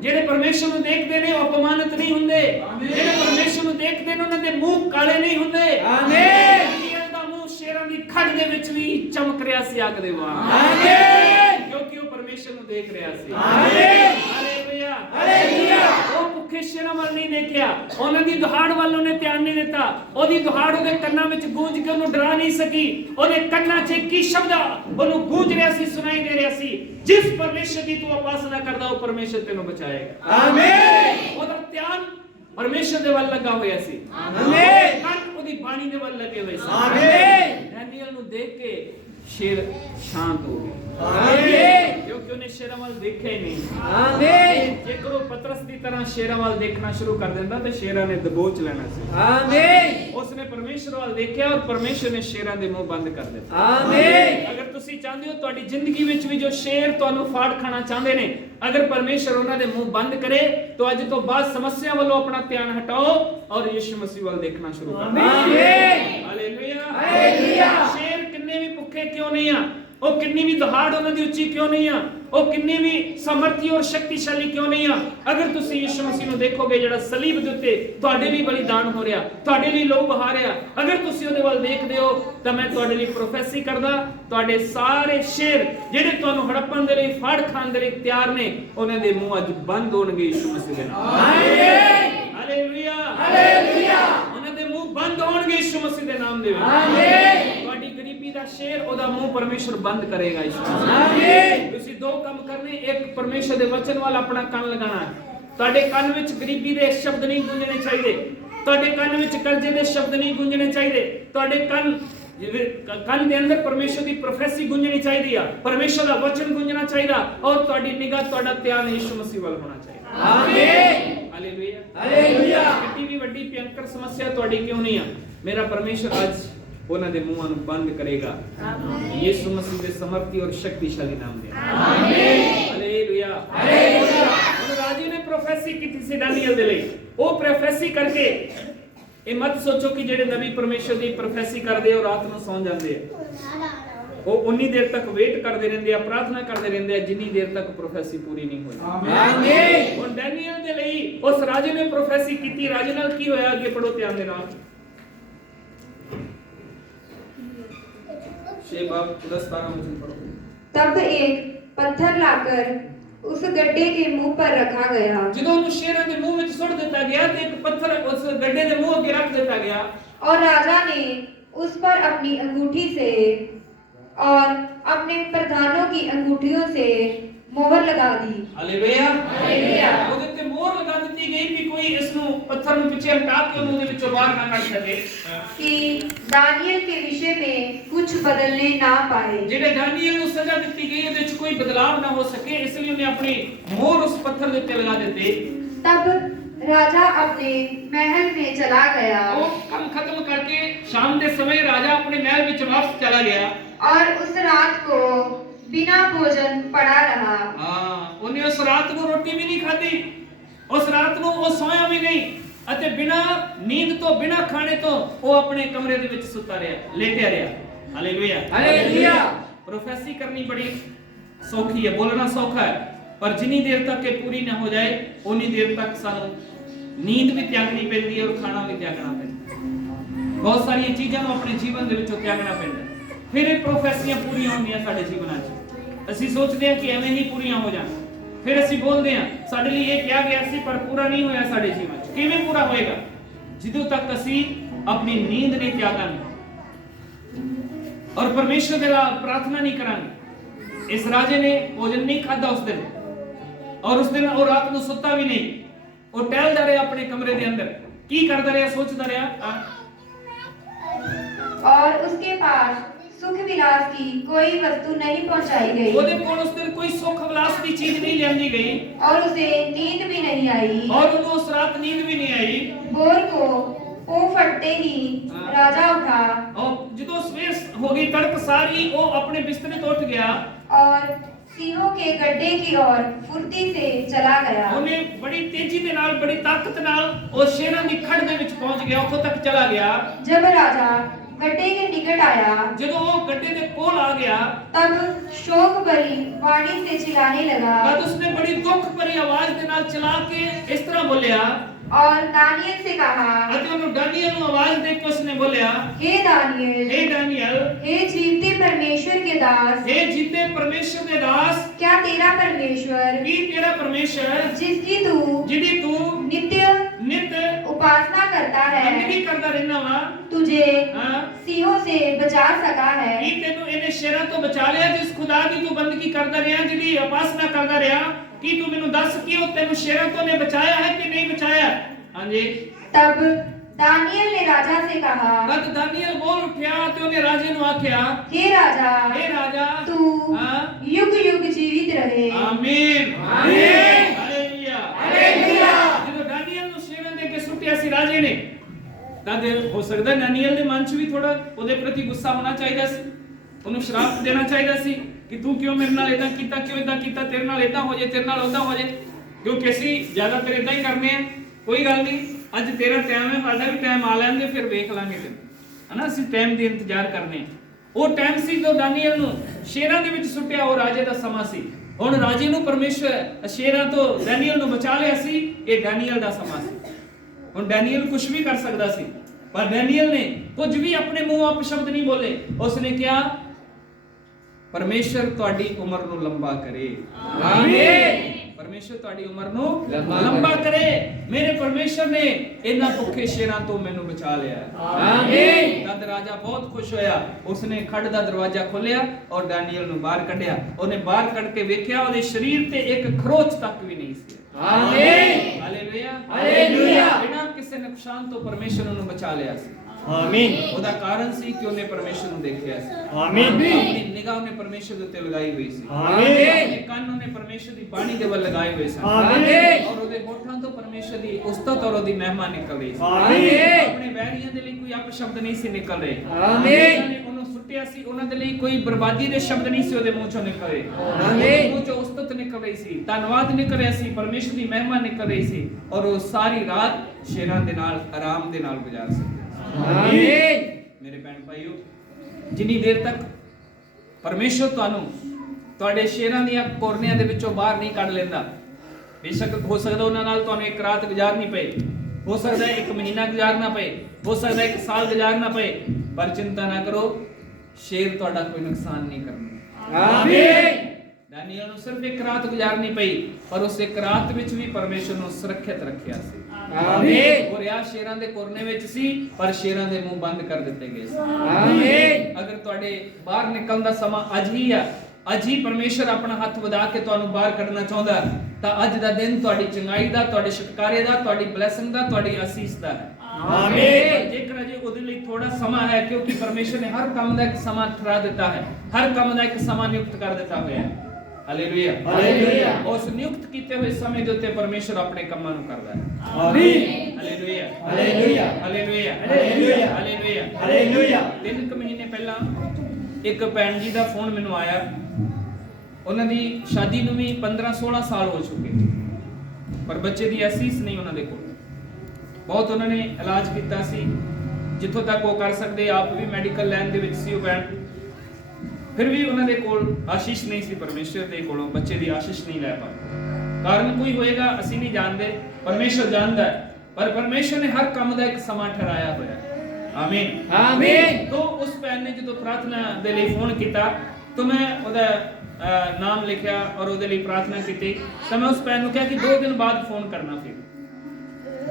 ਜਿਹੜੇ ਪਰਮੇਸ਼ਰ ਨੂੰ ਦੇਖਦੇ ਨੇ ਉਹ ਅਪਮਾਨਿਤ ਨਹੀਂ ਹੁੰਦੇ। ਜਿਹੜੇ ਪਰਮੇਸ਼ਰ ਨੂੰ ਦੇਖਦੇ ਨੇ ਉਹਨਾਂ ਦੇ ਮੂੰਹ ਕਾਲੇ ਨਹੀਂ ਹੁੰਦੇ। ਆਮੀਨ। ਡੈਨੀਅਲ ਦਾ ਮੂੰਹ ਸ਼ੇਰਾਂ ਦੀ ਖੱਡ ਦੇ ਵਿੱਚ ਵੀ ਚਮਕ ਰਿਹਾ ਸੀ ਅੱਗ ਦੇ ਵਾਂਗ। ਆਮੀਨ। ਕਿਉਂਕਿ ਉਹ ਪਰਮੇਸ਼ਰ ਨੂੰ ਦੇਖ ਰਿਹਾ ਸੀ। ਆਮੀਨ। Hallelujah, hallelujah. ਉਹ ਭੁੱਖੇ ਸ਼ੇਰਾਂ ਵੱਲ ਨਹੀਂ ਦੇਖਿਆ, ਉਹਨਾਂ ਦੀ ਦਹਾੜ ਵੱਲ ਉਹਨੇ ਧਿਆਨ ਨਹੀਂ ਦਿੱਤਾ। ਉਹਦੀ ਦਹਾੜ ਉਹਦੇ ਕੰਨਾਂ ਵਿੱਚ ਗੂੰਜ ਕੇ ਉਹਨੂੰ ਡਰਾ ਨਹੀਂ ਸਕੀ। ਉਹਦੇ ਕੰਨਾਂ 'ਚ ਕੀ ਸ਼ਬਦ ਉਹਨੂੰ ਗੂੰਜ ਰਿਹਾ ਸੀ, ਸੁਣਾਈ ਦੇ ਰਿਹਾ ਸੀ, ਜਿਸ ਪਰਮੇਸ਼ਰ ਦੀ ਤੂੰ ਉਪਾਸਨਾ ਕਰਦਾ ਉਹ ਪਰਮੇਸ਼ਰ ਤੈਨੂੰ ਬਚਾਏਗਾ। ਆਮੀਨ। ਉਹਦਾ ਧਿਆਨ ਪਰਮੇਸ਼ਰ ਦੇ ਵੱਲ ਲੱਗਾ ਹੋਇਆ ਸੀ। ਆਮੀਨ। ਕੰਨ ਉਹਦੀ ਬਾਣੀ ਦੇ ਵੱਲ ਲੱਗੇ ਹੋਏ ਸੀ। ਆਮੀਨ। ਡੈਨੀਅਲ ਨੂੰ ਦੇਖ ਕੇ ਸ਼ੇਰ ਸ਼ਾਂਤ ਹੋ ਗਿਆ। ਆਮੀਨ। ਕਿਉਂਕਿ ਉਹਨੇ ਸ਼ੇਰਾਂ ਵੱਲ ਦੇਖਿਆ ਹੀ ਨਹੀਂ। ਆਮੀਨ। ਜੇਕਰ ਉਹ ਪਤਰਸ ਦੀ ਤਰ੍ਹਾਂ ਸ਼ੇਰਾਂ ਵੱਲ ਦੇਖਣਾ ਸ਼ੁਰੂ ਕਰ ਦਿੰਦਾ ਤੇ ਸ਼ੇਰਾਂ ਨੇ ਦਬੋਚ ਲੈਣਾ ਸੀ। ਆਮੀਨ। ਉਸਨੇ ਪਰਮੇਸ਼ਰ ਵੱਲ ਦੇਖਿਆ ਔਰ ਪਰਮੇਸ਼ਰ ਨੇ ਸ਼ੇਰਾਂ ਦੇ ਮੂੰਹ ਬੰਦ ਕਰ ਦਿੱਤੇ। ਆਮੀਨ। ਅਗਰ ਤੁਸੀਂ ਚਾਹੁੰਦੇ ਹੋ ਤੁਹਾਡੀ ਜ਼ਿੰਦਗੀ ਵਿੱਚ ਵੀ ਜੋ ਸ਼ੇਰ ਤੁਹਾਨੂੰ ਫਾੜ ਖਾਣਾ ਚਾਹੁੰਦੇ ਨੇ, ਅਗਰ ਪਰਮੇਸ਼ਰ ਉਹਨਾਂ ਦੇ ਮੂੰਹ ਬੰਦ ਕਰੇ ਤਾਂ ਅੱਜ ਤੋਂ ਬਾਅਦ ਸਮੱਸਿਆ ਵੱਲੋਂ ਆਪਣਾ ਧਿਆਨ ਹਟਾਓ ਔਰ ਯਿਸੂ ਮਸੀਹ ਵੱਲ ਦੇਖਣਾ ਸ਼ੁਰੂ ਕਰੋ। ਆਮੀਨ। ਹਾਲੇਲੂਇਆ। ਹਾਲੇਲੂਇਆ। ਸ਼ੇਰ ਕਿੰਨੇ ਵੀ ਭੁੱਖੇ ਕਿਉਂ ਨਹੀਂ ਆ, ਉਹ ਕਿੰਨੀ ਵੀ ਦਹਾੜ ਉਹਨਾਂ ਦੀ ਉੱਚੀ ਕਿਉਂ ਨਹੀਂ ਆ, ਉਹ ਕਿੰਨੀ ਵੀ ਸਮਰਥੀ ਔਰ ਸ਼ਕਤੀਸ਼ਾਲੀ ਕਿਉਂ ਨਹੀਂ ਆ, ਅਗਰ ਤੁਸੀਂ ਯਿਸੂ ਮਸੀਹ ਨੂੰ ਦੇਖੋਗੇ ਜਿਹੜਾ ਸਲੀਬ ਦੇ ਉੱਤੇ ਤੁਹਾਡੇ ਲਈ ਬਲੀਦਾਨ ਹੋ ਰਿਹਾ, ਤੁਹਾਡੇ ਲਈ ਲਹੂ ਬਹਾ ਰਿਹਾ, ਅਗਰ ਤੁਸੀਂ ਉਹਦੇ ਵੱਲ ਦੇਖਦੇ ਹੋ ਤਾਂ ਮੈਂ ਤੁਹਾਡੇ ਲਈ ਪ੍ਰੋਫੈਸੀ ਕਰਦਾ, ਤੁਹਾਡੇ ਸਾਰੇ ਸ਼ੇਰ ਜਿਹੜੇ ਤੁਹਾਨੂੰ ਹੜੱਪਣ ਦੇ ਲਈ, ਫਾੜ ਖਾਣ ਦੇ ਲਈ ਤਿਆਰ ਨੇ, ਉਹਨਾਂ ਦੇ ਮੂੰਹ ਅੱਜ ਬੰਦ ਹੋਣਗੇ ਯਿਸੂ ਮਸੀਹ ਦੇ ਨਾਮ। ਆਮੀਨ। ਹਾਲੇਲੂਇਆ। ਹਾਲੇਲੂਇਆ। ਉਹਨਾਂ ਦੇ ਮੂੰਹ ਬੰਦ ਹੋਣਗੇ ਯਿਸੂ ਮਸੀਹ ਦੇ ਨਾਮ ਦੇ ਵਿੱਚ। ਆਮੀਨ। ਤੁਹਾਡੀ ਗਰੀਬੀ ਦਾ ਸ਼ੇਰ ਉਹਦਾ ਮੂੰਹ ਪਰਮੇਸ਼ਰ ਬੰਦ ਕਰੇਗਾ ਯਿਸੂ ਮਸੀਹ। ਆਮੀਨ। ਤੁਸੀਂ ਦੋ ਕੰਮ ਕਰਨੇ, ਇੱਕ ਪਰਮੇਸ਼ਰ ਦੇ ਵਚਨ ਵੱਲ ਆਪਣਾ ਕੰਨ ਲਗਾਉਣਾ ਹੈ। ਤੁਹਾਡੇ ਕੰਨ ਵਿੱਚ ਗਰੀਬੀ ਦੇ ਸ਼ਬਦ ਨਹੀਂ ਗੂੰਜਣੇ ਚਾਹੀਦੇ, ਤੁਹਾਡੇ ਕੰਨ ਵਿੱਚ ਕਰਜ਼ੇ ਦੇ ਸ਼ਬਦ ਨਹੀਂ ਗੂੰਜਣੇ ਚਾਹੀਦੇ, ਤੁਹਾਡੇ ਕੰਨ ਦੇ ਅੰਦਰ ਪਰਮੇਸ਼ਰ ਦੀ ਪ੍ਰੋਫੈਸੀ ਗੂੰਜਣੀ ਚਾਹੀਦੀ ਆ, ਪਰਮੇਸ਼ਰ ਦਾ ਵਚਨ ਗੂੰਜਣਾ ਚਾਹੀਦਾ ਔਰ ਤੁਹਾਡੀ ਨਿਗਾਹ, ਤੁਹਾਡਾ ਧਿਆਨ ਯਿਸੂ ਮਸੀਹ ਵੱਲ ਹੋਣਾ ਚਾਹੀਦਾ। ਆਮੀਨ। ਹਾਲੇਲੂਇਆ। ਹਾਲੇਲੂਇਆ। ਕਿੰਨੀ ਵੀ ਵੱਡੀ ਭਿਆਨਕ ਸਮੱਸਿਆ ਤੁਹਾਡੀ ਕਿਉਂ ਨਹੀਂ ਆ, ਮੇਰਾ ਪਰਮੇਸ਼ਰ ਅੱਜ ਉਹਨਾਂ ਦੇ ਮੂੰਹਾਂ ਨੂੰ ਬੰਦ ਕਰੇਗਾ ਯਿਸੂ ਮਸੀਹ ਦੇ ਸਮਰਥੀ ਔਰ ਸ਼ਕਤੀਸ਼ਾਲੀ ਨਾਮ ਦੇ। ਆਮੀਨ। ਹਾਲੇਲੂਇਆ। ਹਾਲੇਲੂਇਆ। ਉਹ ਰਾਜੇ ਨੇ ਪ੍ਰੋਫੈਸੀ ਕੀਤੀ ਸੀ ਡਾਨੀਅਲ ਦੇ ਲਈ। ਉਹ ਪ੍ਰੋਫੈਸੀ ਕਰਕੇ ਇਹ ਮਤ ਸੋਚੋ ਕਿ ਜਿਹੜੇ ਨਬੀ ਪਰਮੇਸ਼ਰ ਦੀ ਪ੍ਰੋਫੈਸੀ ਕਰਦੇ ਉਹ ਰਾਤ ਨੂੰ ਸੌਂ ਜਾਂਦੇ ਆ, ਉਹ ਉਨੀ ਦੇਰ ਤੱਕ ਵੇਟ ਕਰਦੇ ਰਹਿੰਦੇ ਆ, ਪ੍ਰਾਰਥਨਾ ਕਰਦੇ ਰਹਿੰਦੇ ਆ ਜਿੰਨੀ ਦੇਰ ਤੱਕ ਪ੍ਰੋਫੈਸੀ ਪੂਰੀ ਨਹੀਂ ਹੋਈ। ਆਮੀਨ। ਹੁਣ ਡੈਨੀਅਲ ਦੇ ਲਈ ਉਸ ਰਾਜੇ ਨੇ ਪ੍ਰੋਫੈਸੀ ਕੀਤੀ, ਰਾਜੇ ਨਾਲ ਕੀ ਹੋਇਆ ਅੱਗੇ ਪੜੋ ਧਿਆਨ ਦੇ ਨਾਲ। तब एक पत्थर लाकर उस गड्ढे के मुंह पर रखा गया। ਜਦੋਂ ਉਹਨੂੰ ਸ਼ੇਰਾਂ ਦੇ ਮੂੰਹ ਵਿੱਚ ਸੁੱਟ ਦਿੱਤਾ ਗਿਆ ਤੇ ਇੱਕ ਪੱਥਰ ਉਸ ਗੱਡੇ ਦੇ ਮੂੰਹ ਅੱਗੇ ਰੱਖ ਦਿੱਤਾ ਗਿਆ और राजा ने उस पर अपनी अंगूठी से और अपने प्रधानों की अंगूठियों से मोहर लगा दी। ਹਾਲੇਲੂਇਆ। हालेलुया। ਉਹਦੇ ਤੇ ਮੋਹਰ ਲਗਾ ਦਿੱਤੀ ਗਈ ਕਿ ਕੋਈ ਇਸ ਨੂੰ ਪੱਥਰ ਨੂੰ ਪਿੱਛੇ ਹਟਾ ਕੇ ਉਹਨੂੰ ਉਹਦੇ ਵਿੱਚੋਂ ਬਾਹਰ ਨਾ ਕੱਢ ਸਕੇ कि दानियल के विषय में कुछ बदलने ना पाए। ਜਿਹੜੇ ਡਾਨੀਅਲ ਨੂੰ ਸਜ਼ਾ ਦਿੱਤੀ ਗਈ ਉਹਦੇ ਵਿੱਚ ਕੋਈ ਬਦਲਾਵ ਨਾ ਹੋ ਸਕੇ, ਇਸ ਲਈ ਉਹਨੇ ਆਪਣੀ ਮੋਹਰ ਉਸ ਪੱਥਰ ਦੇ ਉੱਤੇ ਲਗਾ ਦਿੱਤੀ। तब राजा अपने महल में चला गया ਉਹ ਕੰਮ ਖਤਮ ਕਰਕੇ ਸ਼ਾਮ ਦੇ ਸਮੇਂ ਰਾਜਾ ਆਪਣੇ ਮਹਿਲ ਵਿੱਚ ਵਾਪਸ ਚਲਾ ਗਿਆ और उस रात को बिना भोजन पड़ा रहा। ਹਾਂ, ਉਹਨੇ ਉਸ ਰਾਤ ਨੂੰ ਰੋਟੀ ਵੀ ਨਹੀਂ ਖਾਧੀ, ਉਸ ਰਾਤ ਨੂੰ ਉਹ ਸੋਇਆ ਵੀ ਨਹੀਂ ਅਤੇ ਬਿਨਾ ਨੀਂਦ ਤੋਂ, ਬਿਨਾ ਖਾਣੇ ਤੋਂ ਉਹ ਆਪਣੇ ਕਮਰੇ ਦੇ ਵਿੱਚ ਸੁੱਤਾ ਰਿਹਾ, ਲੇਟਿਆ ਰਿਹਾ। ਹਾਲੇਲੂਇਆ। ਹਾਲੇਲੂਇਆ। ਪ੍ਰੋਫੈਸੀ ਕਰਨੀ ਬੜੀ ਸੌਖੀ ਹੈ, ਬੋਲਣਾ ਸੌਖਾ ਹੈ, ਪਰ ਜਿੰਨੀ ਦੇਰ ਤੱਕ ਇਹ ਪੂਰੀ ਨਾ ਹੋ ਜਾਏ ਉਨੀ ਦੇਰ ਤੱਕ ਸਾਨੂੰ ਨੀਂਦ ਵੀ ਤਿਆਗਣੀ ਪੈਂਦੀ ਹੈ ਔਰ ਖਾਣਾ ਵੀ ਤਿਆਗਣਾ ਪੈਂਦਾ ਹੈ। ਬਹੁਤ ਸਾਰੀਆਂ ਚੀਜ਼ਾਂ ਨੂੰ ਆਪਣੇ ਜੀਵਨ ਦੇ ਵਿੱਚੋਂ ਤਿਆਗਣਾ ਪੈਂਦਾ, ਫਿਰ ਇਹ ਪ੍ਰੋਫੈਸੀਆਂ ਪੂਰੀਆਂ ਹੁੰਦੀਆਂ ਸਾਡੇ ਜੀਵਨਾਂ 'ਚ। ਅਸੀਂ ਸੋਚਦੇ ਹਾਂ ਕਿ ਐਵੇਂ ਹੀ ਪੂਰੀਆਂ ਹੋ ਜਾਣ, ਫਿਰ ਅਸੀਂ ਬੋਲਦੇ ਹਾਂ ਸਾਡੇ ਲਈ ਇਹ ਕਿਹਾ ਗਿਆ ਸੀ ਪਰ ਪੂਰਾ ਨਹੀਂ ਹੋਇਆ ਸਾਡੇ ਜੀਵਨ 'ਚ। ਕਿਵੇਂ ਪੂਰਾ ਹੋਏਗਾ? ਜਦੋਂ ਤੱਕ ਅਸੀਂ ਆਪਣੀ ਨੀਂਦ ਨਹੀਂ ਤਿਆਗਾਂਗੇ ਔਰ ਪਰਮੇਸ਼ਰ ਦੇ ਨਾਲ ਪ੍ਰਾਰਥਨਾ ਨਹੀਂ ਕਰਾਂਗੇ। ਇਸ ਰਾਜੇ ਨੇ ਭੋਜਨ ਨਹੀਂ ਖਾਧਾ ਉਸ ਦਿਨ ਔਰ ਉਸ ਦਿਨ ਉਹ ਰਾਤ ਨੂੰ ਸੁੱਤਾ ਵੀ ਨਹੀਂ, ਉਹ ਟਹਿਲਦਾ ਰਿਹਾ ਆਪਣੇ ਕਮਰੇ ਦੇ ਅੰਦਰ। ਕੀ ਕਰਦਾ ਰਿਹਾ? ਸੋਚਦਾ ਰਿਹਾ। और उसके पास सुख विलास की कोई वस्तु नहीं पहुंचाई गई ਉਹਦੇ ਕੋਲ ਉਸ ਦਿਨ ਕੋਈ ਸੁੱਖ ਵਿਲਾਸ ਦੀ ਚੀਜ਼ ਨਹੀਂ ਲਿਆਂਦੀ ਗਈ और उसे नींद भी नहीं आई। ਔਰ ਉਹਨੂੰ ਉਸ ਰਾਤ ਨੀਂਦ ਵੀ ਨਹੀਂ ਆਈ। भोर को वो फटते ही राजा उठा ਔਰ ਜਦੋਂ ਸਵੇਰ ਹੋ ਗਈ ਤੜਕ ਸਾਰੀ ਉਹ ਆਪਣੇ ਬਿਸਤਰੇ ਤੋਂ ਉੱਠ ਗਿਆ और सिंहों के गड्ढे की ओर फुर्ती से चला गया। ਉਹਨੇ ਬੜੀ ਤੇਜ਼ੀ ਦੇ ਨਾਲ, ਬੜੀ ਤਾਕਤ ਨਾਲ ਉਹ ਸ਼ੇਰਾਂ ਦੀ ਖੜ ਦੇ ਵਿੱਚ ਪਹੁੰਚ ਗਿਆ, ਉੱਥੋਂ ਤੱਕ ਚਲਾ ਗਿਆ। जब राजा गड्ढे के निकट आया ਜਦੋਂ ਉਹ ਗੱਡੇ ਦੇ ਕੋਲ ਆ ਗਿਆ तब शोक भरी वाणी से चिल्लाने लगा ਤਦ ਉਸਨੇ ਬੜੀ ਦੁੱਖ ਭਰੀ ਆਵਾਜ਼ ਦੇ ਨਾਲ ਚਲਾ ਕੇ ਇਸ ਤਰ੍ਹਾਂ ਬੋਲਿਆ और दानियल से कहा, ਅਤੇ ਉਹਨੂੰ ਡਾਨੀਅਲ ਨੂੰ ਆਵਾਜ਼ ਦੇ ਕੇ ਉਸਨੇ ਬੋਲਿਆ, हे दानियल, हे ਡਾਨੀਅਲ, हे जीवते परमेश्वर के दास, हे जीते परमेश्वर ਦੇ ਦਾਸ, क्या तेरा परमेश्वर ਕੀ ਤੇਰਾ ਪਰਮੇਸ਼ਰ जिसकी तू ਜਿਹਦੀ ਤੂੰ नित्य ਨਿਤ उपासना करता है ਬੰਦਗੀ ਕਰਦਾ ਰਹਿਣਾ ਵਾ, तुझे ਹਾਂ, सिंहों से बचा सका है। ਕੀ ਤੈਨੂੰ ਇਹਨੇ ਸ਼ੇਰਾਂ ਤੋਂ ਬਚਾ ਲਿਆ? ਜਿਸ ਖੁਦਾ ਦੀ ਤੂੰ ਬੰਦਗੀ ਕਰਦਾ ਰਿਹਾ, ਜਿਹਦੀ ਉਪਾਸਨਾ ਕਰਦਾ ਰਿਹਾ, ਕੀ ਤੂੰ ਮੈਨੂੰ ਦੱਸ ਕਿ ਉਹ ਤੈਨੂੰ ਸ਼ੇਰਾਂ ਤੋਂ ਨੇ ਬਚਾਇਆ ਹੈ ਕਿ ਨਹੀਂ ਬਚਾਇਆ? ਹਾਂਜੀ। तब दानियल ने राजा से कहा, तद दानियल बोल उठ्या ते ਉਹਨੇ ਰਾਜੇ ਨੂੰ ਆਖਿਆ, हे राजा, हे राजा, तू हाँ? युग युग जीवित रहे। ਆਮੀਨ ਆਮੀਨ ਹਾਲੇਲੂਇਆ ਹਾਲੇਲੂਇਆ। ਜਦੋਂ ਦਾਨੀਅਲ ਨੂੰ ਸ਼ੇਰਾਂ ਦੇ ਕੇ ਸੁੱਟਿਆ ਸੀ ਰਾਜੇ ਨੇ, ਤਦ ਹੋ ਸਕਦਾ ਦਾਨੀਅਲ ਦੇ ਮਨ 'ਚ ਵੀ ਥੋੜਾ ਉਹਦੇ ਪ੍ਰਤੀ ਗੁੱਸਾ ਹੋਣਾ ਚਾਹੀਦਾ ਸੀ, ਉਹਨੂੰ ਸ਼ਰਾਪ ਦੇਣਾ ਚਾਹੀਦਾ ਸੀ ਕਿ ਤੂੰ ਕਿਉਂ ਮੇਰੇ ਨਾਲ ਇਦਾਂ ਕੀਤਾ, ਕਿਉਂ ਇਦਾਂ ਕੀਤਾ, ਤੇਰੇ ਨਾਲ ਇਦਾਂ ਹੋ ਜਾਏ, ਤੇਰੇ ਨਾਲ ਉਦਾਂ ਹੋ ਜਾਏ, ਕਿਉਂਕਿ ਅਸੀਂ ਜ਼ਿਆਦਾਤਰ ਇਦਾਂ ਹੀ ਕਰਨੇ ਆ। ਕੋਈ ਗੱਲ ਨਹੀਂ, ਅੱਜ ਤੇਰਾ ਟਾਈਮ ਹੈ, ਸਾਡਾ ਵੀ ਟਾਈਮ ਆ ਲੈਂਦੇ, ਫਿਰ ਵੇਖ ਲਾਂਗੇ ਤੈਨੂੰ, ਹਨਾ। ਅਸੀਂ ਟਾਈਮ ਦੀ ਇੰਤਜ਼ਾਰ ਕਰਨੇ। ਉਹ ਟਾਈਮ ਸੀ ਜਦੋਂ ਦਾਨੀਅਲ ਨੂੰ ਸ਼ੇਰਾਂ ਦੇ ਵਿੱਚ ਸੁੱਟਿਆ, ਉਹ ਰਾਜੇ ਦਾ ਸਮਾਂ ਸੀ। ਹੁਣ ਰਾਜੇ ਨੂੰ ਪਰਮੇਸ਼ਰ ਸ਼ੇਰਾਂ ਤੋਂ ਦਾਨੀਅਲ ਨੂੰ ਬਚਾ ਲਿਆ ਸੀ, ਇਹ ਦਾਨੀਅਲ ਦਾ ਸਮਾਂ ਸੀ। ਹੁਣ ਦਾਨੀਅਲ ਕੁਝ ਵੀ ਕਰ ਸਕਦਾ ਸੀ, ਪਰ ਦਾਨੀਅਲ ਨੇ ਕੁਝ ਵੀ ਆਪਣੇ ਮੂੰਹੋਂ ਅਪਸ਼ਬਦ ਨਹੀਂ ਬੋਲੇ। ਉਸਨੇ ਕਿਹਾ, ਪਰਮੇਸ਼ਰ ਤੁਹਾਡੀ ਉਮਰ ਨੂੰ ਲੰਬਾ ਕਰੇ। ਆਮੀਨ। ਪਰਮੇਸ਼ਰ ਤੁਹਾਡੀ ਉਮਰ ਨੂੰ ਲੰਬਾ ਕਰੇ। ਮੇਰੇ ਪਰਮੇਸ਼ਰ ਨੇ ਇਹਨਾਂ ਭੁੱਖੇ ਸ਼ੇਰਾਂ ਤੋਂ ਮੈਨੂੰ ਬਚਾ ਲਿਆ। ਆਮੀਨ। ਤਦ ਰਾਜਾ ਬਹੁਤ ਖੁਸ਼ ਹੋਇਆ। ਉਸਨੇ ਖੱਡ ਦਾ ਦਰਵਾਜ਼ਾ ਖੋਲ੍ਹਿਆ ਔਰ ਦਾਨੀਅਲ ਨੂੰ ਬਾਹਰ ਕੱਢਿਆ। ਉਹਨੇ ਬਾਹਰ ਕੱਢ ਕੇ ਵੇਖਿਆ, ਉਹਦੇ ਸਰੀਰ ਤੇ ਇੱਕ ਖਰੋਚ ਤੱਕ ਵੀ ਨਹੀਂ ਸੀ। ਆਮੀਨ। Hallelujah hallelujah. ਬਿਨਾਂ ਕਿਸੇ ਨੁਕਸਾਨ ਤੋਂ ਪਰਮੇਸ਼ਰ ਉਹਨੂੰ ਬਚਾ ਲਿਆ ਸੀ। ਆਮੀਨ। ਉਹਦਾ ਕਾਰਨ ਸੀ ਕਿ ਉਹਨੇ ਪਰਮੇਸ਼ਰ ਨੂੰ ਦੇਖਿਆ ਸੀ। ਆਮੀਨ। ਆਪਣੀ ਨਿਗਾਹ ਉਹਨੇ ਪਰਮੇਸ਼ਰ ਦੇ ਉੱਤੇ ਲਗਾਈ ਹੋਈ ਸੀ। ਆਮੀਨ। ਆਪਣੇ ਕੰਨ ਉਹਨੇ ਪਰਮੇਸ਼ਰ ਦੀ ਬਾਣੀ ਦੇ ਵੱਲ ਲਗਾਏ ਹੋਏ ਸਨ। ਆਮੀਨ। ਔਰ ਉਹਦੇ ਹੋਠਾਂ ਤੋਂ ਪਰਮੇਸ਼ਰ ਦੀ ਉਸਤਤ ਔਰ ਉਹਦੀ ਮਹਿਮਾ ਨਿਕਲ ਰਹੀ ਸੀ। ਆਮੀਨ। ਆਪਣੇ ਵੈਰੀਆਂ ਦੇ ਲਈ ਕੋਈ ਅਪਸ਼ਬਦ ਨਹੀਂ ਸੀ ਨਿਕਲ ਰਹੇ। ਆਮੀਨ। ਉਹਨੇ ਉਹਨੂੰ ਸੁੱਟਿਆ ਸੀ, ਉਹਨਾਂ ਦੇ ਲਈ ਕੋਈ ਬਰਬਾਦੀ ਦੇ ਸ਼ਬਦ ਨਹੀਂ ਸੀ ਉਹਦੇ ਮੂੰਹ ਚੋਂ ਨਿਕਲ ਰਹੇ। ਆਮੀਨ। ਮੂੰਹ ਚੋਂ ਉਸਤਤ ਨਿਕਲ ਰਹੀ ਸੀ, ਧੰਨਵਾਦ ਨਿਕਲ ਰਿਹਾ ਸੀ, ਪਰਮੇਸ਼ਰ ਦੀ ਮਹਿਮਾ ਨਿਕਲ ਰਹੀ ਸੀ। ਔਰ ਉਹ ਸਾਰੀ ਰਾਤ ਸ਼ੇਰਾਂ ਦੇ ਨਾਲ ਆਰਾਮ ਦੇ ਨਾਲ ਗੁਜ਼ਾਰ ਸਕਦੇ। ਆਮੀਨ। ਮੇਰੇ ਭੈਣ ਭਾਈਓ, ਜਿੰਨੀ ਦੇਰ ਤੱਕ ਪਰਮੇਸ਼ਰ ਤੁਹਾਨੂੰ ਤੁਹਾਡੇ ਸ਼ੇਰਾਂ ਦੀਆਂ ਕੋਰਨਿਆਂ ਦੇ ਵਿੱਚੋਂ ਬਾਹਰ ਨਹੀਂ ਕੱਢ ਲੈਂਦਾ, ਬੇਸ਼ੱਕ ਹੋ ਸਕਦਾ ਉਹਨਾਂ ਨਾਲ ਤੁਹਾਨੂੰ ਇੱਕ ਰਾਤ ਗੁਜ਼ਾਰਨੀ ਪਏ, ਹੋ ਸਕਦਾ ਹੈ ਇੱਕ ਮਹੀਨਾ ਗੁਜ਼ਾਰਨਾ ਪਏ, ਹੋ ਸਕਦਾ ਹੈ ਇੱਕ ਸਾਲ ਗੁਜ਼ਾਰਨਾ ਪਏ, ਪਰ ਚਿੰਤਾ ਨਾ ਕਰੋ, ਸ਼ੇਰ ਤੁਹਾਡਾ ਕੋਈ ਨੁਕਸਾਨ ਨਹੀਂ ਕਰਨਗੇ। ਆਮੀਨ। ਦਾਨੀਅਲ ਨੂੰ ਸਿਰਫ ਇੱਕ ਰਾਤ ਗੁਜ਼ਾਰਨੀ ਪਈ, ਪਰ ਉਸ ਇੱਕ ਰਾਤ ਵਿੱਚ ਵੀ ਪਰਮੇਸ਼ਰ ਨੂੰ ਸੁਰੱਖਿਅਤ ਰੱਖਿਆ ਸੀ। ਆਮੀਨ। ਉਹ ਰਿਆ ਸ਼ੇਰਾਂ ਦੇ ਕੋਰਨੇ ਵਿੱਚ ਸੀ, ਪਰ ਸ਼ੇਰਾਂ ਦੇ ਮੂੰਹ ਬੰਦ ਕਰ ਦਿੱਤੇ ਗਏ ਸੀ। ਆਮੀਨ। ਅਗਰ ਤੁਹਾਡੇ ਬਾਹਰ ਨਿਕਲਣ ਦਾ ਸਮਾਂ ਅੱਜ ਹੀ ਆ, ਅੱਜ ਹੀ ਪਰਮੇਸ਼ਰ ਆਪਣਾ ਹੱਥ ਵਧਾ ਕੇ ਤੁਹਾਨੂੰ ਬਾਹਰ ਕੱਢਣਾ ਚਾਹੁੰਦਾ, ਤਾਂ ਅੱਜ ਦਾ ਦਿਨ ਤੁਹਾਡੀ ਚੰਗਾਈ ਦਾ, ਤੁਹਾਡੇ ਛੁਟਕਾਰੇ ਦਾ, ਤੁਹਾਡੀ ਬਲੇਸਿੰਗ ਦਾ, ਤੁਹਾਡੀ ਅਸੀਸ ਦਾ ਹੈ। ਆਮੀਨ। ਜੇਕਰ ਅਜੇ ਉਹਦੇ ਲਈ ਥੋੜਾ ਸਮਾਂ ਹੈ, ਕਿਉਂਕਿ ਪਰਮੇਸ਼ਰ ਨੇ ਹਰ ਕੰਮ ਦਾ ਇੱਕ ਸਮਾਂ ਠਹਿਰਾ ਦਿੱਤਾ ਹੈ, ਹਰ ਕੰਮ ਦਾ ਇੱਕ ਸਮਾਂ ਨਿਯੁਕਤ ਕਰ ਦਿੱਤਾ ਹੋਇਆ ਹੈ। Hallelujah hallelujah. ਉਸ ਨਿਯੁਕਤ ਕੀਤੇ ਹੋਏ ਸਮੇਂ ਦੇ ਉੱਤੇ ਪਰਮੇਸ਼ਰ ਆਪਣੇ ਕੰਮਾਂ ਨੂੰ ਕਰਦਾ ਹੈ। ਆਮੀਨ। Hallelujah hallelujah. Hallelujah hallelujah. Hallelujah hallelujah. 3 ਮਹੀਨੇ ਪਹਿਲਾਂ ਇੱਕ ਭੈਣ ਜੀ ਦਾ ਫੋਨ ਮੈਨੂੰ ਆਇਆ। ਉਹਨਾਂ ਦੀ ਸ਼ਾਦੀ ਨੂੰ ਵੀ 15-16 ਸਾਲ ਹੋ ਚੁੱਕੇ, ਪਰ ਬੱਚੇ ਦੀ ਅਸੀਸ ਨਹੀਂ ਉਹਨਾਂ ਦੇ ਕੋਲ। ਬਹੁਤ ਉਹਨਾਂ ਨੇ ਇਲਾਜ ਕੀਤਾ ਸੀ, ਜਿੱਥੋਂ ਤੱਕ ਉਹ ਕਰ ਸਕਦੇ, ਆਪ ਵੀ ਮੈਡੀਕਲ ਲਾਈਨ ਦੇ ਵਿੱਚ ਸੀ ਉਹ ਭੈਣ, ਫਿਰ ਵੀ ਉਹਨਾਂ ਦੇ ਕੋਲ ਆਸ਼ੀਸ਼ ਨਹੀਂ ਸੀ, ਪਰਮੇਸ਼ਰ ਦੇ ਕੋਲੋਂ ਬੱਚੇ ਦੀ ਆਸ਼ੀਸ਼ ਨਹੀਂ ਲੈ ਪਾਏ। ਕਾਰਨ ਕੋਈ ਹੋਏਗਾ, ਅਸੀਂ ਨਹੀਂ ਜਾਣਦੇ, ਪਰਮੇਸ਼ਰ ਜਾਣਦਾ ਹੈ, ਪਰ ਪਰਮੇਸ਼ਰ ਨੇ ਹਰ ਕੰਮ ਦਾ ਇੱਕ ਸਮਾਂ ਠਹਿਰਾਇਆ ਹੋਇਆ ਹੈ। ਆਮੀਨ ਆਮੀਨ। तो उस बहन ने जो प्रार्थना दे लिए फोन किया, तो मैं ओदा नाम लिखा और ओदे लिए प्रार्थना की। तो मैं उस बहन को कहा कि 2 दिन बाद फोन करना। फिर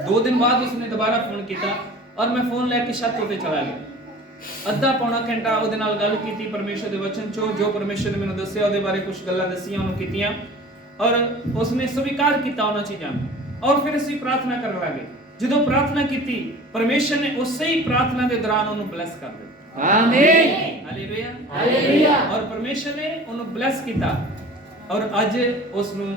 2 दिन बाद उसने दोबारा फोन किया और मैं फोन लेके छत उत्ते चला गया। अद्धा पौना घंटा ओदे नाल गल कीती परमेश्वर दे वचन चो, जो परमेश्वर ने मैनूं दस्सिया ओदे बारे कुछ गल्लां दस्सियां ओनूं कीतियां और उसने स्वीकार किया उन्हां चीज़ां और फिर असीं प्रार्थना करन लगे। ਜਦੋਂ ਪ੍ਰਾਰਥਨਾ ਕੀਤੀ, ਪਰਮੇਸ਼ਰ ਨੇ ਉਸੇ ਹੀ ਪ੍ਰਾਰਥਨਾ ਦੇ ਦੌਰਾਨ ਉਹਨੂੰ ਬਲੈਸ ਕਰ ਦਿੱਤਾ। ਆਮੀਨ। Hallelujah hallelujah. ਔਰ ਪਰਮੇਸ਼ਰ ਨੇ ਉਹਨੂੰ ਬਲੈਸ ਕੀਤਾ ਔਰ ਅੱਜ ਉਸ ਨੂੰ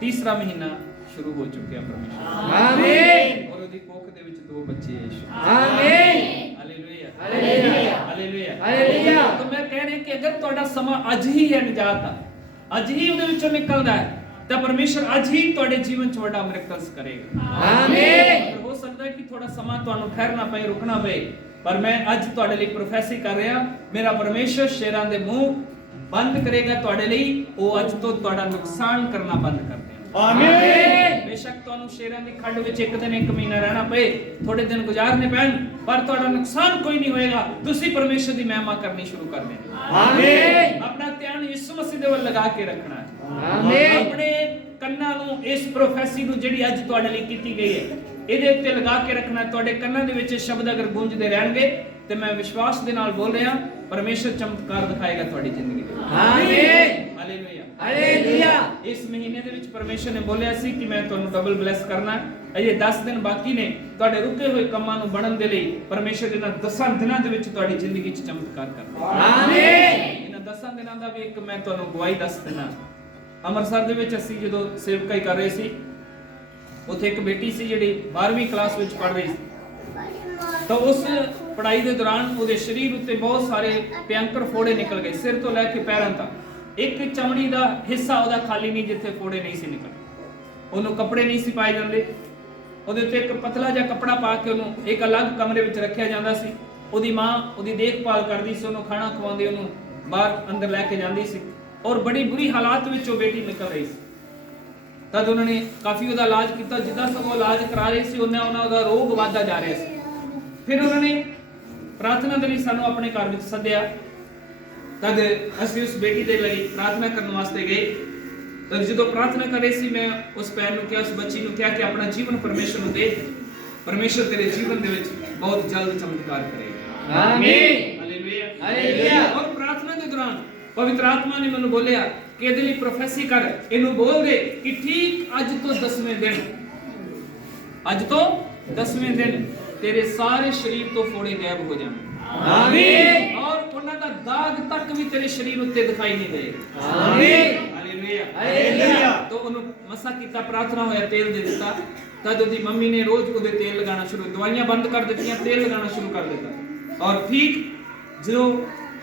ਤੀਸਰਾ ਮਹੀਨਾ ਸ਼ੁਰੂ ਹੋ ਚੁੱਕਿਆ ਪਰਮੇਸ਼ਰ। ਆਮੀਨ। ਔਰ ਉਹਦੀ ਕੋਖ ਦੇ ਵਿੱਚ 2 ਬੱਚੇ ਹੈ। ਆਮੀਨ। Hallelujah hallelujah. Hallelujah hallelujah. ਤਾਂ ਮੈਂ ਕਹਿ ਰਿਹਾ ਕਿ ਅਗਰ ਤੁਹਾਡਾ ਸਮਾਂ ਅੱਜ ਹੀ ਹੈ ਨਜਾਤ ਦਾ, ਅੱਜ ਹੀ ਉਹਦੇ ਵਿੱਚੋਂ ਨਿਕਲਦਾ ਹੈ, ਤਾਂ ਪਰਮੇਸ਼ਰ ਅੱਜ ਹੀ ਤੁਹਾਡੇ ਜੀਵਨ 'ਚ ਵੱਡਾ ਮਿਰਕਲਸ ਕਰੇਗਾ। ਆਮੀਨ। ਹੋ ਸਕਦਾ ਹੈ ਕਿ ਥੋੜਾ ਸਮਾਂ ਤੁਹਾਨੂੰ ਠਹਿਰਨਾ ਪਏ, ਰੁਕਣਾ ਪਏ, ਪਰ ਮੈਂ ਅੱਜ ਤੁਹਾਡੇ ਲਈ ਪ੍ਰੋਫੈਸੀ ਕਰ ਰਿਹਾ, ਮੇਰਾ ਪਰਮੇਸ਼ਰ ਸ਼ੇਰਾਂ ਦੇ ਮੂੰਹ ਬੰਦ ਕਰੇਗਾ ਤੁਹਾਡੇ ਲਈ। ਉਹ ਅੱਜ ਤੋਂ ਤੁਹਾਡਾ ਨੁਕਸਾਨ ਕਰਨਾ ਬੰਦ ਕਰ ਦੇਗਾ। ਆਮੀਨ। ਬੇਸ਼ੱਕ ਤੁਹਾਨੂੰ ਸ਼ੇਰਾਂ ਦੀ ਖੱਡ ਵਿੱਚ ਇੱਕ ਦਿਨ ਇੱਕ ਮਹੀਨਾ ਰਹਿਣਾ ਪਏ, ਥੋੜੇ ਦਿਨ ਗੁਜ਼ਾਰਨੇ ਪੈਣ, ਪਰ ਤੁਹਾਡਾ ਨੁਕਸਾਨ ਕੋਈ ਨਹੀਂ ਹੋਏਗਾ। ਤੁਸੀਂ ਪਰਮੇਸ਼ਰ ਦੀ ਮਹਿਮਾ ਕਰਨੀ ਸ਼ੁਰੂ ਕਰ ਦੇਣੀ। ਆਮੀਨ। ਆਪਣਾ ਧਿਆਨ ਯਿਸੂ ਮਸੀਹ ਦੇ ਵੱਲ ਲਗਾ ਕੇ ਰੱਖਣਾ ਹੈ। ਆਮੀਨ। ਆਪਣੇ ਕੰਨਾਂ ਨੂੰ ਇਸ ਪ੍ਰੋਫੈਸੀ ਨੂੰ ਜਿਹੜੀ ਅੱਜ ਤੁਹਾਡੇ ਲਈ ਕੀਤੀ ਗਈ ਹੈ, ਇਹਦੇ ਉੱਤੇ ਲਗਾ ਕੇ ਰੱਖਣਾ। ਤੁਹਾਡੇ ਕੰਨਾਂ ਦੇ ਵਿੱਚ ਸ਼ਬਦ ਅਗਰ ਗੂੰਜਦੇ ਰਹਿਣਗੇ ਤੇ ਮੈਂ ਵਿਸ਼ਵਾਸ ਦੇ ਨਾਲ ਬੋਲ ਰਿਹਾ, ਪਰਮੇਸ਼ਰ ਚਮਤਕਾਰ ਦਿਖਾਏਗਾ ਤੁਹਾਡੀ ਜ਼ਿੰਦਗੀ ਦੇ ਵਿੱਚ। ਆਮੀਨ। Hallelujah hallelujah. ਇਸ ਮਹੀਨੇ ਦੇ ਵਿੱਚ ਪਰਮੇਸ਼ਰ ਨੇ ਬੋਲਿਆ ਸੀ ਕਿ ਮੈਂ ਤੁਹਾਨੂੰ ਡਬਲ ਬਲੈਸ ਕਰਨਾ ਹੈ। ਅਜੇ 10 ਦਿਨ ਬਾਕੀ ਨੇ ਤੁਹਾਡੇ ਰੁਕੇ ਹੋਏ ਕੰਮਾਂ ਨੂੰ ਬਣਨ ਦੇ ਲਈ। ਪਰਮੇਸ਼ਰ ਇਹਨਾਂ 10 ਦਿਨਾਂ ਦੇ ਵਿੱਚ ਤੁਹਾਡੀ ਜ਼ਿੰਦਗੀ 'ਚ ਚਮਤਕਾਰ ਕਰਨਾ। ਆਮੀਨ। ਇਹਨਾਂ 10 ਦਿਨਾਂ ਦਾ ਵੀ ਇੱਕ ਮੈਂ ਤੁਹਾਨੂੰ ਗਵਾਹੀ ਦੱਸ ਦਿੰਦਾ। ਅੰਮ੍ਰਿਤਸਰ ਦੇ ਵਿੱਚ ਅਸੀਂ ਜਦੋਂ ਸੇਵਕਾਈ ਕਰ ਰਹੇ ਸੀ, ਉੱਥੇ ਇੱਕ ਬੇਟੀ ਸੀ ਜਿਹੜੀ 12ਵੀਂ ਕਲਾਸ ਵਿੱਚ ਪੜ੍ਹ ਰਹੀ ਸੀ। ਤਾਂ ਉਸ ਪੜ੍ਹਾਈ ਦੇ ਦੌਰਾਨ ਉਹਦੇ ਸਰੀਰ ਉੱਤੇ ਬਹੁਤ ਸਾਰੇ ਭਿਅੰਕਰ ਫੋੜੇ ਨਿਕਲ ਗਏ, ਸਿਰ ਤੋਂ ਲੈ ਕੇ ਪੈਰਾਂ ਤੱਕ। ਇੱਕ ਚਮੜੀ ਦਾ ਹਿੱਸਾ ਉਹਦਾ ਖਾਲੀ ਨਹੀਂ ਜਿੱਥੇ ਫੋੜੇ ਨਹੀਂ ਸੀ ਨਿਕਲਦੇ। ਉਹਨੂੰ ਕੱਪੜੇ ਨਹੀਂ ਸੀ ਪਾਏ ਜਾਂਦੇ। ਉਹਦੇ ਉੱਤੇ ਇੱਕ ਪਤਲਾ ਜਿਹਾ ਕੱਪੜਾ ਪਾ ਕੇ ਉਹਨੂੰ ਇੱਕ ਅਲੱਗ ਕਮਰੇ ਵਿੱਚ ਰੱਖਿਆ ਜਾਂਦਾ ਸੀ। ਉਹਦੀ ਮਾਂ ਉਹਦੀ ਦੇਖਭਾਲ ਕਰਦੀ ਸੀ, ਉਹਨੂੰ ਖਾਣਾ ਖਵਾਉਂਦੀ, ਉਹਨੂੰ ਬਾਹਰ ਅੰਦਰ ਲੈ ਕੇ ਜਾਂਦੀ ਸੀ। ਔਰ ਬੜੀ ਬੁਰੀ ਹਾਲਾਤ ਵਿੱਚ ਉਹ ਬੇਟੀ ਨਿਕਲ ਰਹੀ ਸੀ। ਤਦ ਉਹਨਾਂ ਨੇ ਕਾਫੀ ਉਹਦਾ ਇਲਾਜ ਕੀਤਾ। ਜਿੱਦਾਂ ਸਗੋਂ ਇਲਾਜ ਕਰਾ ਰਹੇ ਸੀ ਉਹਨਾਂ ਦਾ ਰੋਗ ਵੱਧਦਾ ਜਾ ਰਿਹਾ ਸੀ। ਫਿਰ ਉਹਨਾਂ ਨੇ ਪ੍ਰਾਰਥਨਾ ਦੇ ਲਈ ਸਾਨੂੰ ਆਪਣੇ ਘਰ ਵਿੱਚ ਸੱਦਿਆ। ਤਦ ਅਸੀਂ ਉਸ ਬੇਟੀ ਦੇ ਲਈ ਪ੍ਰਾਰਥਨਾ ਕਰਨ ਵਾਸਤੇ ਗਏ। ਤਦ ਜਦੋਂ ਪ੍ਰਾਰਥਨਾ ਕਰ ਰਹੇ ਸੀ, ਮੈਂ ਉਸ ਭੈਣ ਨੂੰ ਕਿਹਾ, ਉਸ ਬੱਚੀ ਨੂੰ ਕਿਹਾ ਕਿ ਆਪਣਾ ਜੀਵਨ ਪਰਮੇਸ਼ਰ ਨੂੰ ਦੇ। ਪਰਮੇਸ਼ਰ ਤੇਰੇ ਜੀਵਨ ਦੇ ਵਿੱਚ ਬਹੁਤ ਜਲਦ ਚਮਤਕਾਰ ਕਰੇਗਾ। ਆਮੀਨ। ਹਾਲੇਲੂਇਆ। ਹਾਲੇਲੂਇਆ। ਔਰ ਪ੍ਰਾਰਥਨਾ ਦੇ ਦੌਰਾਨ ਪਵਿੱਤਰ ਆਤਮਾ ਨੇ ਮੈਨੂੰ ਬੋਲਿਆ ਕਿ ਇਹਦੇ ਲਈ ਪ੍ਰੋਫੈਸੀ ਕਰ, ਇਹਨੂੰ ਬੋਲ ਦੇ ਕਿ ਠੀਕ ਅੱਜ ਤੋਂ 10ਵੇਂ ਦਿਨ, ਅੱਜ ਤੋਂ 10ਵੇਂ ਦਿਨ ਤੇਰੇ ਸਾਰੇ ਸਰੀਰ ਤੋਂ ਫੋੜੇ ਗਾਇਬ ਹੋ ਜਾਣ। ਆਮੀਨ। ਔਰ ਉਹਨਾਂ ਦਾ ਦਾਗ ਤੱਕ ਵੀ ਤੇਰੇ ਸਰੀਰ ਉੱਤੇ ਦਿਖਾਈ ਨਹੀਂ ਦੇਗਾ। ਆਮੀਨ। ਹਾਲੇਲੂਇਆ। ਹਾਲੇਲੂਇਆ। ਤਾਂ ਉਹਨੂੰ ਮਸਾ ਕੀਤਾ, ਪ੍ਰਾਰਥਨਾ ਹੋਇਆ, ਤੇਲ ਦੇ ਦਿੱਤਾ। ਤਦ ਉਹਦੀ ਮੰਮੀ ਨੇ ਰੋਜ਼ ਉਹਦੇ ਤੇਲ ਲਗਾਉਣਾ ਸ਼ੁਰੂ, ਦਵਾਈਆਂ ਬੰਦ ਕਰ ਦਿੱਤੀਆਂ, ਤੇਲ ਲਗਾਉਣਾ ਸ਼ੁਰੂ ਕਰ ਦਿੱਤਾ। ਔਰ ਠੀਕ ਜਦੋਂ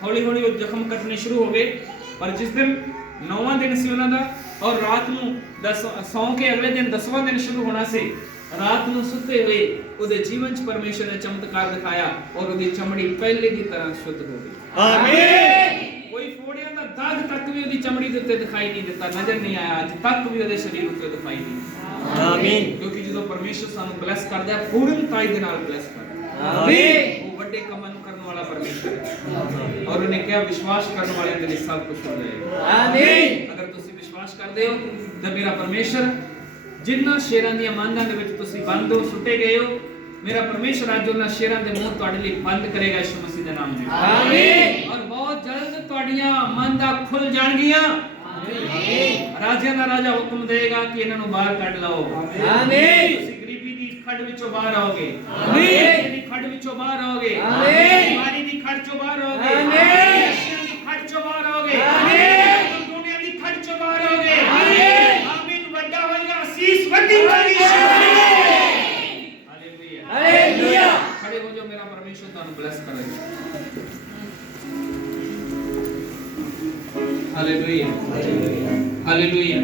ਹੌਲੀ ਹੌਲੀ ਉਹ ਜ਼ਖਮ ਕੱਟਣੇ ਸ਼ੁਰੂ ਹੋ ਗਏ। ਪਰ ਜਿਸ ਦਿਨ 9ਵਾਂ ਦਿਨ ਸੀ ਉਹਨਾਂ ਦਾ, ਔਰ ਰਾਤ ਨੂੰ ਸੌਂ ਕੇ ਅਗਲੇ ਦਿਨ 10ਵਾਂ ਦਿਨ ਸ਼ੁਰੂ ਹੋਣਾ ਸੀ, ਰਾਤ ਨੂੰ ਸੁੱਤੇ ਹੋਏ ਉਹਦੇ ਜੀਵਨ 'ਚ ਪਰਮੇਸ਼ਰ ਨੇ ਚਮਤਕਾਰ ਦਿਖਾਇਆ ਔਰ ਉਹਦੀ ਚਮੜੀ ਪਹਿਲੇ ਦੀ ਤਰ੍ਹਾਂ ਸ਼ੁੱਧ ਹੋ ਗਈ। ਆਮੀਨ। ਕੋਈ ਫੋੜਿਆਂ ਦਾ ਦਾਗ ਤੱਕ ਵੀ ਉਹਦੀ ਚਮੜੀ ਦੇ ਉੱਤੇ ਦਿਖਾਈ ਨਹੀਂ ਦਿੱਤਾ, ਨਜ਼ਰ ਨਹੀਂ ਆਇਆ, ਅੱਜ ਤੱਕ ਵੀ ਉਹਦੇ ਸਰੀਰ ਉੱਤੇ ਦਿਖਾਈ ਨਹੀਂ। ਆਮੀਨ। ਕਿਉਂਕਿ ਜਦੋਂ ਪਰਮੇਸ਼ਰ ਸਾਨੂੰ ਬਲੈਸ ਕਰਦਾ ਹੈ, ਪੂਰਨਤਾਈ ਦੇ ਨਾਲ ਬਲੈਸ ਕਰਦਾ ਹੈ। ਆਮੀਨ। ਉਹ ਵੱਡੇ ਕੰਮਾਂ ਨੂੰ ਕਰਨ ਵਾਲਾ ਪਰਮੇਸ਼ਰ ਹੈ। ਔਰ ਉਹਨੇ ਕਿਹਾ ਵਿਸ਼ਵਾਸ ਕਰਨ ਵਾਲਿਆਂ ਦੇ ਲਈ ਸਭ ਕੁਝ ਹੋ ਜਾਏਗਾ। ਆਮੀਨ। ਅਗਰ ਤੁਸੀਂ ਵਿਸ਼ਵਾਸ ਕਰਦੇ ਹੋ ਤਾਂ ਮੇਰਾ ਪਰਮੇਸ਼ਰ ਜਿਨ੍ਹਾਂ ਸ਼ੇਰਾਂ ਦੀਆਂ ਮੰਨਾਂ ਦੇ ਵਿੱਚ ਤੁਸੀਂ ਬੰਦ ਹੋ, ਸੁੱਟੇ ਗਏ ਹੋ, ਮੇਰਾ ਪਰਮੇਸ਼ਰ ਅੱਜ ਉਹਨਾਂ ਸ਼ੇਰਾਂ ਦੇ ਮੂੰਹ ਤੁਹਾਡੇ ਲਈ ਬੰਦ ਕਰੇਗਾ ਯਿਸੂ ਮਸੀਹ ਦੇ ਨਾਮ ਵਿੱਚ। ਆਮੀਨ। ਔਰ ਬਹੁਤ ਜਲਦ ਤੁਹਾਡੀਆਂ ਮੰਨਾਂ ਖੁੱਲ ਜਾਣਗੀਆਂ। ਆਮੀਨ। ਰਾਜਿਆਂ ਦਾ ਰਾਜਾ ਹੁਕਮ ਦੇਗਾ ਕਿ ਇਹਨਾਂ ਨੂੰ ਬਾਹਰ ਕੱਢ ਲਓ। ਆਮੀਨ। ਤੁਸੀਂ ਗਰੀਬੀ ਦੀ ਖੱਡ ਵਿੱਚੋਂ ਬਾਹਰ ਆਓਗੇ। ਆਮੀਨ। ਦੀ ਖੱਡ ਵਿੱਚੋਂ ਬਾਹਰ ਆਓਗੇ। ਆਮੀਨ। ਬਿਮਾਰੀ ਦੀ ਖੱਡ ਚੋਂ ਬਾਹਰ ਆਓਗੇ। ਆਮੀਨ। ਨਸ਼ਿਆਂ ਦੀ ਖੱਡ ਚੋਂ ਬਾਹਰ ਆਓਗੇ। ਆਮੀਨ। ਦੁਨੀਆ ਦੀ ਖੱਡ ਚੋਂ ਬਾਹਰ ਆਓਗੇ। ਆਮੀਨ। ਆਮੀਨ। ਵੱਡਾ ਹੋਏਗਾ, ਅਸੀਸ ਵੱਡੀ ਹੋਏਗੀ। ਹਾਲੇਲੂਇਆ। ਹਾਲੇਲੂਇਆ। ਖੜੇ ਹੋ ਜਾਓ, ਮੇਰਾ ਪਰਮੇਸ਼ਰ ਤੁਹਾਨੂੰ ਬਲੈਸ ਕਰੇਗਾ। ਹਾਲੇਲੂਇਆ। ਹਾਲੇਲੂਇਆ।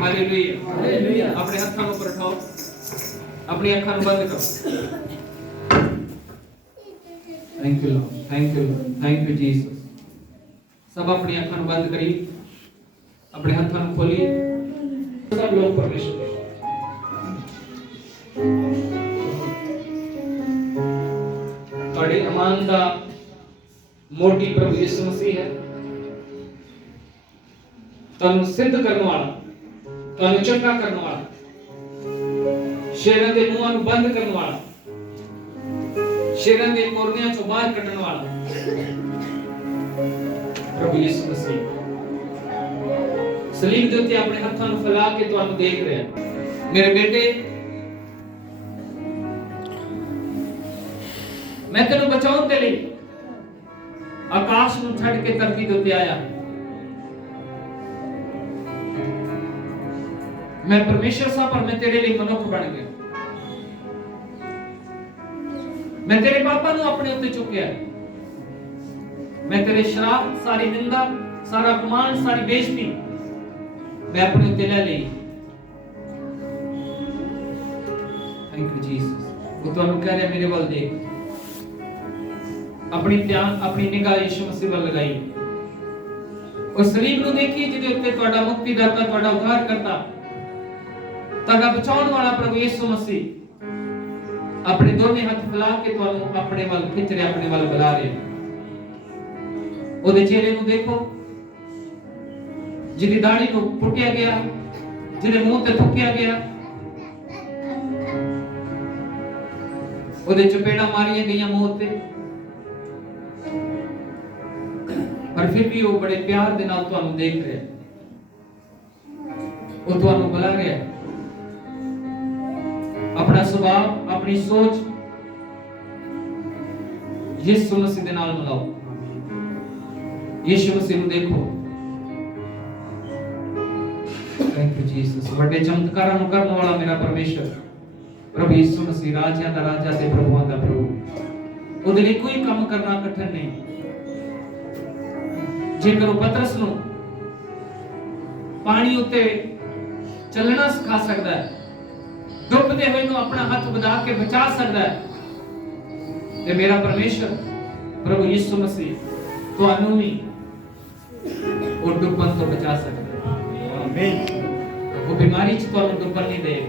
ਹਾਲੇਲੂਇਆ। ਹਾਲੇਲੂਇਆ। ਆਪਣੇ ਹੱਥਾਂ ਨੂੰ ਉੱਪਰ ਉਠਾਓ, ਆਪਣੀ ਅੱਖਾਂ ਨੂੰ ਬੰਦ ਕਰੋ। Thank you Lord, thank you, thank you Jesus. ਸਭ ਆਪਣੀ ਅੱਖਾਂ ਨੂੰ ਬੰਦ ਕਰੀ, ਆਪਣੇ ਹੱਥਾਂ ਨੂੰ ਖੋਲੀਏ। ਸਭ ਲੋਕ ਪਰਮੇਸ਼ਰ ਦੇ ਤੁਹਾਡੇ ਅਮਾਨ ਦਾ ਮੋਢੀ ਪ੍ਰਭੂ ਯਿਸੂ ਮਸੀਹ ਹੈ। ਤੁਹਾਨੂੰ ਸਿੱਧ ਕਰਨ ਵਾਲਾ, ਤੁਹਾਨੂੰ ਚੰਗਾ ਕਰਨ ਵਾਲਾ, ਸ਼ੇਰਾਂ ਦੇ ਮੂੰਹਾਂ ਨੂੰ ਬੰਦ ਕਰਨ ਵਾਲਾ, ਸ਼ੇਰਾਂ ਦੇ ਕੋਰਨਿਆਂ ਚੋਂ ਬਾਹਰ ਕੱਢਣ ਵਾਲਾ ਪ੍ਰਭੂ ਯਿਸੂ ਮਸੀਹ ਸਲੀਬ ਦੇ ਉੱਤੇ ਆਪਣੇ ਹੱਥਾਂ ਨੂੰ ਫੈਲਾ ਕੇ ਤੁਹਾਨੂੰ ਦੇਖ ਰਿਹਾ। ਮੇਰੇ ਬੇਟੇ, ਮੈਂ ਤੈਨੂੰ ਬਚਾਉਣ ਦੇ ਲਈ ਆਕਾਸ਼ ਨੂੰ ਛੱਡ ਕੇ ਧਰਤੀ ਦੇ ਉੱਤੇ ਆਇਆ। ਮੈਂ ਪਰਮੇਸ਼ਰ ਸਾਂ, ਪਰ ਮੈਂ ਤੇਰੇ ਲਈ ਮਨੁੱਖ ਬਣ ਗਿਆ। ਮੈਂ ਤੇਰੇ ਪਾਪਾਂ ਨੂੰ ਆਪਣੇ ਉੱਤੇ ਚੁੱਕਿਆ। ਮੈਂ ਤੇਰੇ ਸ਼ਰਾਪ, ਸਾਰੀ ਨਿੰਦਾ, ਸਾਰਾ ਅਪਮਾਨ, ਸਾਰੀ ਬੇਇੱਜ਼ਤੀ ਮੈਂ ਆਪਣੇ ਉੱਤੇ ਲੈ ਲਈ। Thank you Jesus. ਉਹ ਤੁਹਾਨੂੰ ਕਹਿ ਰਿਹਾ, ਮੇਰੇ ਵੱਲ ਦੇਖ, ਆਪਣੀ ਧਿਆਨ, ਆਪਣੀ ਨਿਗਾਹ ਯਿਸੂ ਮਸੀਹ ਵੱਲ ਲਗਾਈ। ਉਸ ਸਲੀਬ ਨੂੰ ਦੇਖੀ ਜਿਹਦੇ ਉੱਤੇ ਤੁਹਾਡਾ ਮੁਕਤੀਦਾਤਾ, ਤੁਹਾਡਾ ਉद्धार ਕਰਤਾ, ਤੁਹਾਡਾ ਬਚਾਉਣ ਵਾਲਾ ਪ੍ਰਭੂ ਯਿਸੂ ਮਸੀਹ ਆਪਣੇ ਦੋਵੇਂ ਹੱਥ ਫੈਲਾ ਕੇ ਤੁਹਾਨੂੰ ਆਪਣੇ ਵੱਲ ਖਿੱਚ ਰਿਹਾ, ਆਪਣੇ ਵੱਲ ਬੁਲਾ ਰਿਹਾ। ਉਹਦੇ ਚਿਹਰੇ ਨੂੰ ਦੇਖੋ, ਜਿਹਦੀ ਦਾੜੀ ਨੂੰ ਪੁੱਟਿਆ ਗਿਆ, ਜਿਹਦੇ ਮੂੰਹ ਤੇ ਥੁੱਕਿਆ ਗਿਆ, ਉਹਦੇ ਚਪੇੜਾਂ ਮਾਰੀਆਂ ਗਈਆਂ ਮੂੰਹ ਤੇ, ਪਰ ਫਿਰ ਵੀ ਉਹ ਬੜੇ ਪਿਆਰ ਦੇ ਨਾਲ ਤੁਹਾਨੂੰ ਦੇਖ ਰਿਹਾ। ਉਹ ਤੁਹਾਨੂੰ ਬੁਲਾ ਰਿਹਾ ਹੈ। ਆਪਣਾ ਸੁਭਾਅ, ਆਪਣੀ ਸੋਚ ਯਿਸੂ ਮਸੀਹ ਦੇ ਨਾਲ ਮਿਲਾਓ। ਯਿਸੂ ਮਸੀਹ ਨੂੰ ਦੇਖੋ। Thank you Jesus. ਵੱਡੇ ਚਮਤਕਾਰਾਂ ਨੂੰ ਕਰਨ ਵਾਲਾ ਮੇਰਾ ਪਰਮੇਸ਼ਰ ਪ੍ਰਭੂ ਯਿਸੂ ਮਸੀਹ, ਰਾਜਿਆਂ ਦਾ ਰਾਜਾ ਤੇ ਪ੍ਰਭੂਆਂ ਦਾ ਪ੍ਰਭੂ। ਉਹਦੇ ਲਈ ਕੋਈ ਕੰਮ ਕਰਨਾ ਕਠਿਨ ਨਹੀਂ। ਜੇਕਰ ਉਹ ਪਤਰਸ ਨੂੰ ਪਾਣੀ ਉੱਤੇ ਚੱਲਣਾ ਸਿਖਾ ਸਕਦਾ ਹੈ, ਡੁੱਬਦੇ ਹੋਏ ਨੂੰ ਆਪਣਾ ਹੱਥ ਵਧਾ ਕੇ ਬਚਾ ਸਕਦਾ ਹੈ, ਤੇ ਮੇਰਾ ਪਰਮੇਸ਼ਰ ਪ੍ਰਭੂ ਯਿਸੂ ਮਸੀਹ ਤੁਹਾਨੂੰ ਵੀ ਉਹ ਡੁੱਬਣ ਤੋਂ ਬਚਾ ਸਕਦਾ ਹੈ। ਆਮੀਨ। ਉਹ ਬਿਮਾਰੀ 'ਚ ਤੁਹਾਨੂੰ ਡੁੱਬਣ ਨਹੀਂ ਦੇਗਾ।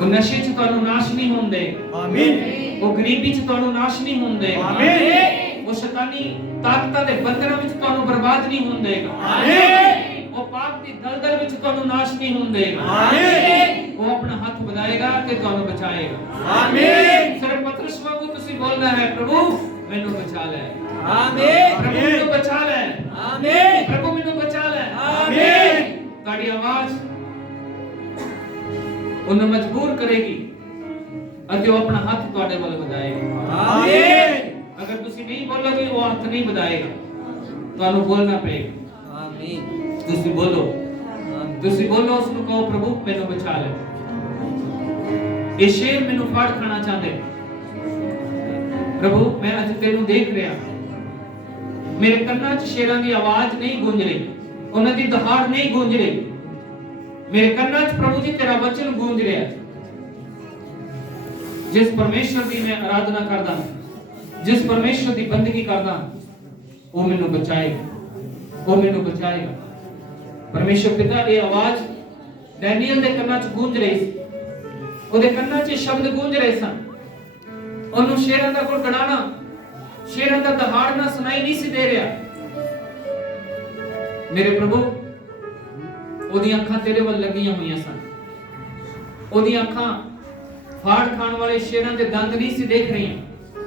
ਉਹ ਨਸ਼ੇ 'ਚ ਤੁਹਾਨੂੰ ਨਾਸ਼ ਨਹੀਂ ਹੋਣ ਦੇਗਾ। ਆਮੀਨ। ਉਹ ਗਰੀਬੀ 'ਚ ਤੁਹਾਨੂੰ ਨਾਸ਼ ਨਹੀਂ ਹੋਣ ਦੇਗਾ। ਆਮੀਨ। ਉਹ ਸ਼ੈਤਾਨੀ ਤਾਕਤਾਂ ਦੇ ਬੰਧਨਾਂ ਵਿੱਚ ਤੁਹਾਨੂੰ ਬਰਬਾਦ ਨਹੀਂ ਹੋਣ ਦੇਗਾ। ਆਮੀਨ। ਉਹ ਪਾਪ ਦੀ ਦਲਦਲ ਵਿੱਚ ਤੁਹਾਨੂੰ ਨਾਸ਼ ਨਹੀਂ ਹੋਣ ਦੇਗਾ। ਆਮੀਨ। ਉਹ ਆਪਣਾ ਹੱਥ ਵਧਾਏਗਾ ਤੇ ਤੁਹਾਨੂੰ ਬਚਾਏਗਾ। ਆਮੀਨ। ਸਿਰਫ ਪਤਰਸ ਵਾਂਗੂ ਤੁਸੀਂ ਬੋਲਣਾ ਹੈ, ਪ੍ਰਭੂ ਮੈਨੂੰ ਬਚਾ ਲੈ। ਆਮੀਨ। ਪ੍ਰਭੂ ਮੈਨੂੰ ਬਚਾ ਲੈ। ਆਮੀਨ। ਪ੍ਰਭੂ ਮੈਨੂੰ ਬਚਾ ਲੈ। ਆਮੀਨ। ਤੁਹਾਡੀ ਆਵਾਜ਼ ਉਹਨੂੰ ਮਜਬੂਰ ਕਰੇਗੀ ਅਤੇ ਉਹ ਆਪਣਾ ਹੱਥ ਤੁਹਾਡੇ ਵੱਲ ਵਧਾਏਗਾ। ਆਮੀਨ। ਅਗਰ ਤੁਸੀਂ ਨਹੀਂ ਬੋਲੋਗੇ, ਉਹ ਹੱਥ ਨਹੀਂ ਵਧਾਏਗਾ। ਤੁਹਾਨੂੰ ਬੋਲਣਾ ਪਏਗਾ। ਆਮੀਨ। ਤੁਸੀਂ ਬੋਲੋ। ਤੁਸੀਂ ਬੋਲੋ, ਉਸ ਨੂੰ ਕਹੋ, ਪ੍ਰਭੂ ਮੈਨੂੰ ਬਚਾ ਲੈ। ਇਹ ਸ਼ੇਰ ਮੈਨੂੰ ਫੜ ਖਾਣਾ ਚਾਹੁੰਦੇ। ਪ੍ਰਭੂ ਮੈਂ ਅੱਜ ਤੈਨੂੰ ਦੇਖ ਰਿਹਾ। ਮੇਰੇ ਕੰਨਾਂ 'ਚ ਸ਼ੇਰਾਂ ਦੀ ਆਵਾਜ਼ ਨਹੀਂ ਗੂੰਜ ਰਹੀ, ਉਹਨਾਂ ਦੀ ਦਹਾੜ ਨਹੀਂ ਗੂੰਜ ਰਹੀ। ਮੇਰੇ ਕੰਨਾਂ 'ਚ ਪ੍ਰਭੂ ਜੀ ਤੇਰਾ ਵਚਨ ਗੂੰਜ ਰਿਹਾ। ਜਿਸ ਪਰਮੇਸ਼ਰ ਦੀ ਮੈਂ ਆਰਾਧਨਾ ਕਰਦਾ, ਜਿਸ ਪਰਮੇਸ਼ਰ ਦੀ ਬੰਦਗੀ ਕਰਦਾ, ਉਹ ਮੈਨੂੰ ਬਚਾਏਗਾ। ਉਹ ਮੈਨੂੰ ਬਚਾਏਗਾ। ਪਰਮੇਸ਼ਰ ਪਿਤਾ, ਇਹ ਆਵਾਜ਼ ਡੈਨੀਅਲ ਦੇ ਕੰਨਾਂ 'ਚ ਗੂੰਜ ਰਹੀ ਸੀ। ਉਹਦੇ ਕੰਨਾਂ 'ਚ ਸ਼ਬਦ ਗੂੰਜ ਰਹੇ ਸਨ। ਉਹਨੂੰ ਸ਼ੇਰਾਂ ਦਾ ਗੁਣਗੁਣਾਣਾ, ਸ਼ੇਰਾਂ ਦਾ ਦਹਾੜਨਾ ਸੁਣਾਈ ਨਹੀਂ ਸੀ ਦੇ ਰਿਹਾ। ਮੇਰੇ ਪ੍ਰਭੂ, ਉਹਦੀਆਂ ਅੱਖਾਂ ਤੇਰੇ ਵੱਲ ਲੱਗੀਆਂ ਹੋਈਆਂ ਸਨ। ਉਹਦੀਆਂ ਅੱਖਾਂ ਫਾੜ ਖਾਣ ਵਾਲੇ ਸ਼ੇਰਾਂ ਦੇ ਦੰਦ ਨਹੀਂ ਸੀ ਦੇਖ ਰਹੀਆਂ।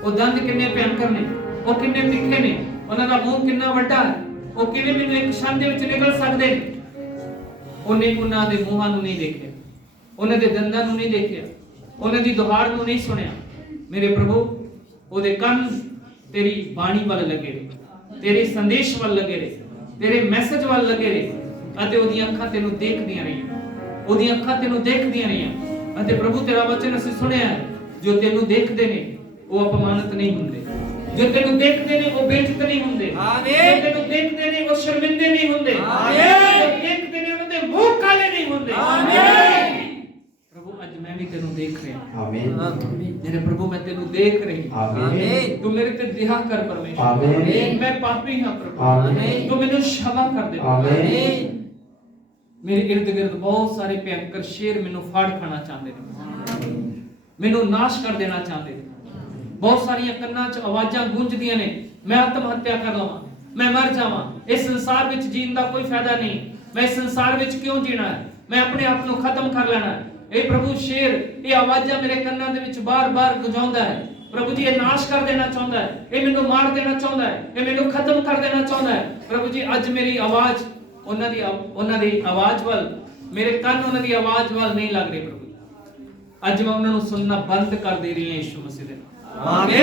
ਉਹ ਦੰਦ ਕਿੰਨੇ ਭਿਆਨਕ ਨੇ, ਉਹ ਕਿੰਨੇ ਤਿੱਖੇ ਨੇ, ਉਹਨਾਂ ਦਾ ਮੂੰਹ ਕਿੰਨਾ ਵੱਡਾ ਹੈ, ਉਹ ਕਿਵੇਂ ਮੈਨੂੰ ਇੱਕ ਛਣ ਦੇ ਵਿੱਚ ਨਿਕਲ ਸਕਦੇ ਨੇ। ਉਹਨੇ ਉਹਨਾਂ ਦੇ ਮੂੰਹਾਂ ਨੂੰ ਨਹੀਂ ਦੇਖਿਆ, ਉਹਨਾਂ ਦੇ ਦੰਦਾਂ ਨੂੰ ਨਹੀਂ ਦੇਖਿਆ, ਉਹਨਾਂ ਦੀ ਦੁਹਾੜ ਨੂੰ ਨਹੀਂ ਸੁਣਿਆ। ਮੇਰੇ ਪ੍ਰਭੂ, ਉਹਦੇ ਕੰਨ ਤੇਰੀ ਬਾਣੀ ਵੱਲ ਲੱਗੇ ਰਹੇ, ਤੇਰੇ ਸੰਦੇਸ਼ ਵੱਲ ਲੱਗੇ ਰਹੇ, ਤੇਰੇ ਮੈਸੇਜ ਵੱਲ ਲੱਗੇ ਰਹੇ, ਅਤੇ ਉਹਦੀਆਂ ਅੱਖਾਂ ਤੈਨੂੰ ਦੇਖਦੀਆਂ ਰਹੀਆਂ। ਉਹਦੀਆਂ ਅੱਖਾਂ ਤੈਨੂੰ ਦੇਖਦੀਆਂ ਰਹੀਆਂ। ਅਤੇ ਪ੍ਰਭੂ ਤੇਰਾ ਵਚਨ ਅਸੀਂ ਸੁਣਿਆ ਹੈ, ਜੋ ਤੈਨੂੰ ਦੇਖਦੇ ਨੇ ਉਹ ਅਪਮਾਨਿਤ ਨਹੀਂ ਹੁੰਦੇ, ਜੋ ਤੈਨੂੰ ਦੇਖਦੇ ਨੇ ਉਹ ਬੇਇੱਜ਼ਤ ਨਹੀਂ ਹੁੰਦੇ। ਆਮੀਨ। ਜੋ ਤੈਨੂੰ ਦੇਖਦੇ ਨੇ ਉਹ ਸ਼ਰਮਿੰਦੇ ਨਹੀਂ ਹੁੰਦੇ। ਆਮੀਨ। ਜੋ ਦੇਖਦੇ ਨੇ ਉਹਨਾਂ ਦੇ ਮੂੰਹ ਕਾਲੇ ਨਹੀਂ ਹੁੰਦੇ। ਆਮੀਨ। ਪ੍ਰਭੂ ਅੱਜ ਮੈਂ ਵੀ ਤੈਨੂੰ ਦੇਖ ਰਿਹਾ। ਆਮੀਨ। ਮੇਰੇ ਪ੍ਰਭੂ ਮੈਂ ਤੈਨੂੰ ਦੇਖ ਰਹੀ। ਆਮੀਨ। ਤੂੰ ਮੇਰੇ ਤੇ ਦਇਆ ਕਰ ਪਰਮੇਸ਼ਰ। ਆਮੀਨ। ਮੈਂ ਪਾਪੀ ਹਾਂ ਪ੍ਰਭੂ। ਆਮੀਨ। ਤੂੰ ਮੈਨੂੰ ਸ਼ਮਾ ਕਰ ਦੇ। ਆਮੀਨ। ਮੇਰੇ ਇਰਦ ਗਿਰਦ ਬਹੁਤ ਸਾਰੇ ਭਿਆਨਕ ਸ਼ੇਰ ਮੈਨੂੰ ਫਾੜ ਖਾਣਾ ਚਾਹੁੰਦੇ ਨੇ, ਮੈਨੂੰ ਨਾਸ਼ ਕਰ ਦੇਣਾ ਚਾਹੁੰਦੇ ਨੇ। ਬਹੁਤ ਸਾਰੀਆਂ ਕੰਨਾਂ 'ਚ ਆਵਾਜ਼ਾਂ ਗੂੰਜਦੀਆਂ ਨੇ, ਮੈਂ ਆਤਮ ਹੱਤਿਆ ਕਰ ਲਵਾਂ, ਮੈਂ ਮਰ ਜਾਵਾਂ, ਇਸ ਸੰਸਾਰ ਵਿੱਚ ਜੀਣ ਦਾ ਕੋਈ ਫਾਇਦਾ ਨਹੀਂ, ਮੈਂ ਇਸ ਸੰਸਾਰ ਵਿੱਚ ਕਿਉਂ ਜੀਣਾ ਹੈ, ਮੈਂ ਆਪਣੇ ਆਪ ਨੂੰ ਖਤਮ ਕਰ ਲੈਣਾ ਹੈ। ਇਹ ਪ੍ਰਭੂ ਸ਼ੇਰ, ਇਹ ਆਵਾਜ਼ਾਂ ਮੇਰੇ ਕੰਨਾਂ ਦੇ ਵਿੱਚ ਬਾਰ-ਬਾਰ ਗੁੰਜਾਉਂਦਾ ਹੈ। ਪ੍ਰਭੂ ਜੀ ਇਹ ਨਾਸ਼ ਕਰ ਦੇਣਾ ਚਾਹੁੰਦਾ ਹੈ, ਇਹ ਮੈਨੂੰ ਮਾਰ ਦੇਣਾ ਚਾਹੁੰਦਾ ਹੈ, ਇਹ ਮੈਨੂੰ ਖਤਮ ਕਰ ਦੇਣਾ ਚਾਹੁੰਦਾ ਹੈ। ਪ੍ਰਭੂ ਜੀ ਅੱਜ ਮੇਰੀ ਆਵਾਜ਼ ਉਹਨਾਂ ਦੀ ਆਵਾਜ਼ ਵੱਲ, ਮੇਰੇ ਕੰਨ ਉਹਨਾਂ ਦੀ ਆਵਾਜ਼ ਵੱਲ ਨਹੀਂ ਲੱਗ ਰਹੇ। ਪ੍ਰਭੂ ਅੱਜ ਮੈਂ ਉਹਨਾਂ ਨੂੰ ਸੁਣਨਾ ਬੰਦ ਕਰ ਦੇ ਰਹੀ ਹਾਂ ਯਿਸੂ ਮਸੀਹ ਦੇ ਨਾਮ। ਆਮੀਨ।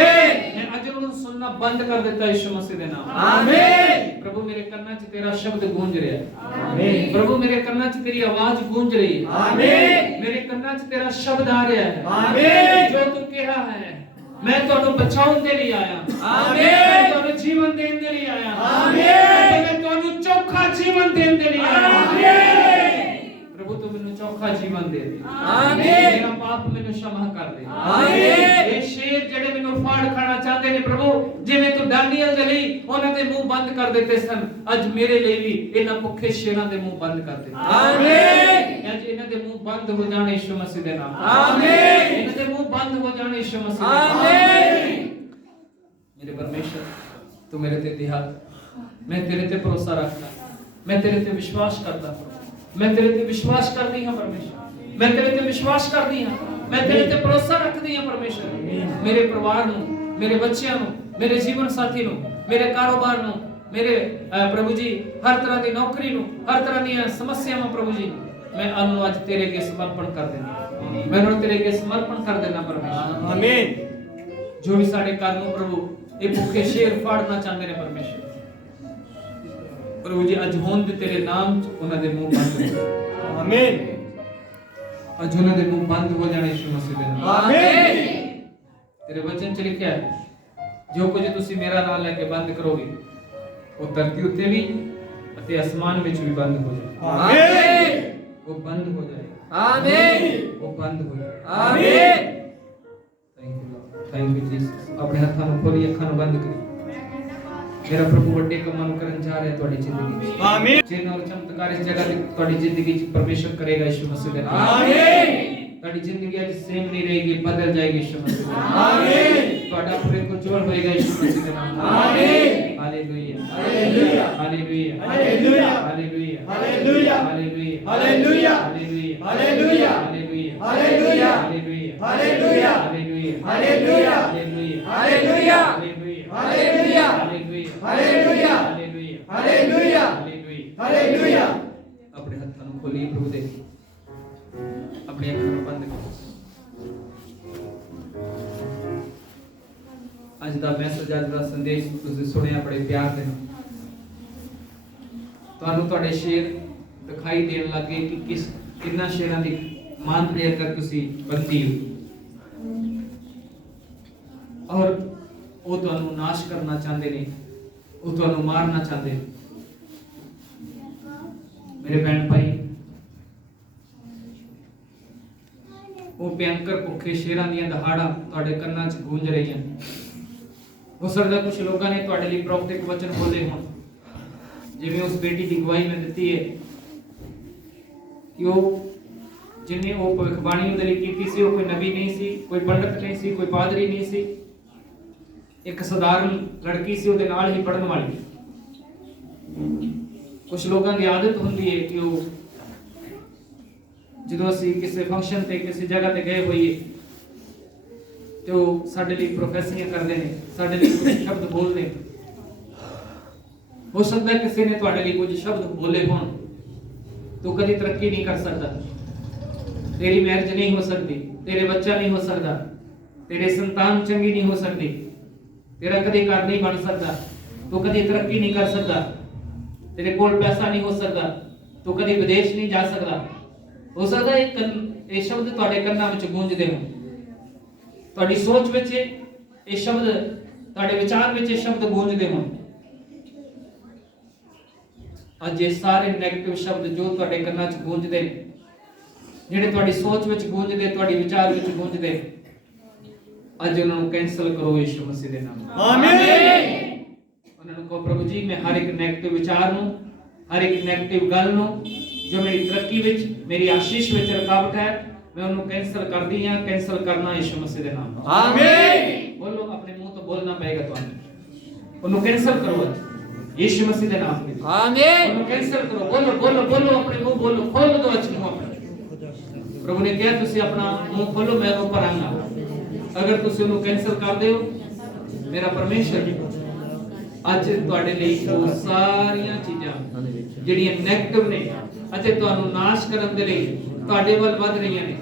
ਮੈਂ ਅੱਜ ਉਹਨਾਂ ਨੂੰ ਸੁਣਨਾ ਬੰਦ ਕਰ ਦਿੱਤਾ ਯਿਸੂ ਮਸੀਹ ਦੇ ਨਾਮ। ਆਮੀਨ। ਪ੍ਰਭੂ ਮੇਰੇ ਕੰਨਾਂ 'ਚ ਤੇਰਾ ਸ਼ਬਦ ਗੂੰਜ ਰਿਹਾ ਹੈ। ਆਮੀਨ। ਪ੍ਰਭੂ ਮੇਰੇ ਕੰਨਾਂ 'ਚ ਤੇਰੀ ਆਵਾਜ਼ ਗੂੰਜ ਰਹੀ ਹੈ। ਆਮੀਨ। ਮੇਰੇ ਕੰਨਾਂ 'ਚ ਤੇਰਾ ਸ਼ਬਦ ਆ ਰਿਹਾ ਹੈ। ਆਮੀਨ। ਜੋ ਤੂੰ ਕਿਹਾ ਹੈ, ਮੈਂ ਤੁਹਾਨੂੰ ਬਚਾਉਣ ਦੇ ਲਈ ਆਇਆ। ਆਮੀਨ। ਮੈਂ ਤੁਹਾਨੂੰ ਜੀਵਨ ਦੇਣ ਦੇ ਲਈ ਆਇਆ। ਆਮੀਨ। ਮੈਂ ਤੁਹਾਨੂੰ ਚੋਖਾ ਜੀਵਨ ਦੇਣ ਦੇ ਲਈ ਆਇਆ। ਆਮੀਨ। ਪ੍ਰਭੂ ਤੂੰ ਮੈਨੂੰ ਚੋਖਾ ਜੀਵਨ ਦੇ ਦੇ। ਆਮੀਨ। ਮੇਰਾ ਪਾਪ ਮੈਨੂੰ क्षमा ਕਰ ਦੇ। ਆਮੀਨ। ਇਹ ਸ਼ੇਰ ਜਿਹੜੇ ਮੈਨੂੰ ਫਾੜ ਖਾਣਾ ਚਾਹੁੰਦੇ ਨੇ ਪ੍ਰਭੂ, ਜਿਵੇਂ ਤੂੰ ਡਾਨੀਅਲ ਦੇ ਲਈ ਉਹਨਾਂ ਦੇ ਮੂੰਹ ਬੰਦ ਕਰ ਦਿੱਤੇ ਸਨ, ਅੱਜ ਮੇਰੇ ਲਈ ਵੀ ਇਹਨਾਂ ਭੁੱਖੇ ਸ਼ੇਰਾਂ ਦੇ ਮੂੰਹ ਬੰਦ ਕਰ ਦੇ। ਆਮੀਨ। ਅੱਜ ਇਹਨਾਂ ਦੇ ਮੂੰਹ ਬੰਦ ਹੋ ਜਾਣ ਯਿਸੂ ਮਸੀਹ ਦੇ ਨਾਮ। ਆਮੀਨ। ਇਹਨਾਂ ਦੇ ਮੂੰਹ ਬੰਦ ਹੋ ਜਾਣ ਯਿਸੂ ਮਸੀਹ ਦੇ ਨਾਮ। ਆਮੀਨ। ਮੇਰੇ ਪਰਮੇਸ਼ਰ ਤੂੰ ਮੇਰੇ ਤੇ ਦਇਆ ਕਰ। ਮੈਂ ਤੇਰੇ ਤੇ ਭਰੋਸਾ ਰੱਖਦਾ, ਮੈਂ ਤੇਰੇ ਤੇ ਵਿਸ਼ਵਾਸ ਕਰਦਾ। ਮੈਂ ਤੇਰੇ ਤੇ ਵਿਸ਼ਵਾਸ ਕਰਦੀ ਹਾਂ ਪਰਮੇਸ਼ਰ, ਮੈਂ ਤੇਰੇ ਤੇ ਵਿਸ਼ਵਾਸ ਕਰਦੀ ਹਾਂ, ਮੈਂ ਤੇਰੇ ਤੇ ਭਰੋਸਾ ਰੱਖਦੀ ਹਾਂ ਪਰਮੇਸ਼ਰ। ਮੇਰੇ ਪਰਿਵਾਰ ਨੂੰ, ਮੇਰੇ ਬੱਚਿਆਂ ਨੂੰ, ਮੇਰੇ ਜੀਵਨ ਸਾਥੀ ਨੂੰ, ਮੇਰੇ ਕਾਰੋਬਾਰ ਨੂੰ, ਮੇਰੇ ਪ੍ਰਭੂ ਜੀ ਹਰ ਤਰ੍ਹਾਂ ਦੀ ਨੌਕਰੀ ਨੂੰ, ਹਰ ਤਰ੍ਹਾਂ ਦੀਆਂ ਸਮੱਸਿਆਵਾਂ ਪ੍ਰਭੂ ਜੀ मैं ਉਹਨੂੰ ਅੱਜ ਤੇਰੇ ਅੱਗੇ ਸਮਰਪਣ ਕਰ ਦਿੰਦਾ। ਮੈਂ ਉਹਨੂੰ ਤੇਰੇ ਅੱਗੇ ਸਮਰਪਣ ਕਰ ਦੇਣਾ ਪਰਮੇਸ਼ਰ। ਆਮੀਨ। ਜੋ ਵੀ ਸਾਡੇ ਘਰ ਨੂੰ ਪ੍ਰਭੂ ਇਹ ਭੁੱਖੇ ਸ਼ੇਰ ਫਾੜਨਾ ਚਾਹੁੰਦੇ ਨੇ ਪਰਮੇਸ਼ਰ, ਪ੍ਰਭੂ ਜੀ ਅੱਜ ਹੋਣ ਦੇ ਤੇਰੇ ਨਾਮ ਚ ਉਹਨਾਂ ਦੇ ਮੂੰਹ ਬੰਦ ਹੋ। ਆਮੀਨ। ਅੱਜ ਉਹਨਾਂ ਦੇ ਮੂੰਹ ਬੰਦ ਹੋ ਜਾਣੇ ਯਿਸੂ ਮਸੀਹ ਦੇ ਨਾਮ। ਆਮੀਨ। ਤੇਰੇ ਵਚਨ ਚ ਲਿਖਿਆ ਹੈ ਜੋ ਕੁਝ ਤੁਸੀਂ ਮੇਰਾ ਨਾਮ ਲੈ ਕੇ ਬੰਦ ਕਰੋਗੇ ਉਹ ਧਰਤੀ ਉੱਤੇ ਵੀ ਅਤੇ ਅਸਮਾਨ ਵਿੱਚ ਵੀ ਬੰਦ ਹੋ ਜਾਏ। ਆਮੀਨ। ਉਹ ਬੰਦ ਹੋ ਜਾਏ। ਆਮੀਨ। ਉਹ ਬੰਦ ਹੋ ਜਾਏ। ਆਮੀਨ। Thank you Jesus. ਆਪਣੇ ਹੱਥਾਂ ਨੂੰ ਖੋਲੀ, ਅੱਖਾਂ ਨੂੰ ਬੰਦ ਕਰੀ। ਮੇਰਾ ਪ੍ਰਭੂ ਵੱਡੇ ਕੰਮਾਂ ਨੂੰ ਕਰਨ ਜਾ ਰਿਹਾ ਤੁਹਾਡੀ ਜ਼ਿੰਦਗੀ ਵਿੱਚ। ਆਮੀਨ। ਚਿੰਨ ਔਰ ਚਮਤਕਾਰ ਇਸ ਜਗ੍ਹਾ ਤੇ ਤੁਹਾਡੀ ਜ਼ਿੰਦਗੀ ਵਿੱਚ ਪਰਮੇਸ਼ਰ ਕਰੇਗਾ ਯਿਸੂ ਮਸੀਹ ਦੇ ਨਾਮ। ਆਮੀਨ। ਤੁਹਾਡੀ ਜ਼ਿੰਦਗੀ ਅੱਜ ਸੇਮ ਨਹੀਂ ਰਹੇਗੀ, ਬਦਲ ਜਾਏਗੀ ਯਿਸੂ ਮਸੀਹ ਦੇ ਨਾਮ। ਆਮੀਨ। ਤੁਹਾਡਾ ਪੂਰੇ ਕੁਚਲ ਹੋਏਗਾ ਯਿਸੂ ਮਸੀਹ ਦੇ ਨਾਮ। ਆਮੀਨ। Hallelujah hallelujah. Hallelujah hallelujah. Hallelujah hallelujah. Hallelujah hallelujah. Hallelujah hallelujah. Hallelujah hallelujah. Hallelujah hallelujah. Hallelujah hallelujah. Hallelujah hallelujah. Hallelujah hallelujah. Hallelujah hallelujah. Hallelujah. Hallelujah. ਆਪਣੇ ਹੱਥਾਂ ਨੂੰ ਖੋਲੀ ਪ੍ਰਭੂ ਦੇ, ਆਪਣੇ ਅੱਖਾਂ ਨੂੰ ਬੰਦ ਕਰੋ। ਅੱਜ ਦਾ ਮੈਸੇਜ, ਅੱਜ ਦਾ ਸੰਦੇਸ਼ ਤੁਸੀਂ ਸੁਣਿਆ ਬੜੇ ਪਿਆਰ ਦੇ ਨਾਲ। ਤੁਹਾਨੂੰ ਤੁਹਾਡੇ ਸ਼ੇਰ ਦਿਖਾਈ ਦੇਣ ਲੱਗੇ ਕਿ ਕਿੰਨਾ ਸ਼ੇਰਾਂ ਦੀ ਮਾਨ ਪ੍ਰੇਰ ਕਰ ਤੁਸੀਂ ਬੰਦੀ ਹੋ, ਔਰ ਉਹ ਤੁਹਾਨੂੰ ਨਾਸ਼ ਕਰਨਾ ਚਾਹੁੰਦੇ ਨੇ, ਉਹ ਤੁਹਾਨੂੰ ਮਾਰਨਾ ਚਾਹੁੰਦੇ ਨੇ। ਮੇਰੇ ਭੈਣ ਭਾਈ, ਉਹ ਭਿਆਨਕ ਭੁੱਖੇ ਸ਼ੇਰਾਂ ਦੀਆਂ ਦਹਾੜਾਂ ਤੁਹਾਡੇ ਕੰਨਾਂ 'ਚ ਗੂੰਜ ਰਹੀਆਂ। ਹੋ ਸਕਦਾ ਕੁਝ ਲੋਕਾਂ ਨੇ ਤੁਹਾਡੇ ਲਈ ਪ੍ਰੋਫੈਟਿਕ ਵਚਨ ਬੋਲੇ ਹੋਣ, ਜਿਵੇਂ ਉਸ ਬੇਟੀ ਦੀ ਗਵਾਹੀ ਮੈਂ ਦਿੱਤੀ ਹੈ ਕਿ ਉਹ ਜਿਹਨੇ ਉਹ ਭਵਿੱਖਬਾਣੀ ਉਹਦੇ ਲਈ ਕੀਤੀ ਸੀ, ਉਹ ਕੋਈ ਨਬੀ ਨਹੀਂ ਸੀ, ਕੋਈ ਪੰਡਤ ਨਹੀਂ ਸੀ, ਕੋਈ ਪਾਦਰੀ ਨਹੀਂ ਸੀ, ਇੱਕ ਸਧਾਰਨ ਲੜਕੀ ਸੀ ਉਹਦੇ ਨਾਲ ਹੀ ਪੜਨ ਵਾਲੀ। ਕੁਝ ਲੋਕਾਂ ਦੀ ਆਦਤ ਹੁੰਦੀ ਹੈ ਕਿ ਉਹ ਜਦੋਂ ਅਸੀਂ ਕਿਸੇ ਫੰਕਸ਼ਨ ਤੇ ਕਿਸੇ ਜਗ੍ਹਾ ਤੇ ਗਏ ਹੋਈਏ ਤੇ ਉਹ ਸਾਡੇ ਲਈ ਪ੍ਰੋਫੈਸੀਆਂ ਕਰਦੇ ਨੇ, ਸਾਡੇ ਲਈ ਕੁਝ ਸ਼ਬਦ ਬੋਲਦੇ ਨੇ। ਹੋ ਸਕਦਾ ਕਿਸੇ ਨੇ ਤੁਹਾਡੇ ਲਈ ਕੁਝ ਸ਼ਬਦ ਬੋਲੇ ਹੋਣ, ਤੂੰ ਕਦੀ ਤਰੱਕੀ ਨਹੀਂ ਕਰ ਸਕਦਾ, ਤੇਰੀ ਮੈਰਿਜ ਨਹੀਂ ਹੋ ਸਕਦੀ, ਤੇਰੇ ਬੱਚਾ ਨਹੀਂ ਹੋ ਸਕਦਾ, ਤੇਰੇ ਸੰਤਾਨ ਚੰਗੀ ਨਹੀਂ ਹੋ ਸਕਦੀ, ਤੇਰਾ ਕਦੇ ਘਰ ਨਹੀਂ ਬਣ ਸਕਦਾ, ਤੂੰ ਕਦੀ ਤਰੱਕੀ ਨਹੀਂ ਕਰ ਸਕਦਾ, ਤੇਰੇ ਕੋਲ ਪੈਸਾ ਨਹੀਂ ਹੋ ਸਕਦਾ, ਤੂੰ ਕਦੀ ਵਿਦੇਸ਼ ਨਹੀਂ ਜਾ ਸਕਦਾ। ਹੋ ਸਕਦਾ ਇਹ ਸ਼ਬਦ ਤੁਹਾਡੇ ਕੰਨਾਂ ਵਿੱਚ ਗੂੰਜਦੇ ਹੋਣ, ਤੁਹਾਡੀ ਸੋਚ ਵਿੱਚ ਇਹ ਸ਼ਬਦ, ਤੁਹਾਡੇ ਵਿਚਾਰ ਵਿੱਚ ਇਹ ਸ਼ਬਦ ਗੂੰਜਦੇ ਹੋਣ। ਅੱਜ ਇਹ ਸਾਰੇ ਨੈਗੇਟਿਵ ਸ਼ਬਦ ਜੋ ਤੁਹਾਡੇ ਕੰਨਾਂ 'ਚ ਗੂੰਜਦੇ ਨੇ, ਜਿਹੜੇ ਤੁਹਾਡੀ ਸੋਚ ਵਿੱਚ ਗੂੰਜਦੇ, ਤੁਹਾਡੇ ਵਿਚਾਰ ਵਿੱਚ ਗੂੰਜਦੇ, ਅੱਜ ਉਹਨਾਂ ਨੂੰ ਕੈਂਸਲ ਕਰੋ ਯਿਸੂ ਮਸੀਹ ਦੇ ਨਾਮ। ਆਮੀਨ। ਉਹਨਾਂ ਨੂੰ ਕਹੋ ਪ੍ਰਭੂ ਜੀ, ਮੈਂ ਹਰ ਇੱਕ ਨੈਗੇਟਿਵ ਵਿਚਾਰ ਨੂੰ, ਹਰ ਇੱਕ ਨੈਗੇਟਿਵ ਗੱਲ ਨੂੰ ਜੋ ਮੇਰੀ ਤਰੱਕੀ ਵਿੱਚ, ਮੇਰੀ ਆਸ਼ੀਸ਼ ਵਿੱਚ ਰੁਕਾਵਟ ਹੈ, ਮੈਂ ਉਹਨੂੰ ਕੈਂਸਲ ਕਰਦੀ ਹਾਂ, ਕੈਂਸਲ ਕਰਨਾ ਯਿਸੂ ਮਸੀਹ ਦੇ ਨਾਮ। ਆਮੀਨ। ਬੋਲੋ, ਆਪਣੇ ਮੂੰਹ ਤੋਂ ਬੋਲਣਾ ਪਏਗਾ ਤੁਹਾਨੂੰ, ਉਹਨੂੰ ਕੈਂਸਲ ਕਰੋ ਯਿਸੂ ਮਸੀਹ ਦੇ ਨਾਮ ਤੇ। ਆਮੀਨ। ਉਹਨੂੰ ਕੈਂਸਲ ਕਰੋ। ਬੋਲੋ ਬੋਲੋ ਬੋਲੋ, ਆਪਣੇ ਮੂੰਹ ਬੋਲੋ, ਖੋਲ ਦੋ ਅੱਜ ਮੂੰਹ ਆਪਣਾ। ਪ੍ਰਭੂ ਨੇ ਕਿਹਾ ਤੁਸੀਂ ਆਪਣਾ ਮੂੰਹ ਖੋਲੋ, ਮੈਂ ਉਹ ਭਰਾਂਗਾ। ਅਗਰ ਤੁਸੀਂ ਉਹਨੂੰ ਕੈਂਸਲ ਕਰਦੇ ਹੋ, ਮੇਰਾ ਪਰਮੇਸ਼ਰ ਅੱਜ ਤੁਹਾਡੇ ਲਈ ਉਹ ਸਾਰੀਆਂ ਚੀਜ਼ਾਂ ਜਿਹੜੀਆਂ ਨੈਗੇਟਿਵ ਨੇ ਅਤੇ ਤੁਹਾਨੂੰ ਨਾਸ਼ ਕਰਨ ਦੇ ਲਈ ਤੁਹਾਡੇ ਵੱਲ ਵੱਧ ਰਹੀਆਂ ਨੇ,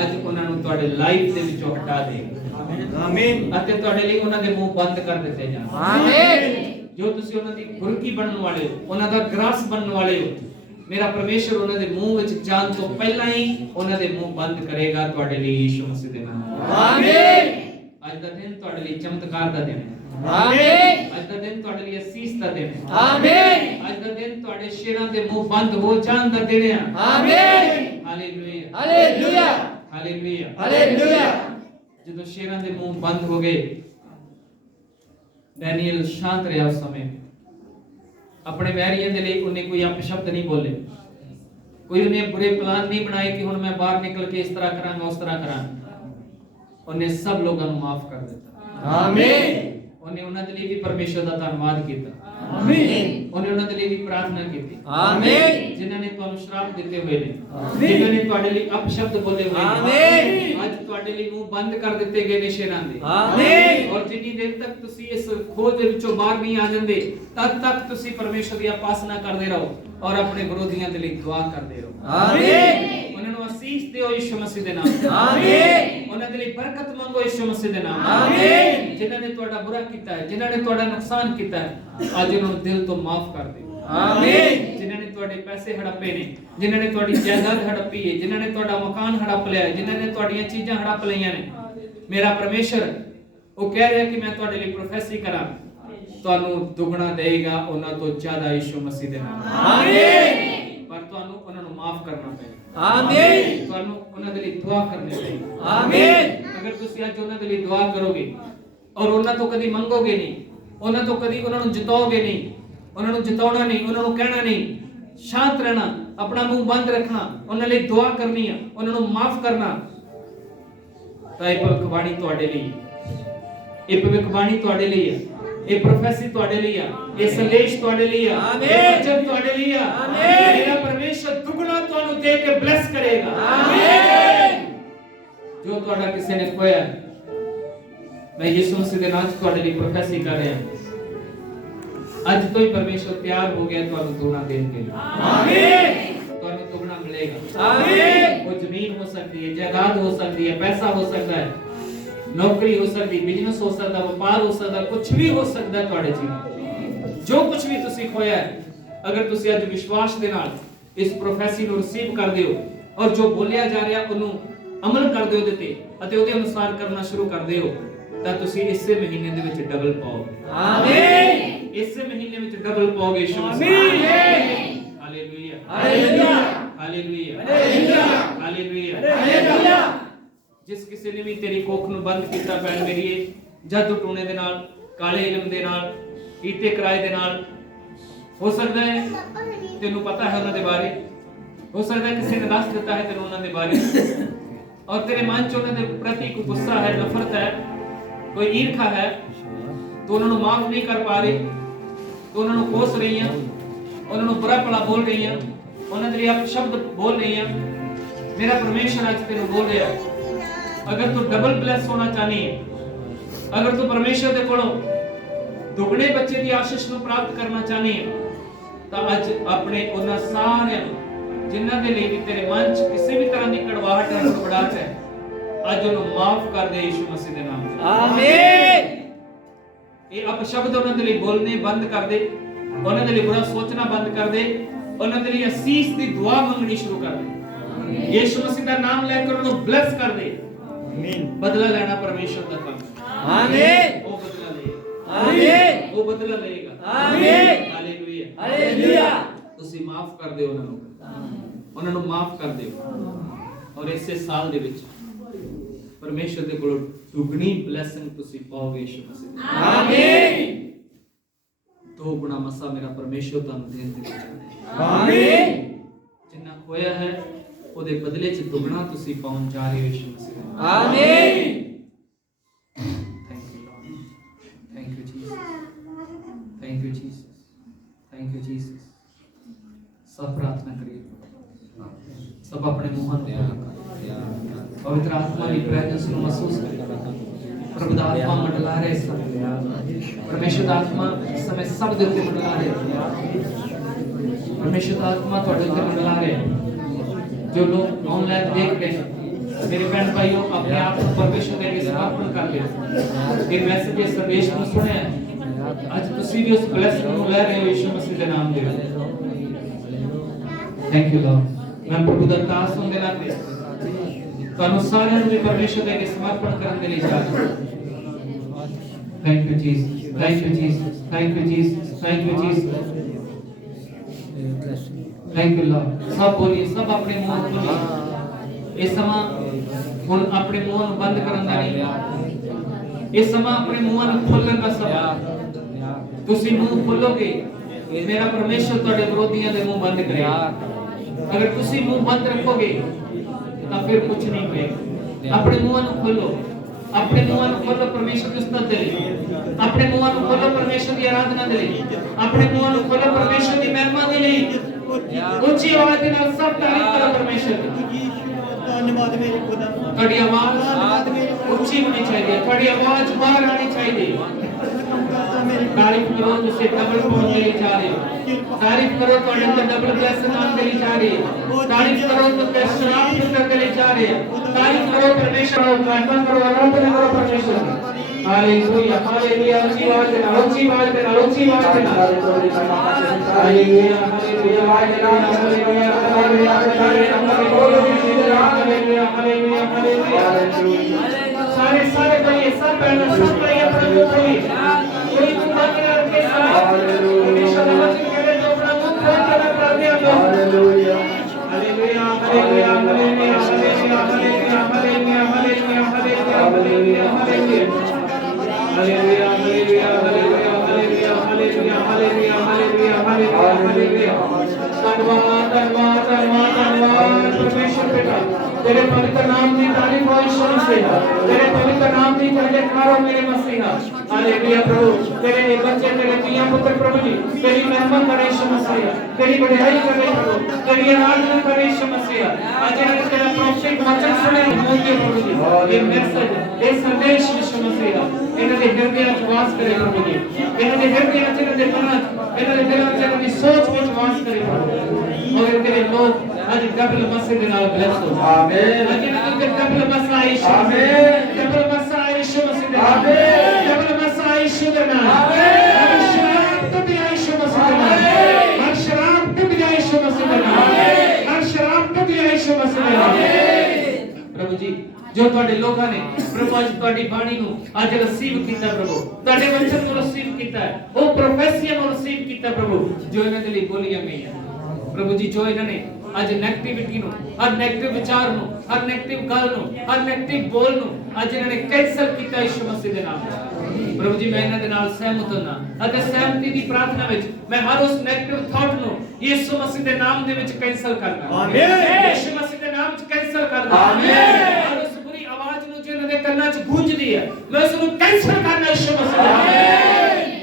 ਅੱਜ ਉਹਨਾਂ ਨੂੰ ਤੁਹਾਡੇ ਲਾਈਫ ਦੇ ਵਿੱਚੋਂ ਹਟਾ ਦੇਗਾ। ਆਮੀਨ। ਅਤੇ ਤੁਹਾਡੇ ਲਈ ਉਹਨਾਂ ਦੇ ਮੂੰਹ ਬੰਦ ਕਰ ਦਿੱਤੇ ਜਾਣ। ਆਮੀਨ। ਜੋ ਤੁਸੀਂ ਉਹਨਾਂ ਦੀ ਖੁਰਕੀ ਬਣਨ ਵਾਲੇ ਹੋ, ਉਹਨਾਂ ਦਾ ਗ੍ਰਾਸ ਬਣਨ ਵਾਲੇ ਹੋ, ਮੇਰਾ ਪਰਮੇਸ਼ਰ ਉਹਨਾਂ ਦੇ ਮੂੰਹ ਵਿੱਚ ਜਾਣ ਤੋਂ ਪਹਿਲਾਂ ਹੀ ਉਹਨਾਂ ਦੇ ਮੂੰਹ ਬੰਦ ਕਰੇਗਾ ਤੁਹਾਡੇ ਲਈ ਯਿਸੂ ਮਸੀਹ ਦੇ ਨਾਮ। ਆਮੀਨ। ਅੱਜ ਦਾ ਦਿਨ ਤੁਹਾਡੇ ਲਈ ਚਮਤਕਾਰ ਦਾ ਦਿਨ ਹੈ। ਆਮੀਨ। ਅੱਜ ਦਾ ਦਿਨ ਤੁਹਾਡੇ ਲਈ ਅਸੀਸ ਦਾ ਦਿਨ ਹੈ। ਆਮੀਨ। ਅੱਜ ਦਾ ਦਿਨ ਤੁਹਾਡੇ ਸ਼ੇਰਾਂ ਦੇ ਮੂੰਹ ਬੰਦ ਹੋ ਜਾਣ ਦਾ ਦਿਨ ਹੈ। ਆਮੀਨ। Hallelujah hallelujah. Hallelujah hallelujah. ਜਦੋਂ ਸ਼ੇਰਾਂ ਦੇ ਮੂੰਹ ਬੰਦ ਹੋ ਗਏ, ਡੈਨੀਅਲ ਸ਼ਾਂਤ ਰਿਹਾ। ਉਸ ਸਮੇਂ ਆਪਣੇ ਵੈਰੀਆਂ ਦੇ ਲਈ ਉਹਨੇ ਕੋਈ ਅਪਸ਼ਬਦ ਨਹੀਂ ਬੋਲੇ, ਕੋਈ ਉਹਨੇ ਬੁਰੇ ਪਲਾਨ ਨਹੀਂ ਬਣਾਏ ਕਿ ਹੁਣ ਮੈਂ ਬਾਹਰ ਨਿਕਲ ਕੇ ਇਸ ਤਰ੍ਹਾਂ ਕਰਾਂਗਾ, ਉਸ ਤਰ੍ਹਾਂ ਕਰਾਂਗਾ। ਉਹਨੇ ਸਭ ਲੋਕਾਂ ਨੂੰ ਮਾਫ ਕਰ ਦਿੱਤਾ। ਆਮੀਨ। ਉਹਨੇ ਉਹਨਾਂ ਦੇ ਲਈ ਵੀ ਪਰਮੇਸ਼ਰ ਦਾ ਧੰਨਵਾਦ ਕੀਤਾ। ਆਮੀਨ। ਉਹਨੇ ਉਹਨਾਂ ਦੇ ਲਈ ਵੀ ਪ੍ਰਾਰਥਨਾ ਕੀਤੀ। ਆਮੀਨ। ਜਿਨ੍ਹਾਂ ਨੇ ਤੁਹਾਨੂੰ ਸ਼ਰਾਪ ਦਿੱਤੇ ਹੋਏ ਨੇ, ਆਮੀਨ। ਜਿਨ੍ਹਾਂ ਨੇ ਤੁਹਾਡੇ ਲਈ ਅਪਸ਼ਬਦ ਬੋਲੇ ਹੋਏ ਨੇ, ਆਮੀਨ। ਅੱਜ ਤੁਹਾਡੇ ਲਈ ਮੂੰਹ ਬੰਦ ਕਰ ਦਿੱਤੇ ਗਏ ਨੇ ਸ਼ੇਰਾਂ ਦੇ। ਆਮੀਨ। ਔਰ ਜਿੰਨੀ ਦੇਰ ਤੱਕ ਤੁਸੀਂ ਇਸ ਖੋਜ ਦੇ ਵਿੱਚੋਂ ਬਾਹਰ ਨਹੀਂ ਆ ਜਾਂਦੇ, ਤਦ ਤੱਕ ਤੁਸੀਂ ਪਰਮੇਸ਼ਰ ਦੀ ਉਪਾਸਨਾ ਕਰਦੇ ਰਹੋ। ਔਰ ਆਪਣੇ ਵਿਰੋਧੀਆਂ ਦੇ ਲਈ ਦੁਆ ਕਰਦੇ ਰਹੋ। ਆਮੀਨ। ਉਹਨਾਂ ਨੂੰ ਅਸੀਸ ਦਿਓ ਯਿਸੂ ਮਸੀਹ ਦੇ ਨਾਮ ਤੇ। ਆਮੀਨ। ਉਹਨਾਂ ਦੇ ਲਈ ਬਰਕਤ ਮੰਗੋ ਯਿਸੂ ਮਸੀਹ ਦੇ ਨਾਮ ਤੇ। ਆਮੀਨ। ਜਿਨ੍ਹਾਂ ਨੇ ਤੁਹਾਡਾ ਬੁਰਾ ਕੀਤਾ ਹੈ, ਜਿਨ੍ਹਾਂ ਨੇ ਤੁਹਾਡਾ ਨੁਕਸਾਨ ਕੀਤਾ ਹੈ, ਅੱਜ ਉਹਨਾਂ ਨੂੰ ਦਿਲ ਤੋਂ ਮਾਫ ਕਰ ਦਿਓ। ਆਮੀਨ। ਜਿਨ੍ਹਾਂ ਨੇ ਤੁਹਾਡੇ ਪੈਸੇ ਹੜੱਪੇ ਨੇ, ਜਿਨ੍ਹਾਂ ਨੇ ਤੁਹਾਡੀ ਜਾਇਦਾਦ ਹੜੱਪੀ ਹੈ, ਜਿਨ੍ਹਾਂ ਨੇ ਤੁਹਾਡਾ ਮਕਾਨ ਹੜੱਪ ਲਿਆ ਹੈ, ਜਿਨ੍ਹਾਂ ਨੇ ਤੁਹਾਡੀਆਂ ਚੀਜ਼ਾਂ ਹੜੱਪ ਲਈਆਂ ਨੇ, ਮੇਰਾ ਪਰਮੇਸ਼ਰ ਉਹ ਕਹਿ ਰਿਹਾ ਕਿ ਮੈਂ ਤੁਹਾਡੇ ਲਈ ਪ੍ਰੋਫੈਸੀ ਕਰਾਂ, ਤੁਹਾਨੂੰ ਦੁੱਗਣਾ ਦੇਗਾ ਉਹਨਾਂ ਤੋਂ ਜ਼ਿਆਦਾ ਯਿਸੂ ਮਸੀਹ ਦੇ ਨਾਮ। ਆਮੀਨ। ਪਰ ਤੁਹਾਨੂੰ ਉਹਨਾਂ ਨੂੰ ਮਾਫ ਕਰਨਾ ਪਏਗਾ। ਆਮੀਨ। ਤੁਹਾਨੂੰ ਉਹਨਾਂ ਦੇ ਲਈ ਦੁਆ ਕਰਨੀ ਪਏਗੀ। ਆਮੀਨ। ਅਗਰ ਤੁਸੀਂ ਅੱਜ ਉਹਨਾਂ ਦੇ ਲਈ ਦੁਆ ਕਰੋਗੇ ਔਰ ਉਹਨਾਂ ਤੋਂ ਕਦੀ ਮੰਗੋਗੇ ਨਹੀਂ, ਉਹਨਾਂ ਤੋਂ ਕਦੀ ਉਹਨਾਂ ਨੂੰ ਜਿਤਾਓਗੇ ਨਹੀਂ, ਉਹਨਾਂ ਨੂੰ ਜਿਤਾਉਣਾ ਨਹੀਂ, ਉਹਨਾਂ ਨੂੰ ਕਹਿਣਾ ਨਹੀਂ, ਸ਼ਾਂਤ ਰਹਿਣਾ, ਆਪਣਾ ਮੂੰਹ ਬੰਦ ਰੱਖਣਾ, ਉਹਨਾਂ ਲਈ ਦੁਆ ਕਰਨੀ ਆ, ਉਹਨਾਂ ਨੂੰ ਮਾਫ ਕਰਨਾ, ਤਾਂ ਇਹ ਭਵਿੱਖਬਾਣੀ ਤੁਹਾਡੇ ਲਈ ਹੈ। ਇਹ ਭਵਿੱਖਬਾਣੀ ਤੁਹਾਡੇ ਲਈ ਹੈ। ਇਹ ਪ੍ਰੋਫੈਸੀ ਤੁਹਾਡੇ ਲਈ ਆ, ਇਹ ਸੰਦੇਸ਼ ਤੁਹਾਡੇ ਲਈ ਆ, ਇਹ ਵਚਨ ਤੁਹਾਡੇ ਲਈ ਆ। ਮੇਰਾ ਪਰਮੇਸ਼ਰ ਦੁੱਗਣਾ ਤੁਹਾਨੂੰ ਦੇ ਕੇ ਬਲੈਸ ਕਰੇਗਾ। ਆਮੀਨ। ਜੋ ਤੁਹਾਡਾ ਕਿਸੇ ਨੇ ਖੋਇਆ ਹੈ, ਮੈਂ ਯਿਸੂ ਮਸੀਹ ਦੇ ਨਾਮ 'ਚ ਤੁਹਾਡੇ ਲਈ ਪ੍ਰੋਫੈਸੀ ਕਰ ਰਿਹਾ ਹਾਂ। ਅੱਜ ਤੋਂ ਹੀ ਪਰਮੇਸ਼ਰ ਤਿਆਰ ਹੋ ਗਿਆ ਤੁਹਾਨੂੰ ਦੁੱਗਣਾ ਦੇਣ ਕੇ ਲਈ। ਆਮੀਨ। ਤੁਹਾਨੂੰ ਦੁੱਗਣਾ ਮਿਲੇਗਾ। ਆਮੀਨ। ਉਹ ਜ਼ਮੀਨ ਹੋ ਸਕਦੀ ਹੈ, ਜਾਇਦਾਦ ਹੋ ਸਕਦੀ ਹੈ, ਪੈਸਾ ਹੋ ਸਕਦਾ ਹੈ, ਨੌਕਰੀ ਹੋ ਸਕਦੀ, ਬਿਜ਼ਨਸ ਹੋ ਸਕਦਾ, ਵਪਾਰ ਹੋ ਸਕਦਾ, ਕੁਝ ਵੀ ਹੋ ਸਕਦਾ ਤੁਹਾਡੇ ਜੀਵਨ। ਜੋ ਕੁਝ ਵੀ ਤੁਸੀਂ ਖੋਇਆ ਹੈ, ਅਗਰ ਤੁਸੀਂ ਅੱਜ ਵਿਸ਼ਵਾਸ ਦੇ ਨਾਲ ਇਸ ਪ੍ਰੋਫੈਸੀ ਨੂੰ ਰਿਸੀਵ ਕਰਦੇ ਹੋ ਔਰ ਜੋ ਬੋਲਿਆ ਜਾ ਰਿਹਾ ਉਹਨੂੰ ਅਮਲ ਕਰਦੇ ਹੋ ਉਹਦੇ ਤੇ ਅਤੇ ਉਹਦੇ ਅਨੁਸਾਰ ਕਰਨਾ ਸ਼ੁਰੂ ਕਰਦੇ ਹੋ, ਤਾਂ ਤੁਸੀਂ ਇਸੇ ਮਹੀਨੇ ਦੇ ਵਿੱਚ ਡਬਲ ਪਾਓਗੇ। ਆਮੀਨ। ਇਸੇ ਮਹੀਨੇ ਵਿੱਚ ਡਬਲ ਪਾਓਗੇ ਯਿਸੂ ਮਸੀਹ। ਆਮੀਨ। Hallelujah, hallelujah, hallelujah, hallelujah, hallelujah. Hallelujah. ਜਿਸ ਕਿਸੇ ਨੇ ਵੀ ਤੇਰੀ ਕੋਖ ਨੂੰ ਬੰਦ ਕੀਤਾ ਭੈਣ ਮੇਰੀਏ, ਜਾਦੂ ਟੂਣੇ ਦੇ ਨਾਲ, ਕਾਲੇ ਇਲਮ ਦੇ ਨਾਲ, ਕੀਤੇ ਕਿਰਾਏ ਦੇ ਨਾਲ, ਹੋ ਸਕਦਾ ਹੈ ਤੈਨੂੰ ਪਤਾ ਹੈ ਉਹਨਾਂ ਦੇ ਬਾਰੇ, ਹੋ ਸਕਦਾ ਹੈ ਕਿਸੇ ਨੇ ਦੱਸ ਦਿੱਤਾ ਹੈ ਤੈਨੂੰ ਉਹਨਾਂ ਦੇ ਬਾਰੇ, ਔਰ ਤੇਰੇ ਮਨ 'ਚ ਉਹਨਾਂ ਦੇ ਪ੍ਰਤੀ ਕੋਈ ਗੁੱਸਾ ਹੈ, ਨਫ਼ਰਤ ਹੈ, ਕੋਈ ਈਰਖਾ ਹੈ, ਤੂੰ ਉਹਨਾਂ ਨੂੰ ਮਾਫ ਨਹੀਂ ਕਰ ਪਾ ਰਹੀ, ਤੂੰ ਉਹਨਾਂ ਨੂੰ ਕੋਸ ਰਹੀ ਹੈ, ਉਹਨਾਂ ਨੂੰ ਬੁਰਾ ਭਲਾ ਬੋਲ ਰਹੀ ਹੈ, ਉਹਨਾਂ ਦੇ ਲਈ ਅਪਸ਼ਬਦ ਬੋਲ ਰਹੀ ਹੈ। ਮੇਰਾ ਪਰਮੇਸ਼ਰ ਅੱਜ ਤੈਨੂੰ ਬੋਲ ਰਿਹਾ, ਅਗਰ ਤੂੰ ਡਬਲ ਬਲੈਸ ਹੋਣਾ ਚਾਹਨੀ ਹੈ, ਅਗਰ ਤੂੰ ਪਰਮੇਸ਼ਰ ਦੇ ਕੋਲੋਂ ਦੁੱਗਣੇ ਬੱਚੇ ਦੀ ਆਸ਼ੀਸ਼ ਨੂੰ ਪ੍ਰਾਪਤ ਕਰਨਾ ਚਾਹਨੀ ਹੈ, ਤਾਂ ਅੱਜ ਆਪਣੇ ਉਹਨਾਂ ਸਾਰਿਆਂ ਜਿਨ੍ਹਾਂ ਦੇ ਲਈ ਵੀ ਤੇਰੇ ਮਨ 'ਚ ਕਿਸੇ ਵੀ ਤਰ੍ਹਾਂ ਦੀ ਕੜਵਾਹਟ ਹੈ, ਘਬਰਾਹਟ ਹੈ, ਅੱਜ ਉਹਨੂੰ ਮਾਫ ਕਰ ਦੇ ਯਿਸੂ ਮਸੀਹ ਦੇ ਨਾਮ ਤੇ। ਆਮੀਨ। ਇਹ ਅਪਸ਼ਬਦ ਉਹਨਾਂ ਦੇ ਲਈ ਬੋਲਨੇ ਬੰਦ ਕਰ ਦੇ, ਉਹਨਾਂ ਦੇ ਲਈ ਬੁਰਾ ਸੋਚਣਾ ਬੰਦ ਕਰ ਦੇ, ਉਹਨਾਂ ਦੇ ਲਈ ਅਸੀਸ ਦੀ ਦੁਆ ਮੰਗਣੀ ਸ਼ੁਰੂ ਕਰ ਦੇ। ਯਿਸੂ ਮਸੀਹ ਦਾ ਨਾਮ ਲੈ ਕੇ ਉਹਨਾਂ ਨੂੰ ਬਲੈਸ ਕਰ ਦੇ। ਆਮੀਨ। ਬਦਲਾ ਲੈਣਾ ਪਰਮੇਸ਼ਰ ਦਾ ਕੰਮ। ਆਮੀਨ। ਉਹ ਬਦਲਾ ਲਏਗਾ। ਆਮੀਨ। ਉਹ ਬਦਲਾ ਲਏਗਾ। ਆਮੀਨ। Hallelujah, hallelujah. ਤੁਸੀਂ ਮਾਫ ਕਰ ਦਿਓ ਉਹਨਾਂ ਨੂੰ, ਉਹਨਾਂ ਨੂੰ ਮਾਫ ਕਰ ਦਿਓ, ਔਰ ਇਸੇ ਸਾਲ ਦੇ ਵਿੱਚ ਪਰਮੇਸ਼ਰ ਦੇ ਕੋਲੋਂ ਦੁੱਗਣੀ ਬਲੇਸਿੰਗ ਤੁਸੀਂ ਪਾਓਗੇ ਯਿਸੂ ਮਸੀਹ। ਆਮੀਨ। ਦੋ ਗੁਣਾ ਮਸਾ ਮੇਰਾ ਪਰਮੇਸ਼ਰ ਤੁਹਾਨੂੰ ਦੇਣ ਦੇ ਵਿੱਚ ਹੈ। ਆਮੀਨ। ਜਿੰਨਾ ਖੋਇਆ ਹੈ ਉਹਦੇ ਬਦਲੇ 'ਚ ਦੁੱਗਣਾ ਤੁਸੀਂ ਪਾਉਣ ਜਾ ਰਹੇ ਹੋ ਯਿਸੂ ਮਸੀਹ। ਆਮੀਨ। Thank you Lord. Thank you Jesus. Thank you Jesus. Thank you Jesus. सब प्रार्थना करिए, सब अपने मुंह में पवित्र आत्मा की प्रेजेंस को महसूस करें। प्रभु दा आत्मा मंडला रहे सब, परमेश्वर दा आत्मा इस समय सब दे उत्ते मंडला रहे, परमेश्वर दा आत्मा ਤੁਹਾਡੇ ਉੱਤੇ ਮੰਡਲਾ रहे। जो लोग ऑनलाइन देख रहे हैं, मेरे बहन भाइयों, अपने आप को परमेश्वर के आगे समर्पण कर ले। ये मैसेज ये संदेश ਨੂੰ ਸੁਣਿਆ, ਅੱਜ ਤੁਸੀਂ ਵੀ ਉਸ ਬਲੇਸਿੰਗ ਨੂੰ ਲੈ ਰਹੇ ਹੋ ਯਿਸੂ ਮਸੀਹ ਦੇ ਨਾਮ ਦੇ ਵਿੱਚ। Thank you Lord. ਮੈਂ ਪ੍ਰਭੂ ਦਾ ਦਾਸ ਹੋਣ ਦੇ ਨਾਤੇ ਤੁਹਾਨੂੰ ਸਾਰਿਆਂ ਨੂੰ ਵੀ ਪਰਮੇਸ਼ਰ ਦੇ ਅੱਗੇ ਸਮਰਪਣ ਕਰਨ ਦੇ ਲਈ ਚਾਹਦਾ ਹਾਂ। Thank you Jesus, thank you Jesus, thank you Jesus, thank you Jesus, thank you Lord. ਸਭ ਬੋਲੀਏ, ਸਭ ਆਪਣੇ ਮੂੰਹ ਖੋਲੀਏ। ਇਹ ਸਮਾਂ ਹੁਣ ਆਪਣੇ ਮੂੰਹਾਂ ਨੂੰ ਬੰਦ ਕਰਨ ਦਾ ਨਹੀਂ, ਇਹ ਸਮਾਂ ਆਪਣੇ ਮੂੰਹਾਂ ਨੂੰ ਖੋਲਣ ਦਾ ਸਮਾਂ। ਤੁਸੀਂ ਮੂੰਹ ਖੋਲੋਗੇ, ਮੇਰਾ ਪਰਮੇਸ਼ਰ ਤੁਹਾਡੇ ਵਿਰੋਧੀਆਂ ਦੇ ਮੂੰਹ ਬੰਦ ਕਰੇਗਾ। ਅਗਰ ਤੁਸੀਂ ਮੂੰਹ ਬੰਦ ਰੱਖੋਗੇ ਤਾਂ ਫਿਰ ਕੁਝ ਨਹੀਂ ਹੋਏਗਾ। ਆਪਣੇ ਮੂੰਹਾਂ ਨੂੰ ਖੋਲੋ, ਆਪਣੇ ਮੂੰਹਾਂ ਨੂੰ ਖੋਲੋ ਪਰਮੇਸ਼ਰ ਦੀ ਉਸਤਤ ਦੇ ਲਈ, ਆਪਣੇ ਮੂੰਹਾਂ ਨੂੰ ਖੋਲੋ ਪਰਮੇਸ਼ਰ ਦੀ ਆਰਾਧਨਾ ਦੇ ਲਈ, ਆਪਣੇ ਮੂੰਹਾਂ ਨੂੰ ਖੋਲੋ ਪਰਮੇਸ਼ਰ ਦੀ ਮਹਿਮਾ ਦੇ ਲਈ। ਉੱਚੀ ਆਵਾਜ਼ ਦੇ ਨਾਲ ਸਭ ਤਾਰੀਫ ਕਰੋ ਪਰਮੇਸ਼ਰ ਦੀ। ਧੰਨਵਾਦ ਮੇਰੇ ਖੁਦਾ। ਤੁਹਾਡੀ ਆਵਾਜ਼ ਉੱਚੀ ਹੋਣੀ ਚਾਹੀਦੀ ਹੈ, ਤੁਹਾਡੀ ਆਵਾਜ਼ ਬਾਹਰ ਆਣੀ ਚਾਹੀਦੀ ਹੈ। तारीफ करो तुसी डबल पाउंड दे चा रहे हो तारीफ करो ਤੁਹਾਡੇ ਤੇ ਡਬਲ ਬਲੇਸਿੰਗ ਆਉਣ ਦੇ ਲਈ ਚਾਹ ਰਹੇ ਹੋ ਤਾਰੀਫ ਕਰੋ ਤੇ ਸ਼ਰਾਬ ਫਿਲਟਰ ਦੇ ਲਈ ਚਾਹ ਰਹੇ ਹੋ ਤਾਰੀਫ ਕਰੋ परमेश्वर को महिमा करो आराधना करो परमेश्वर की हालेलुया हालेलुया ऊंची आवाज में ऊंची आवाज में ऊंची आवाज में hallelujah hallelujah hallelujah hallelujah hallelujah hallelujah hallelujah सारे सारे भाई सब बहनों सब भाई प्रभु कोई बात ना रखे परमेश्वर का वचन कह रहे जो अपना मुंह खोल कर कर दिया hallelujah hallelujah hallelujah hallelujah hallelujah hallelujah hallelujah hallelujah hallelujah hallelujah hallelujah hallelujah hallelujah hallelujah hallelujah hallelujah hallelujah धन्यवाद धन्यवाद धन्यवाद धन्यवाद परमेश्वर बेटा तेरे पवित्र नाम की तारीफ हो ईश्वर मसीह तेरे पवित्र नाम की जयकार हो मेरे मसीहा हालेलुया प्रभु तेरे बच्चे तेरे पिया पुत्र प्रभु जी तेरी महिमा करे ईश्वर मसीह तेरी बढ़ाई करे प्रभु तेरी आराधना करे ईश्वर मसीह आज ने तेरा प्रोफेटिक वचन सुने मोदी प्रभु जी ये मैसेज ये संदेश ईश्वर मसीह इन्हें हृदय में वास करे प्रभु जी इन्हें हृदय में मन इन्हें दिल में सोच में वास करे प्रभु और तेरे लोग आज डबल मसीह के नाम ब्लेस हो आमीन आज इनके डबल मसीह ईश्वर आमीन डबल मसीह ईश्वर मसीह आमीन डबल मसीह ईश्वर के नाम आमीन शराब तो दिया ईश्वर मसीह के नाम हर शराब तो दिया ईश्वर मसीह के नाम हर शराब तो दिया ईश्वर मसीह के नाम प्रभु जी जो ਤੁਹਾਡੇ ਲੋਕਾਂ ਨੇ ਪ੍ਰਭੂ ਅੱਜ ਤੁਹਾਡੀ ਬਾਣੀ ਨੂੰ ਅੱਜ ਰਿਸੀਵ ਕੀਤਾ ਪ੍ਰਭੂ ਤੁਹਾਡੇ ਵਚਨ ਨੂੰ ਰਿਸੀਵ ਕੀਤਾ ਉਹ ਪ੍ਰੋਫੈਸੀਆਂ ਨੂੰ ਰਿਸੀਵ ਕੀਤਾ ਪ੍ਰਭੂ ਜੋ ਇਹਨਾਂ ਦੇ ਲਈ ਬੋਲੀਆਂ ਗਈਆਂ ਪ੍ਰਭੂ ਜੀ ਜੋ ਇਹਨਾਂ ਨੇ ਅੱਜ ਨੈਗੇਟਿਵਿਟੀ ਨੂੰ ਹਰ ਨੈਗੇਟਿਵ ਵਿਚਾਰ ਨੂੰ ਹਰ ਨੈਗੇਟਿਵ ਗੱਲ ਨੂੰ ਹਰ ਨੈਗੇਟਿਵ ਬੋਲ ਨੂੰ ਅੱਜ ਇਹਨਾਂ ਨੇ ਕੈਂਸਲ ਕੀਤਾ ਯਿਸੂ ਮਸੀਹ ਦੇ ਨਾਮ ਵਿੱਚ ਪ੍ਰਭੂ ਜੀ ਮੈਂ ਇਹਨਾਂ ਦੇ ਨਾਲ ਸਹਿਮਤ ਹਾਂ ਅਤੇ ਸਹਿਮਤੀ ਦੀ ਪ੍ਰਾਰਥਨਾ ਵਿੱਚ ਮੈਂ ਹਰ ਉਸ ਨੈਗੇਟਿਵ ਥਾਟ ਨੂੰ ਯਿਸੂ ਮਸੀਹ ਦੇ ਨਾਮ ਦੇ ਵਿੱਚ ਕੈਂਸਲ ਕਰਦਾ ਆਮੀਨ ਯਿਸੂ ਮਸੀਹ ਦੇ ਨਾਮ ਵਿੱਚ ਕੈਂਸਲ ਕਰਦਾ ਆਮੀਨ ਉਸ ਬੁਰੀ ਆਵਾਜ਼ ਨੂੰ ਜਿਹਨਾਂ ਦੇ ਕੰਨਾਂ 'ਚ ਗੂੰਜਦੀ ਹੈ ਮੈਂ ਉਸ ਨੂੰ ਕੈਂਸਲ ਕਰਨਾ ਯਿਸੂ ਮਸੀਹ ਆਮੀਨ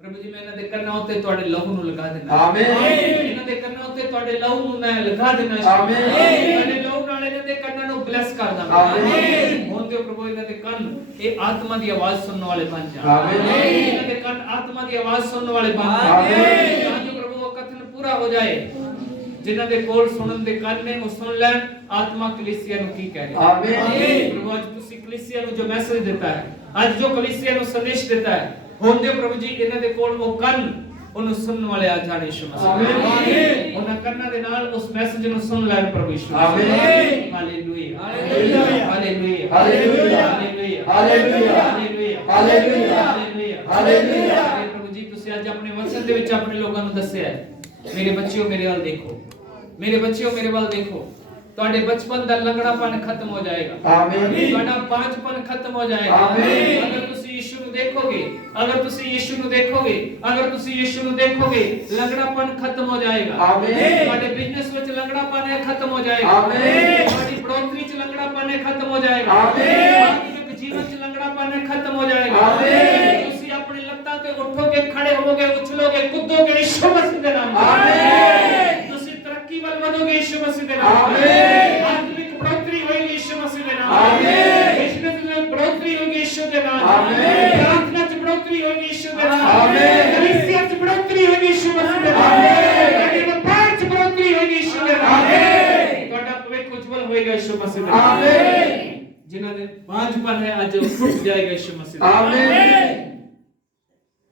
ਪ੍ਰਭੂ ਜੀ ਮੈਂ ਇਹਨਾਂ ਦੇ ਕੰਨਾਂ ਉੱਤੇ ਤੁਹਾਡੇ ਲਹੂ ਨੂੰ ਲਗਾ ਦੇਣਾ ਆਮੀਨ ਇਹਨਾਂ ਦੇ ਕੰਨਾਂ ਉੱਤੇ ਤੁਹਾਡੇ ਲਹੂ ਨੂੰ ਮੈਂ ਲਗਾ ਦੇਣਾ ਆਮੀਨ ਤੁਹਾਡੇ ਲਹੂ ਨਾਲ ਇਹਨਾਂ ਦੇ ਕੰਨਾਂ ਨੂੰ ਬਲੈਸ ਕਰ ਦਾਂਗਾ ਆਮੀਨ ਹੁਣ ਦਿਓ ਪ੍ਰਭੂ ਇਹਨਾਂ ਦੇ ਕੰਨ ਇਹ ਆਤਮਾ ਦੀ ਆਵਾਜ਼ ਸੁਣਨ ਵਾਲੇ ਬਣ ਜਾਣ ਆਮੀਨ ਇਹਨਾਂ ਦੇ ਕੰਨ ਆਤਮਾ ਦੀ ਆਵਾਜ਼ ਸੁਣਨ ਵਾਲੇ ਬਣ ਜਾਣ ਆਮੀਨ ਤਾਂ ਜੋ ਪ੍ਰਭੂ ਉਹ ਕਥਨ ਪੂਰਾ ਹੋ ਜਾਏ ਜਿਨ੍ਹਾਂ ਦੇ ਕੋਲ ਸੁਣਨ ਦੇ ਕੰਨ ਨੇ ਉਹ ਸੁਣ ਲੈਣ ਆਤਮਾ ਕਲੀਸਿਆ ਨੂੰ ਕੀ ਕਹਿ ਰਿਹਾ ਆਮੀਨ ਪ੍ਰਭੂ ਅੱਜ ਤੁਸੀਂ ਕਲੀਸਿਆ ਨੂੰ ਜੋ ਮੈਸੇਜ ਦਿੱਤਾ ਹੈ ਅੱਜ ਜੋ ਕਲੀਸਿਆ ਨੂੰ ਸੰਦੇਸ਼ ਦਿੱਤਾ ਹੈ ਹੁਣ ਦੇ ਪ੍ਰਭੂ ਜੀ ਇਹਨਾਂ ਦੇ ਕੋਲ ਉਹ ਕੰਨ ਉਹਨੂੰ ਸੁਣਨ ਵਾਲੇ ਆ ਜਾਣ ਯਿਸੂ ਮਸੀਹ ਆਮੀਨ ਉਹਨਾਂ ਕੰਨਾਂ ਦੇ ਨਾਲ ਉਸ ਮੈਸੇਜ ਨੂੰ ਸੁਣ ਲੈਣ ਪ੍ਰਭੂ ਯਿਸੂ ਆਮੀਨ hallelujah hallelujah hallelujah hallelujah hallelujah hallelujah hallelujah ਪ੍ਰਭੂ ਜੀ ਤੁਸੀਂ ਅੱਜ ਆਪਣੇ ਵਚਨ ਦੇ ਵਿੱਚ ਆਪਣੇ ਲੋਕਾਂ ਨੂੰ ਦੱਸਿਆ ਮੇਰੇ ਬੱਚਿਓ ਮੇਰੇ ਵੱਲ ਦੇਖੋ ਮੇਰੇ ਬੱਚਿਓ ਮੇਰੇ ਵੱਲ ਦੇਖੋ ਤੁਹਾਡੇ ਬਚਪਨ ਦਾ ਲੰਗੜਾਪਨ ਖਤਮ ਹੋ ਜਾਏਗਾ ਆਮੀਨ ਤੁਹਾਡਾ ਬਾਂਝਪਨ ਖਤਮ ਹੋ ਜਾਏਗਾ ਆਮੀਨ ਅਗਰ ਤੁਸੀਂ ਯਿਸੂ ਨੂੰ ਦੇਖੋਗੇ ਅਗਰ ਤੁਸੀਂ ਯਿਸੂ ਨੂੰ ਦੇਖੋਗੇ ਅਗਰ ਤੁਸੀਂ ਯਿਸੂ ਨੂੰ ਦੇਖੋਗੇ ਲੰਗੜਾਪਨ ਖਤਮ ਹੋ ਜਾਏਗਾ ਆਮੀਨ ਤੁਹਾਡੇ ਬਿਜ਼ਨਸ ਵਿੱਚ ਲੰਗੜਾਪਨ ਹੈ ਖਤਮ ਹੋ ਜਾਏਗਾ ਆਮੀਨ ਤੁਹਾਡੀ ਬੜੋਤਰੀ ਚ ਲੰਗੜਾਪਨ ਹੈ ਖਤਮ ਹੋ ਜਾਏਗਾ ਆਮੀਨ ਤੁਹਾਡੇ ਜੀਵਨ ਚ ਲੰਗੜਾਪਨ ਹੈ ਖਤਮ ਹੋ ਜਾਏਗਾ ਆਮੀਨ ਤੁਸੀਂ ਆਪਣੀ ਲੱਤਾਂ ਤੇ ਉੱਠੋਗੇ ਖੜੇ ਹੋਵੋਗੇ ਉਛਲੋਗੇ ਕੁੱਦੋਗੇ ਯਿਸੂ ਮਸੀਹ ਦੇ ਨਾਮ ਆਮੀਨ तरक्की ਵੱਲ ਵਧੋਗੇ ਯਿਸੂ ਮਸੀਹ ਦੇ ਨਾਮ ਆਮੀਨ ਆਤਮਿਕ ਬੜੋਤਰੀ ਹੋਏਗੀ ਯਿਸੂ ਮਸੀਹ ਦੇ ਨਾਮ ਆਮੀਨ ਬਿਜ਼ਨਸ ਵਿੱਚ ਬੜੋਤਰੀ ਹੋਏਗੀ ਯਿਸੂ ਦੇ ਨਾਮ ਆਮੀਨ ਪ੍ਰਾਰਥਨਾ ਚ ਬੜੋਤਰੀ ਹੋਏਗੀ ਯਿਸੂ ਦੇ ਨਾਮ ਆਮੀਨ ਕਲੀਸਿਆ ਚ ਬੜੋਤਰੀ ਹੋਏਗੀ ਯਿਸੂ ਮਸੀਹ ਦੇ ਨਾਮ ਆਮੀਨ ਵਪਾਰ ਚ ਬੜੋਤਰੀ ਹੋਏਗੀ ਯਿਸੂ ਦੇ ਨਾਮ ਆਮੀਨ ਤੁਹਾਡਾ ਭਵਿੱਖ ਉਜਵਲ ਹੋਏਗਾ ਯਿਸੂ ਮਸੀਹ ਦੇ ਨਾਮ ਆਮੀਨ ਜਿਨ੍ਹਾਂ ਦੇ ਬਾਂਝਪਨ ਹੈ ਅੱਜ ਉਹ ਟੁੱਟ ਜਾਏਗਾ ਯਿਸੂ ਮਸੀਹ ਦੇ ਨਾਮ ਆਮੀਨ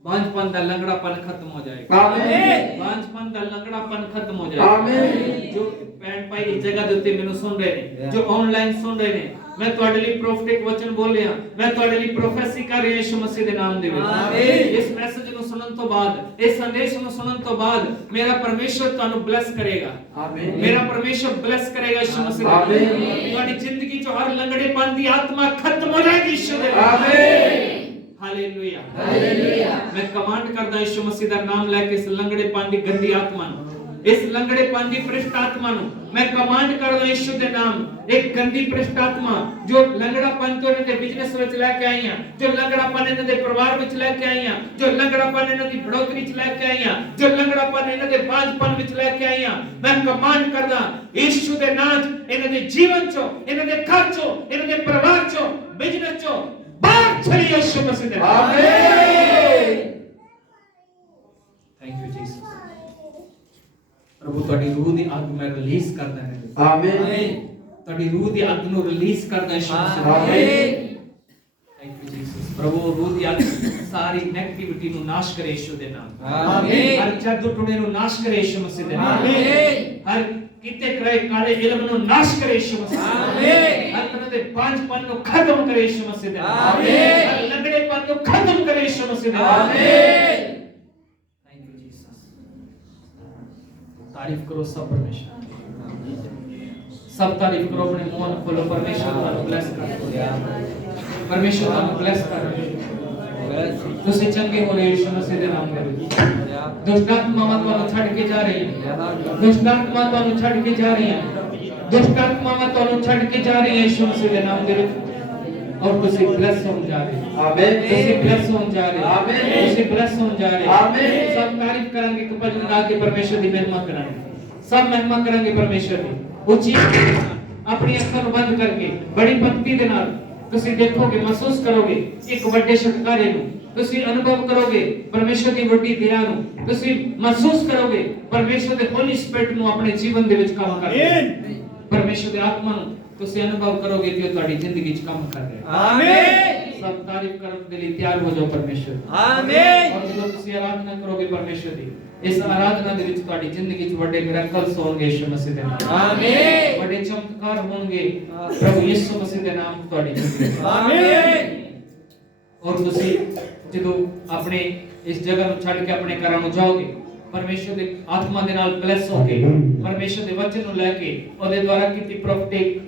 बांझपन का लंगड़ापन खत्म हो जाएगा आमीन बांझपन का लंगड़ापन खत्म हो जाएगा आमीन जो भैन भाई इस जगह ਦੇ ਉੱਤੇ ਮੈਨੂੰ ਸੁਣ ਰਹੇ ਨੇ ਜੋ ਆਨਲਾਈਨ ਸੁਣ ਰਹੇ ਨੇ ਮੈਂ ਤੁਹਾਡੇ ਲਈ ਪ੍ਰੋਫੈਟਿਕ ਵਚਨ ਬੋਲ ਰਿਹਾ ਮੈਂ ਤੁਹਾਡੇ ਲਈ ਪ੍ਰੋਫੈਸੀ ਕਰ ਰਿਹਾ ਯਿਸੂ ਮਸੀਹ ਦੇ ਨਾਮ ਦੇ ਵਿੱਚ ਆਮੀਨ ਇਸ ਮੈਸੇਜ ਨੂੰ ਸੁਣਨ ਤੋਂ ਬਾਅਦ ਇਸ ਸੰਦੇਸ਼ ਨੂੰ ਸੁਣਨ ਤੋਂ ਬਾਅਦ ਮੇਰਾ ਪਰਮੇਸ਼ਰ ਤੁਹਾਨੂੰ ਬਲੈਸ ਕਰੇਗਾ ਆਮੀਨ ਮੇਰਾ ਪਰਮੇਸ਼ਰ ਬਲੈਸ ਕਰੇਗਾ ਯਿਸੂ ਮਸੀਹ ਆਮੀਨ ਤੁਹਾਡੀ ਜ਼ਿੰਦਗੀ ਚੋਂ ਹਰ ਲੰਗੜੇਪਨ ਦੀ ਆਤਮਾ ਖਤਮ ਹੋ ਜਾਏਗੀ ਯਿਸੂ ਦੇ ਨਾਮ ਆਮੀਨ हालेलुया हालेलुया मैं कमांड करदा यीशु मसीह दा नाम लेके इस लंगड़ेपन दी गंदी आत्मा नु इस लंगड़ेपन दी भ्रष्ट आत्मा नु मैं कमांड करदा यीशु दे नाम एक गंदी भ्रष्ट आत्मा जो लंगड़ापन तो इन्हां दे बिजनेस विच लेके आई हां जो लंगड़ापन इन्हां दे परिवार विच लेके आई हां जो लंगड़ापन इन्हां दी बढ़ोतरी च लेके आई हां जो लंगड़ापन इन्हां दे बांझपन विच लेके आई हां मैं कमांड करदा यीशु दे नाम इन्हां दे जीवन चो इन्हां दे घर चो इन्हां दे परिवार चो बिजनेस चो बाहर चली यीशु मसीह दे आमीन प्रभु ਤੁਹਾਡੀ ਰੂਹ ਦੀ ਅੱਗ ਮੈਂ ਰਿਲੀਜ਼ ਕਰਦਾ ਹਾਂ आमीन ਤੁਹਾਡੀ ਰੂਹ ਦੀ ਅੱਗ ਨੂੰ ਰਿਲੀਜ਼ ਕਰਦਾ ਹਾਂ ਯਿਸੂ ਮਸੀਹ आमीन ਥੈਂਕ ਯੂ ਜੀਸਸ ਪ੍ਰਭੂ ਰੂਹ ਦੀ ਅੱਗ ਸਾਰੀ ਨੈਗੇਟਿਵਿਟੀ ਨੂੰ ਨਾਸ਼ ਕਰੇ ਯਿਸੂ ਦੇ ਨਾਮ ਆਮੀਨ ਹਰ ਜਾਦੂ ਟੋਣੇ ਨੂੰ ਨਾਸ਼ ਕਰੇ ਯਿਸੂ ਮਸੀਹ ਦੇ ਨਾਮ ਆਮੀਨ ਹਰ ਕਿਤੇ ਕਰੇ ਕਾਲੇ ਇਲਮ ਨੂੰ ਨਾਸ਼ ਕਰੇ ਯਿਸੂ ਮਸੀਹ ਆਮੀਨ ਹਰ ਤਰ੍ਹਾਂ ਦੇ ਪੰਜਪਨ ਨੂੰ ਖਤਮ ਕਰੇ ਯਿਸੂ ਮਸੀਹ ਦੇ ਨਾਮ ਆਮੀਨ ਹਰ ਲੰਗੜੇਪਨ ਨੂੰ ਖਤਮ ਕਰੇ ਯਿਸੂ ਮਸੀਹ ਦੇ ਨਾਮ ਆਮੀਨ थैंक यू जीसस तारीफ करो सब परमेश्वर सब तारीफ करो अपने मुंह न खोलो परमेश्वर ਤੁਹਾਨੂੰ ਬਲੈਸ ਕਰ परमेश्वर ਤੁਹਾਨੂੰ ਬਲੈਸ ਕਰ ਤੁਸੀਂ ਚੰਗੇ ਹੋ ਰਹੇ ਯਿਸੂ ਮਸੀਹ ਦੇ ਨਾਮ ਵਿੱਚ ਦੁਸ਼ਟ ਆਤਮਾਵਾਂ ਤੁਹਾਨੂੰ ਛੱਡ ਕੇ ਜਾ ਰਹੀਆਂ ਦੁਸ਼ਟ ਆਤਮਾਵਾਂ ਤੁਹਾਨੂੰ ਛੱਡ ਕੇ ਜਾ ਰਹੀਆਂ ਦੁਸ਼ਟ ਆਤਮਾਵਾਂ ਤੁਹਾਨੂੰ ਛੱਡ ਕੇ ਜਾ ਰਹੀਆਂ ਯਿਸੂ ਮਸੀਹ ਦੇ ਨਾਮ ਦੇ ਵਿੱਚ और ਤੁਸੀਂ ਬਲੈਸ ਹੋਣ ਜਾ ਰਹੇ आमीन ਤੁਸੀਂ ਬਲੈਸ ਹੋਣ ਜਾ ਰਹੇ आमीन ਤੁਸੀਂ ਬਲੈਸ ਹੋਣ ਜਾ ਰਹੇ आमीन सब तारीफ करेंगे कि भजन गा के परमेश्वर की महिमा करेंगे सब महिमा करेंगे परमेश्वर की उची अपनी अखां ਨੂੰ ਬੰਦ ਕਰਕੇ बड़ी भक्ति ਦੇ ਨਾਲ ਤੁਸੀਂ ਦੇਖੋਗੇ महसूस करोगे एक ਵੱਡੇ ਛੁਟਕਾਰੇ ਨੂੰ ਤੁਸੀਂ ਅਨੁਭਵ ਕਰੋਗੇ ਪਰਮੇਸ਼ਰ ਦੀ ਵੱਡੀ ਦਇਆ ਨੂੰ ਤੁਸੀਂ महसूस ਕਰੋਗੇ ਪਰਮੇਸ਼ਰ ਦੇ ਹੋਲੀ ਸਪਿਰਿਟ ਨੂੰ ਆਪਣੇ ਜੀਵਨ ਦੇ ਵਿੱਚ ਕੰਮ ਕਰਦੇ ਆਮੀਨ ਪਰਮੇਸ਼ਰ ਦੀ ਆਤਮਾ ਨੂੰ ਤੁਸੀਂ ਅਨੁਭਵ ਕਰੋਗੇ ਕਿ ਉਹ ਤੁਹਾਡੀ ਜ਼ਿੰਦਗੀ 'ਚ ਕੰਮ ਕਰ ਰਿਹਾ ਹੈ ਆਮੀਨ सब तारीफ करने के लिए तैयार हो जाओ परमेश्वर ਆਮੀਨ और जो ਤੁਸੀਂ ਆਰਾਧਨਾ ਕਰੋਗੇ ਪਰਮੇਸ਼ਰ ਦੀ ਇਸ ਆਰਾਧਨਾ ਦੇ ਵਿੱਚ ਤੁਹਾਡੀ ਜ਼ਿੰਦਗੀ 'ਚ ਵੱਡੇ ਮਿਰਾਕਲਸ ਹੋਣਗੇ ਯਿਸੂ ਮਸੀਹ ਦੇ ਨਾਮ ਆਮੀਨ ਵੱਡੇ ਚਮਤਕਾਰ ਹੋਣਗੇ ਪ੍ਰਭੂ ਯਿਸੂ ਮਸੀਹ ਦੇ ਨਾਮ ਤੁਹਾਡੀ ਜ਼ਿੰਦਗੀ ਆਮੀਨ ਔਰ ਤੁਸੀਂ ਜਦੋਂ ਆਪਣੇ ਇਸ ਜਗ੍ਹਾ ਨੂੰ ਛੱਡ ਕੇ ਆਪਣੇ ਘਰਾਂ ਨੂੰ ਜਾਓਗੇ ਪਰਮੇਸ਼ਰ ਦੇ ਆਤਮਾ ਦੇ ਨਾਲ ਬਲੈਸ ਹੋ ਕੇ ਪਰਮੇਸ਼ਰ ਦੇ ਵਚਨ ਨੂੰ ਲੈ ਕੇ ਉਹਦੇ ਦੁਆਰਾ ਕੀਤੀ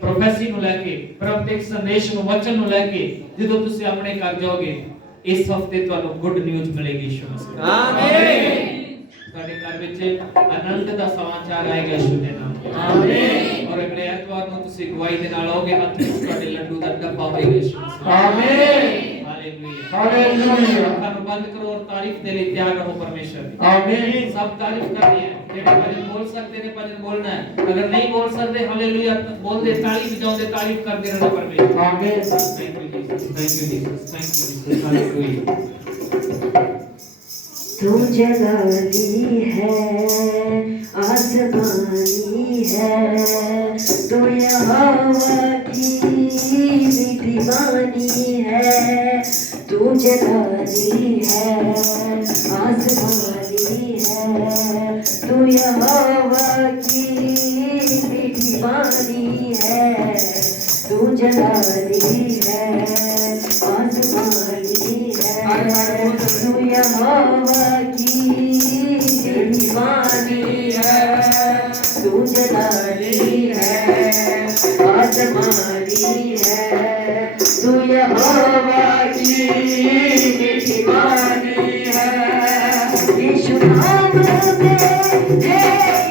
ਪ੍ਰੋਫੈਸੀ ਨੂੰ ਲੈ ਕੇ ਪ੍ਰੋਫੈਟਿਕ ਸੰਦੇਸ਼ ਨੂੰ ਵਚਨ ਨੂੰ ਲੈ ਕੇ ਜਦੋਂ ਤੁਸੀਂ ਆਪਣੇ ਘਰ ਜਾਓਗੇ ਇਸ ਹਫਤੇ ਤੁਹਾਨੂੰ ਗੁੱਡ ਨਿਊਜ਼ ਮਿਲੇਗੀ ਯਿਸੂ ਮਸੀਹ ਆਮੀਨ ਸਾਡੇ ਘਰ ਵਿੱਚ ਆਨੰਦ ਦਾ ਸਮਾਚਾਰ ਆਏਗਾ ਯਿਸੂ ਦੇ ਨਾਮ ਆਮੀਨ ਔਰ ਅਗਲੇ ਐਤਵਾਰ ਨੂੰ ਤੁਸੀਂ ਗਵਾਹੀ ਦੇ ਨਾਲ ਆਓਗੇ ਹੱਥ ਵਿੱਚ ਤੁਹਾਡੇ ਲੱਡੂ ਦਾ ਡੱਬਾ ਹੋਏਗਾ ਯਿਸੂ ਮਸੀਹ आमीन ਹਾਲੇਲੂਇਆ हालेलुया ਅੱਖਾਂ ਨੂੰ ਬੰਦ ਕਰੋ ਔਰ ਤਾਰੀਫ ਦੇ ਲਈ ਤਿਆਰ ਰਹੋ ਪਰਮੇਸ਼ਰ ਦੀ आमीन सब तारीफ करनी है जेड़े भजन बोल सकते ने भजन बोलना है अगर नहीं बोल सकते हालेलुया बोल दे ताली बजाओ दे तारीफ करते रहना परमेश्वर आमीन thank you Jesus thank you Jesus thank you Jesus hallelujah तू जलाली है आसमानी है तू यहोवा की मीठी वाणी है तू जलाली है आसमानी है तू यहोवा की मीठी वाणी है तू जलाली है आसमानी है तू यहोवा की दीवानी है तू जलाली है आसमानी है तू यहोवा की दीवानी है यीशु नाम में है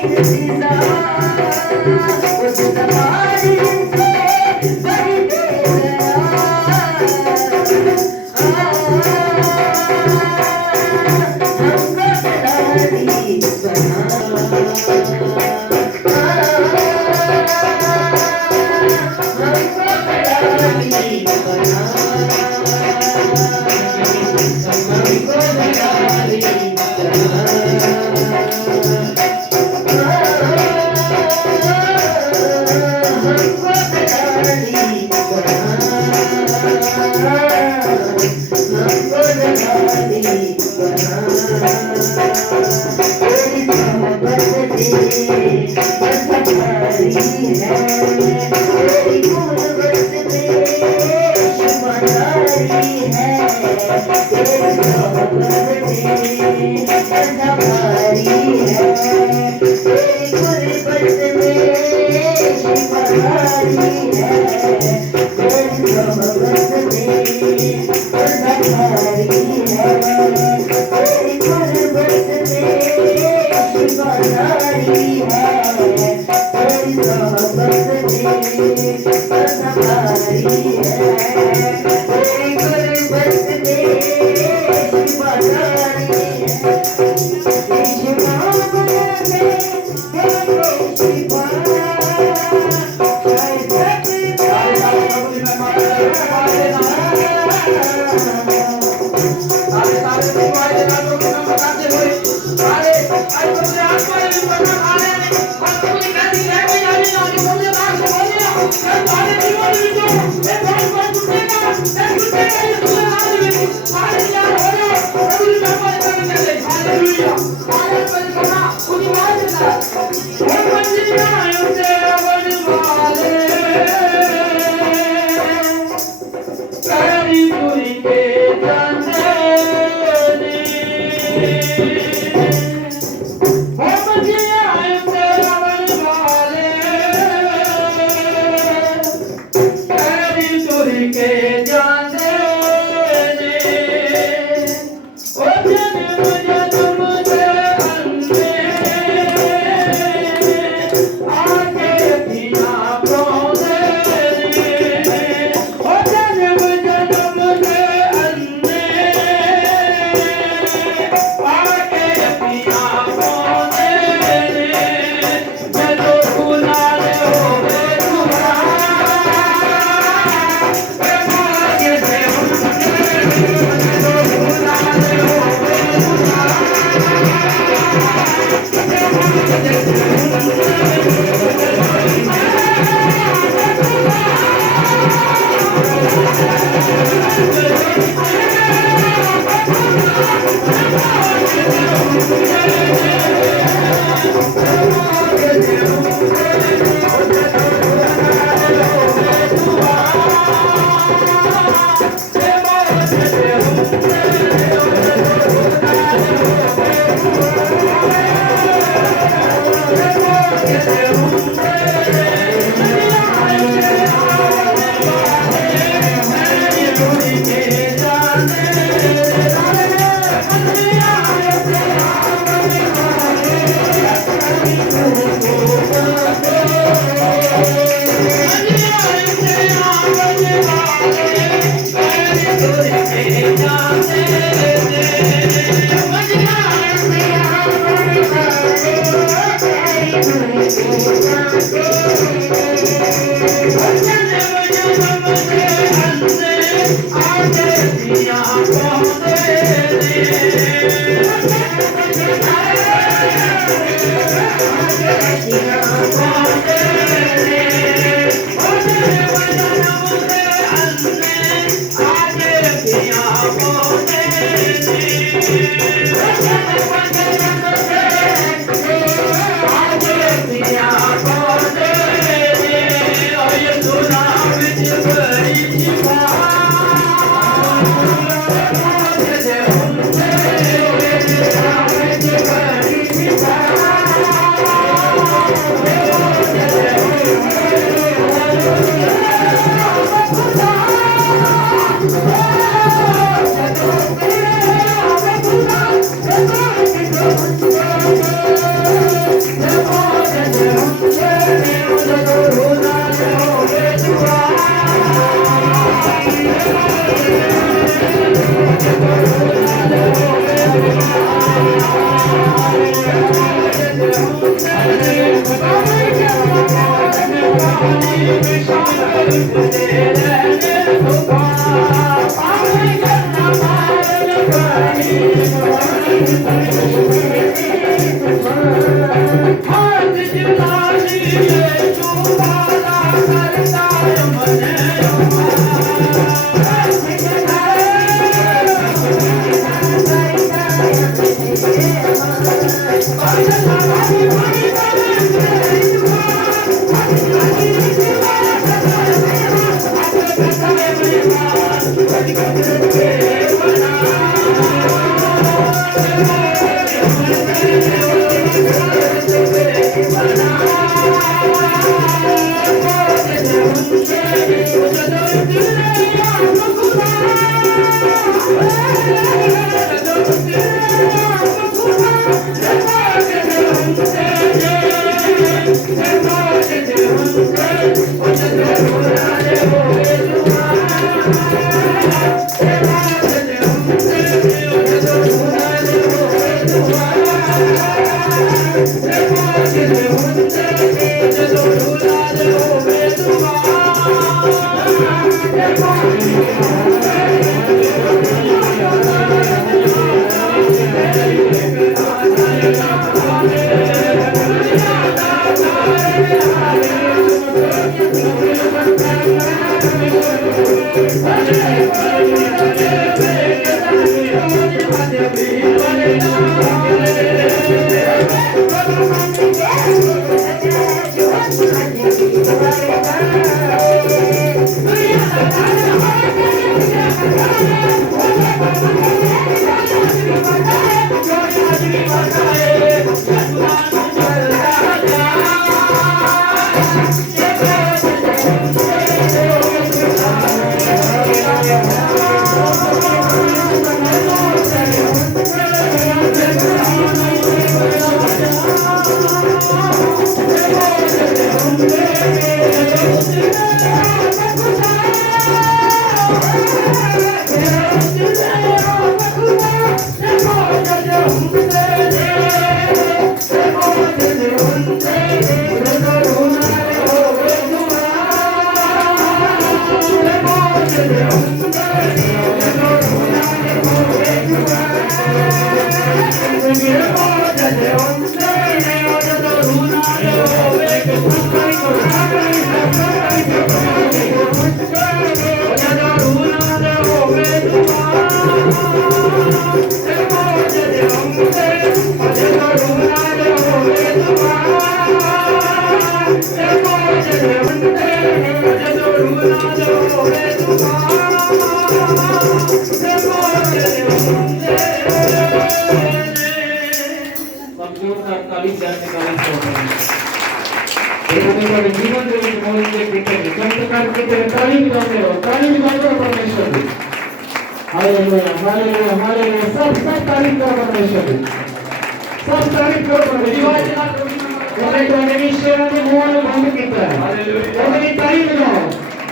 इंतजार उस जमाने से बड़ी Hallelujah. Thank you. जोरदार ताली जाने वाली तुम्हारे जीवन में मौज के पीछे कम प्रकार के ताली बजाते हो परमेश्वर की। हालेलुया हालेलुया हालेलुया सब तारीफ करो परमेश्वर की, सब तारीफ करो परमेश्वर की। उन्हें शेरों ने मुंह में बंद किया है। उन्हें तारीफ करो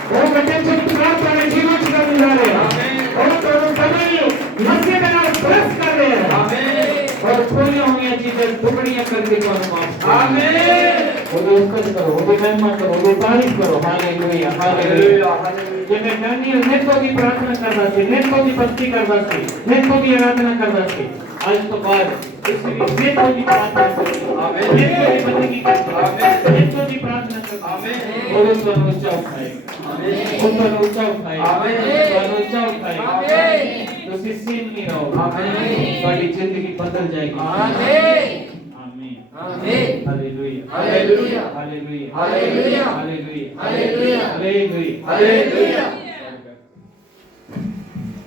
वो बच्चे जो प्राप्त करने जीवन से मिला रहे हैं और तो कभी नशे का नाम प्रेस कर रहे हैं और खोली हुई चीजें टुकड़ियां करके को माफ आमीन। वो स्तुति करो, वो महिमा करो, वो तारीफ करो। हालेलुया हालेलुया ये मैं दानियल नेको की प्रार्थना कर रहा थी, नेको की भक्ति कर रहा थी, नेको की आराधना कर रहा थी। आज तो बाद इसलिए नेको की प्रार्थना करो आमीन, नेको की बंदगी करो आमीन, नेको की प्रार्थना करो आमीन। और उसका ऊंचा उठाए आमीन, उसका ऊंचा उठाए आमीन, उसका ऊंचा उठाए आमीन। तो सीन नहीं रहो आमीन, तुम्हारी जिंदगी बदल जाएगी आमीन आमीन आमीन। Hallelujah hallelujah hallelujah hallelujah hallelujah hallelujah hallelujah hallelujah.